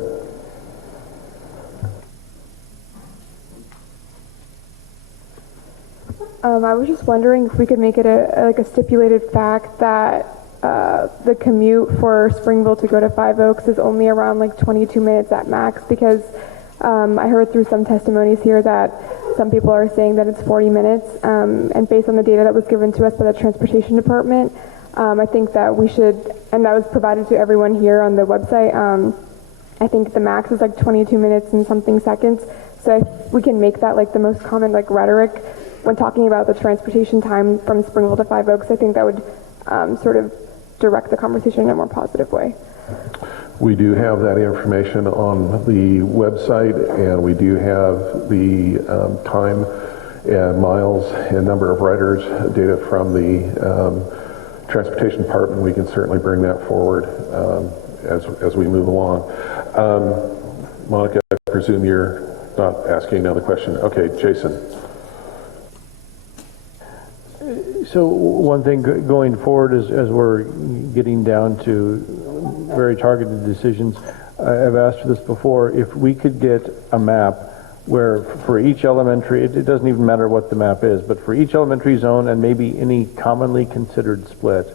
I was just wondering if we could make it like a stipulated fact that the commute for Springville to go to Five Oaks is only around like 22 minutes at max, because I heard through some testimonies here that some people are saying that it's 40 minutes, and based on the data that was given to us by the Transportation Department, I think that we should, and that was provided to everyone here on the website, I think the max is like 22 minutes and something seconds. So if we can make that like the most common like rhetoric when talking about the transportation time from Springville to Five Oaks, I think that would sort of direct the conversation in a more positive way. We do have that information on the website, and we do have the time and miles and number of riders data from the Transportation Department. We can certainly bring that forward as we move along. Monica, I presume you're not asking another question. Okay, Jason. So one thing going forward as we're getting down to very targeted decisions, I've asked for this before, if we could get a map where for each elementary, it doesn't even matter what the map is, but for each elementary zone and maybe any commonly considered split,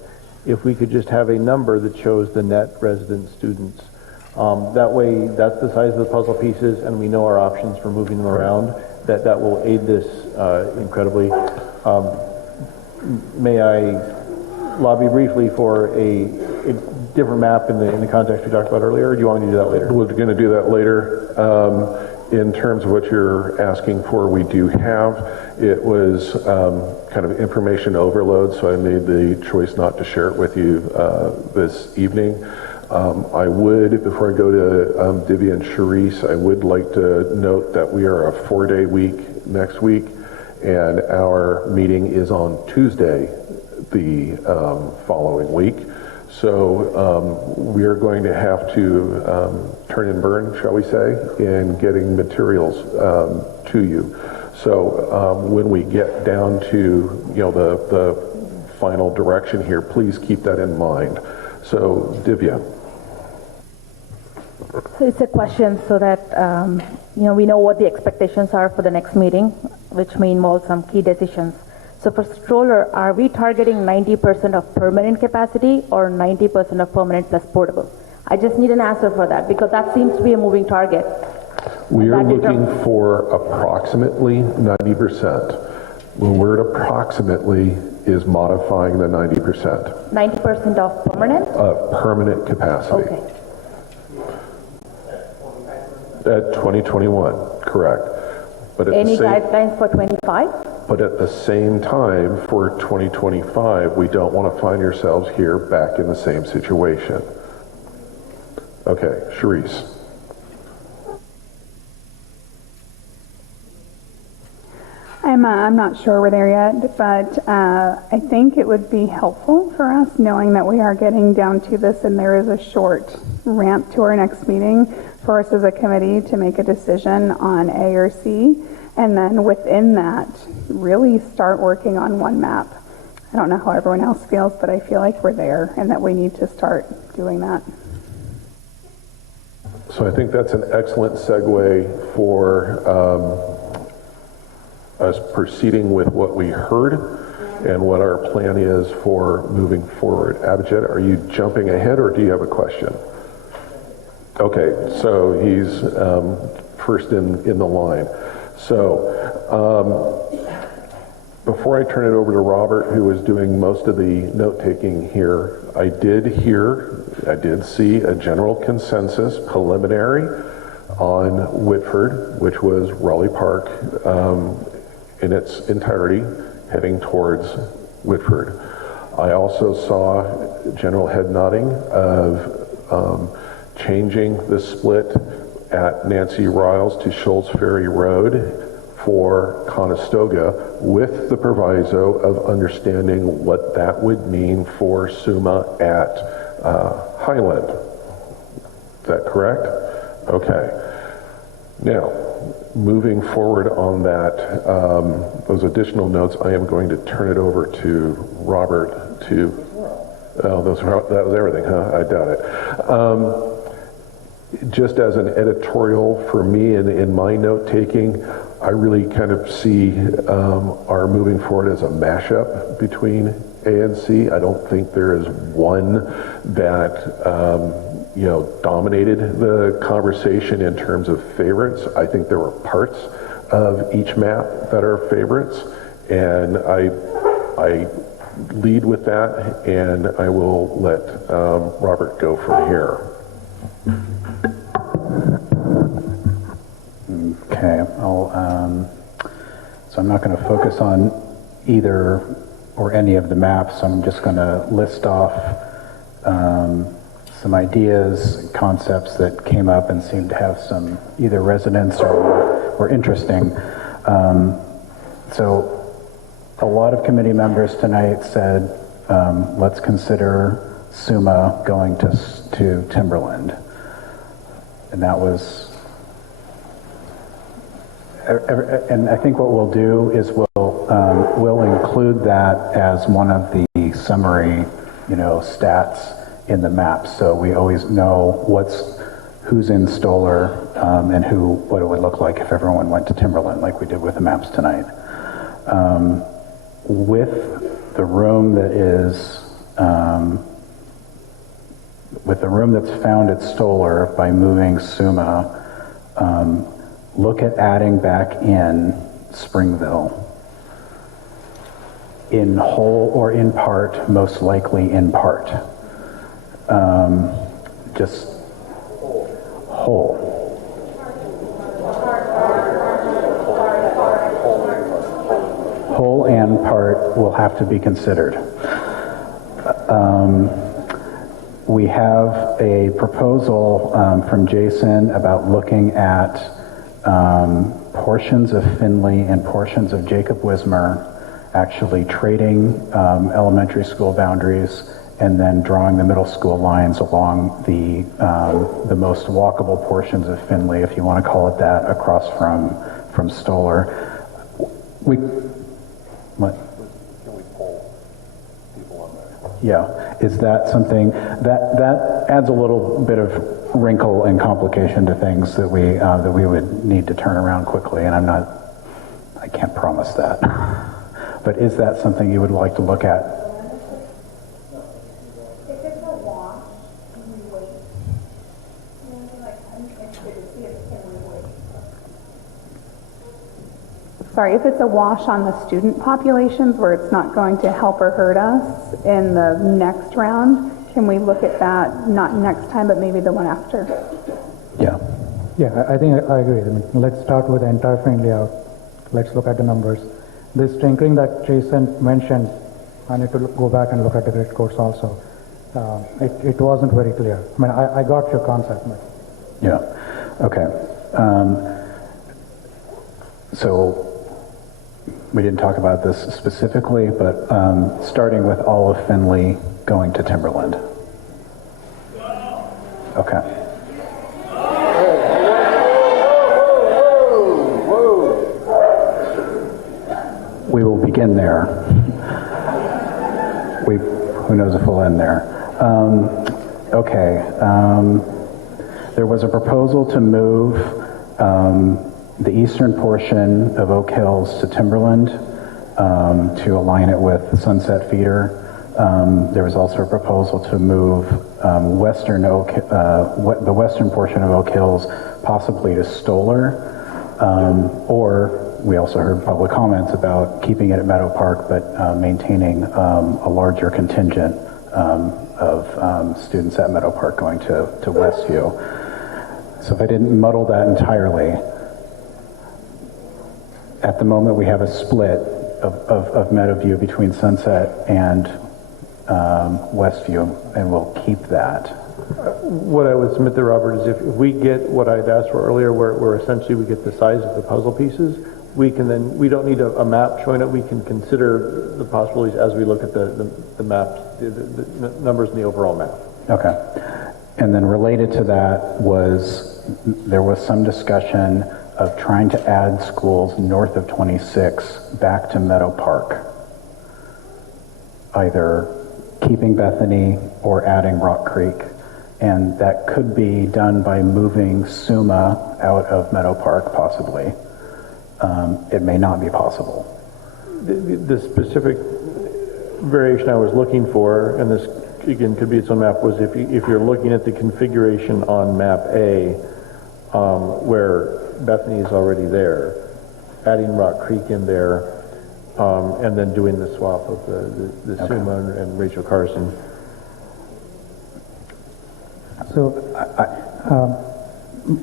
if we could just have a number that shows the net resident students. That way, that's the size of the puzzle pieces, and we know our options for moving them around. That will aid this incredibly. May I lobby briefly for a different map in the context we talked about earlier, or do you want me to do that later? We're going to do that later. In terms of what you're asking for, we do have. It was kind of information overload, so I made the choice not to share it with you this evening. I would, before I go to Divya and Charisse, I would like to note that we are a 4-day week next week, and our meeting is on Tuesday the following week. So we are going to have to turn and burn, shall we say, in getting materials to you. So when we get down to the final direction here, please keep that in mind. So Divya. So it's a question so that we know what the expectations are for the next meeting, which may involve some key decisions. So for stroller, are we targeting 90% of permanent capacity or 90% of permanent plus portable? I just need an answer for that, because that seems to be a moving target. We are looking for approximately 90%. The word approximately is modifying the 90%. 90% of permanent? Of permanent capacity. Okay. At 2021, correct. But at Any the same, guidelines for 25? But at the same time, for 2025, we don't want to find ourselves here back in the same situation. Okay, Charisse. I'm not sure we're there yet, but I think it would be helpful for us knowing that we are getting down to this and there is a short ramp to our next meeting for us as a committee to make a decision on A or C, and then within that, really start working on one map. I don't know how everyone else feels, but I feel like we're there and that we need to start doing that. So I think that's an excellent segue for us proceeding with what we heard and what our plan is for moving forward. Abhijit, are you jumping ahead or do you have a question? Okay, so he's first in the line. So before I turn it over to Robert, who is doing most of the note-taking here, I did see a general consensus preliminary on Whitford, which was Raleigh Park in its entirety, heading towards Whitford. I also saw general head nodding of changing the split at Nancy Riles to Shoals Ferry Road for Conestoga, with the proviso of understanding what that would mean for SUMA at Highland. Is that correct? Okay. Now, moving forward on that, those additional notes, I am going to turn it over to Robert to, that was everything, huh? I doubt it. Just as an editorial for me in my note-taking, I really kind of see our moving forward as a mashup between A and C. I don't think there is one that dominated the conversation in terms of favorites. I think there were parts of each map that are favorites, and I lead with that, and I will let Robert go from here. Okay, so I'm not going to focus on either or any of the maps. I'm just going to list off some ideas, concepts that came up and seemed to have some either resonance or interesting. So a lot of committee members tonight said, let's consider SUMA going to Timberland. And that was, and I think what we'll do is we'll include that as one of the summary, stats in the map, so we always know who's in Stoller and what it would look like if everyone went to Timberland, like we did with the maps tonight. With the room that's found at Stoller by moving SUMA, look at adding back in Springville. In whole or in part, most likely in part. Just whole. Whole and part will have to be considered. We have a proposal from Jason about looking at portions of Findlay and portions of Jacob Wismer actually trading elementary school boundaries and then drawing the middle school lines along the most walkable portions of Findlay, if you want to call it that, across from Stoller. What? Can we poll people on that? Yeah, is that something that adds a little bit of wrinkle and complication to things that we would need to turn around quickly, and I can't promise that. But is that something you would like to look at? Sorry, if it's a wash on the student populations where it's not going to help or hurt us in the next round, can we look at that, not next time, but maybe the one after? Yeah. Yeah, I think I agree. I mean, let's start with the entire Findlay out. Let's look at the numbers. This tinkering that Jason mentioned, I need to go back and look at the grid course also. It wasn't very clear. I mean, I got your concept. But... Yeah. Okay. So we didn't talk about this specifically, but starting with all of Findlay going to Timberland. Okay. We will begin there. Who knows if we'll end there. Okay. There was a proposal to move the eastern portion of Oak Hills to Timberland to align it with Sunset Feeder. There was also a proposal to move the western portion of Oak Hills possibly to Stoller, or we also heard public comments about keeping it at Meadow Park, but maintaining a larger contingent of students at Meadow Park going to Westview. So if I didn't muddle that entirely, at the moment we have a split of Meadowview between Sunset and Westview, and we'll keep that. What I would submit to Robert is if we get what I'd asked for earlier, where essentially we get the size of the puzzle pieces, we don't need a map showing it. We can consider the possibilities as we look at the maps, the numbers in the overall map. Okay. And then related to that there was some discussion of trying to add schools north of 26 back to Meadow Park, either keeping Bethany or adding Rock Creek. And that could be done by moving SUMA out of Meadow Park, possibly. it may not be possible. The specific variation I was looking for, and this again could be its own map, was if you're looking at the configuration on map A, where Bethany is already there, adding Rock Creek in there, and then doing the swap of the Suma and Rachel Carson. So,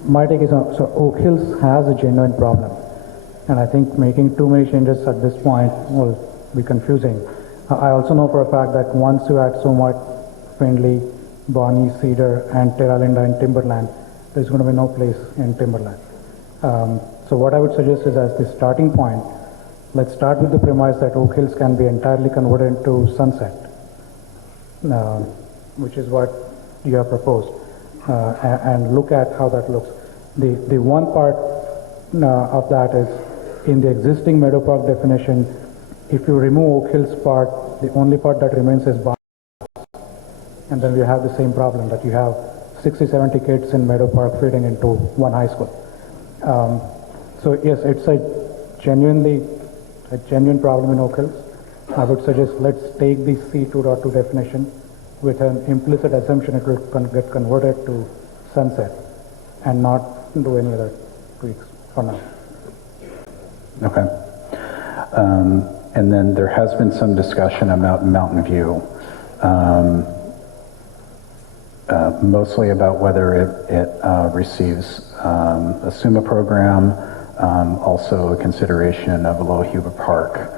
my take is, so Oak Hills has a genuine problem. And I think making too many changes at this point will be confusing. I also know for a fact that once you add Suma, Findlay, Bonnie, Cedar, and Terra Linda and Timberland, there's going to be no place in Timberland. So what I would suggest is, as the starting point, let's start with the premise that Oak Hills can be entirely converted into Sunset, which is what you have proposed, and look at how that looks. The one part of that is in the existing Meadow Park definition. If you remove Oak Hills part, the only part that remains is Barnes. And then we have the same problem that you have 60-70 kids in Meadow Park feeding into one high school. So yes, it's a genuine problem in Oak Hills. I would suggest let's take the C2.2 definition with an implicit assumption it will get converted to Sunset and not do any other tweaks for now. Okay. And then there has been some discussion about Mountain View, mostly about whether it receives a SUMA program, also a consideration of a Low Huber Park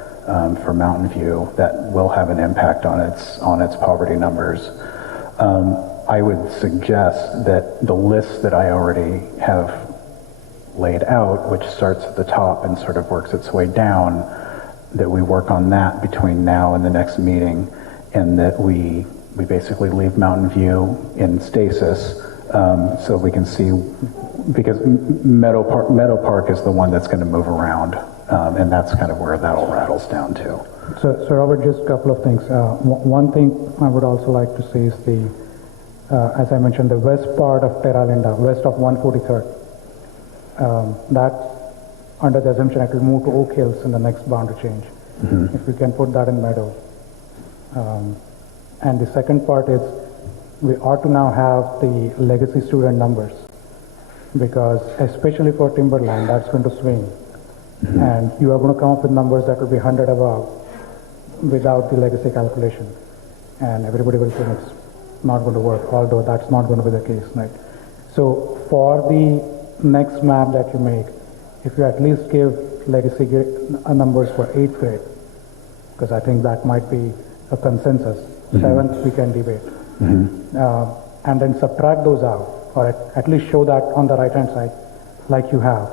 for Mountain View that will have an impact on its poverty numbers. I would suggest that the list that I already have laid out, which starts at the top and sort of works its way down, that we work on that between now and the next meeting, and that we basically leave Mountain View in stasis, so we can see, because Meadow Park is the one that's going to move around, and that's kind of where that all rattles down to. So Robert, just a couple of things. One thing I would also like to say is as I mentioned, the west part of Terra Linda, west of 143rd, that under the assumption it will move to Oak Hills in the next boundary change. Mm-hmm. If we can put that in Meadow. And the second part is we ought to now have the legacy student numbers, because especially for Timberland, that's going to swing. Mm-hmm. And you are going to come up with numbers that will be 100 above without the legacy calculation. And everybody will think it's not going to work, although that's not going to be the case, right? So for the next map that you make, if you at least give legacy numbers for 8th grade, because I think that might be a consensus. Mm-hmm. 7th we can debate. Mm-hmm. And then subtract those out, or at least show that on the right hand side like you have.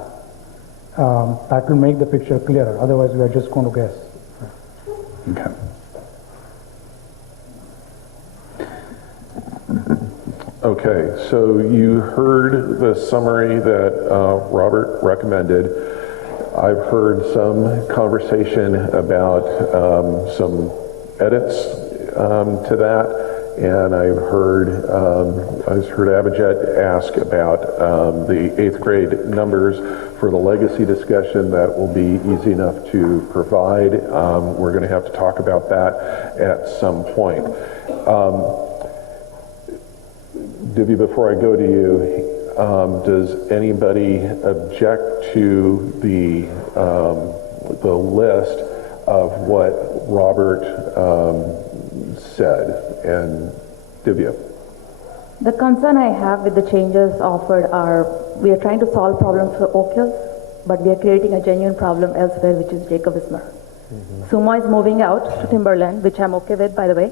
That will make the picture clearer, otherwise we are just going to guess. Okay. Okay, so you heard the summary that Robert recommended. I've heard some conversation about some edits to that, and I've heard Abhijit ask about the 8th grade numbers for the legacy discussion. That will be easy enough to provide. We're going to have to talk about that at some point. Divya, before I go to you, does anybody object to the list of what Robert said? And Divya. The concern I have with the changes offered are, we are trying to solve problems for Oak Hills, but we are creating a genuine problem elsewhere, which is Jacob Ismer. Mm-hmm. Suma is moving out to Timberland, which I'm okay with, by the way.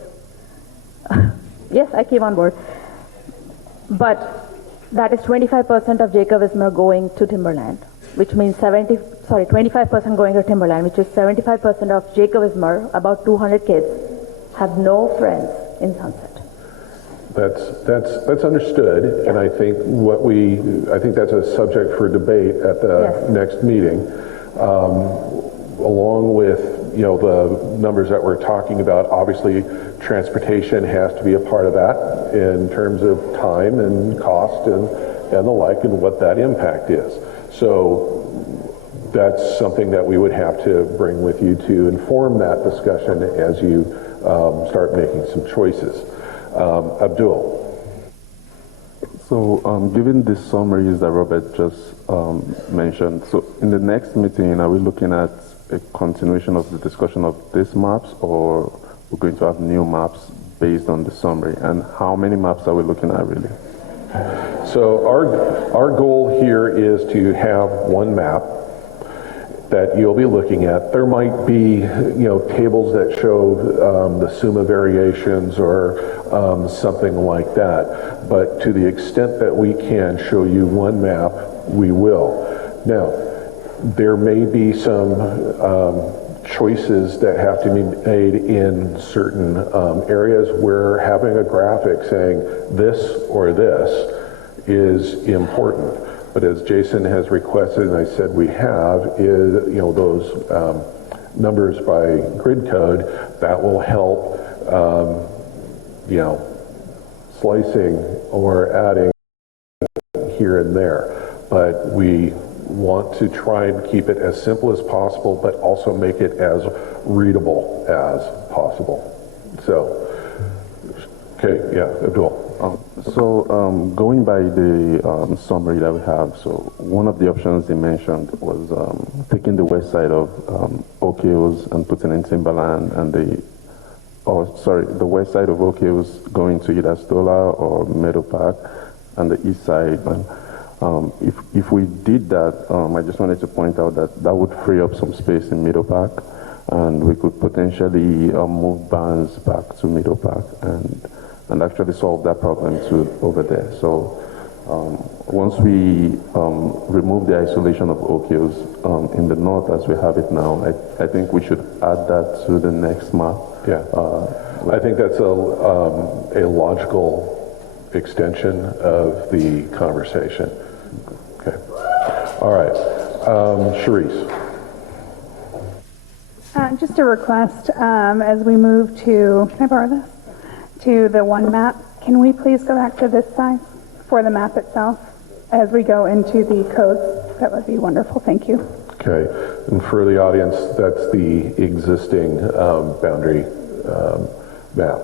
Yes, I came on board. But that is 25% of Jacob Ismer going to Timberland, which means 25% going to Timberland, which is 75% of Jacob Ismer, about 200 kids, have no friends in Sunset. That's understood, and I think that's a subject for debate at the next meeting, along with the numbers that we're talking about. Obviously, transportation has to be a part of that in terms of time and cost and the like, and what that impact is. So that's something that we would have to bring with you to inform that discussion as you start making some choices. Abdul. So, given the summaries that Robert just mentioned, so in the next meeting, are we looking at a continuation of the discussion of these maps, or we're going to have new maps based on the summary? And how many maps are we looking at, really? So our goal here is to have one map that you'll be looking at. There might be, tables that show the summa variations or something like that. But to the extent that we can show you one map, we will. Now, there may be some choices that have to be made in certain areas where having a graphic saying this or this is important. But as Jason has requested, and I said we have, is those numbers by grid code that will help, slicing or adding here and there. But we want to try and keep it as simple as possible, but also make it as readable as possible. So, okay, yeah, Abdul. Going by the summary that we have, so one of the options they mentioned was taking the west side of Oak Hills and putting in Timberland, and the west side of Oak Hills going to either Stola or Meadow Park, and the east side. And if we did that, I just wanted to point out that would free up some space in Meadow Park, and we could potentially move bands back to Meadow Park and actually solve that problem too over there. So once we remove the isolation of Oak Hills in the north as we have it now, I think we should add that to the next map. Yeah, I think that's a logical extension of the conversation. Okay. All right. Charisse. Just a request, as we move to, can I borrow this? To the one map, can we please go back to this size for the map itself as we go into the codes? That would be wonderful. Thank you. Okay. And for the audience, that's the existing boundary map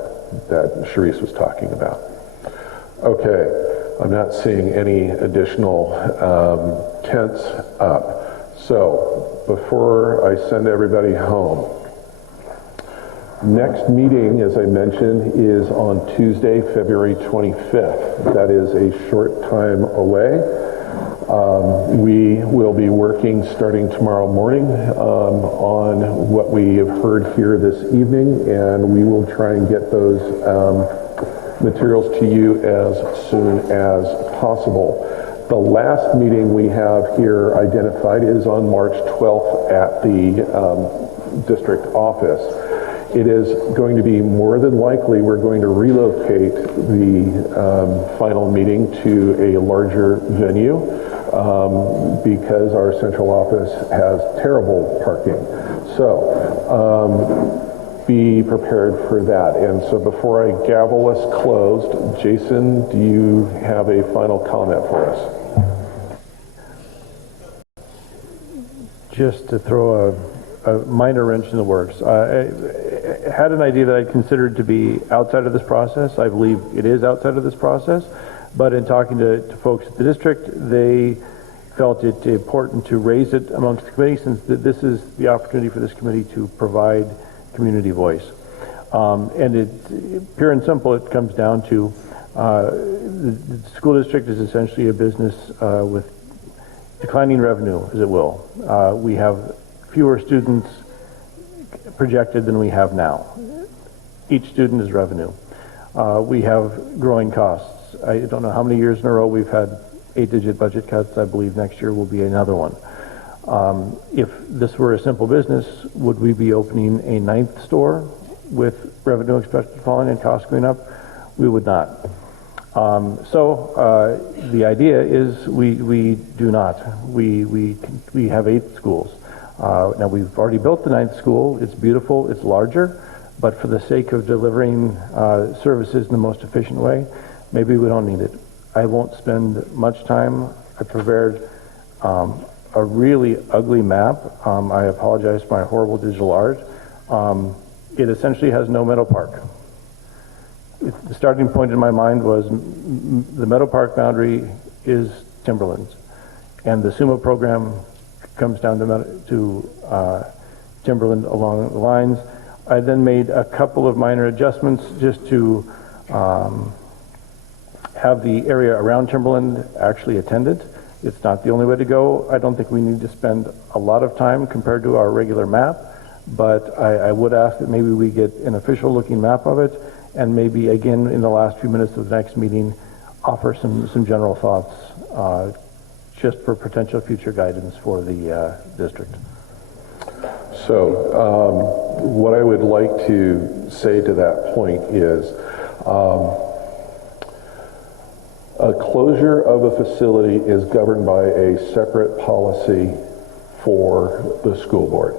that Charisse was talking about. Okay. I'm not seeing any additional tents up. So before I send everybody home, next meeting, as I mentioned, is on Tuesday, February 25th. That is a short time away. We will be working starting tomorrow morning on what we have heard here this evening, and we will try and get those materials to you as soon as possible. The last meeting we have here identified is on March 12th at the district office. It is going to be more than likely we're going to relocate the final meeting to a larger venue because our central office has terrible parking. So be prepared for that. And so before I gavel us closed, Jason, do you have a final comment for us? Just to throw a minor wrench in the works. I had an idea that I considered to be outside of this process. I believe it is outside of this process, but in talking to folks at the district, they felt it important to raise it amongst the committee, since this is the opportunity for this committee to provide community voice. And it, pure and simple, it comes down to the school district is essentially a business with declining revenue, as it will. We have fewer students projected than we have now. Each student is revenue. We have growing costs. I don't know how many years in a row we've had 8-digit budget cuts. I believe next year will be another one. If this were a simple business, would we be opening a 9th store with revenue expected falling and costs going up? We would not. So the idea is we do not. We have 8 schools. Now we've already built the 9th school. It's beautiful. It's larger. But for the sake of delivering services in the most efficient way, maybe we don't need it. I won't spend much time. I prepared a really ugly map. I apologize for my horrible digital art. It essentially has no Meadow Park. The starting point in my mind was the Meadow Park boundary is Timberlands, and the SUMA program comes down to Timberland along the lines. I then made a couple of minor adjustments just to have the area around Timberland actually attended. It's not the only way to go. I don't think we need to spend a lot of time compared to our regular map, but I would ask that maybe we get an official looking map of it, and maybe again in the last few minutes of the next meeting offer some general thoughts just for potential future guidance for the district. So what I would like to say to that point is a closure of a facility is governed by a separate policy for the school board,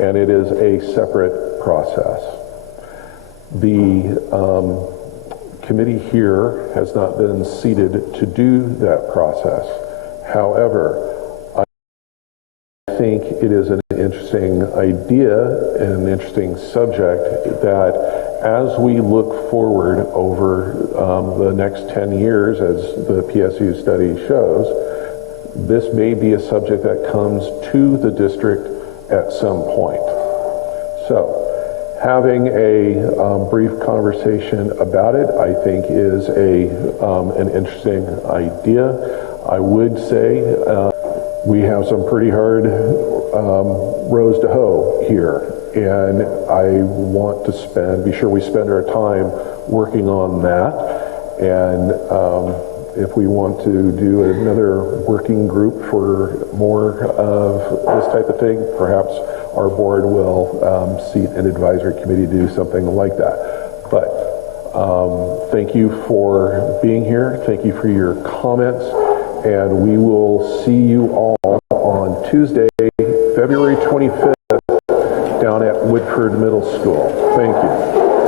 and it is a separate process. The committee here has not been seated to do that process. However, I think it is an interesting idea and an interesting subject that as we look forward over the next 10 years, as the PSU study shows, this may be a subject that comes to the district at some point. So having a brief conversation about it, I think, is an interesting idea. I would say we have some pretty hard rows to hoe here, and I want to be sure we spend our time working on that. And if we want to do another working group for more of this type of thing, perhaps our board will seat an advisory committee to do something like that. But thank you for being here. Thank you for your comments. And we will see you all on Tuesday, February 25th, down at Woodford Middle School. Thank you.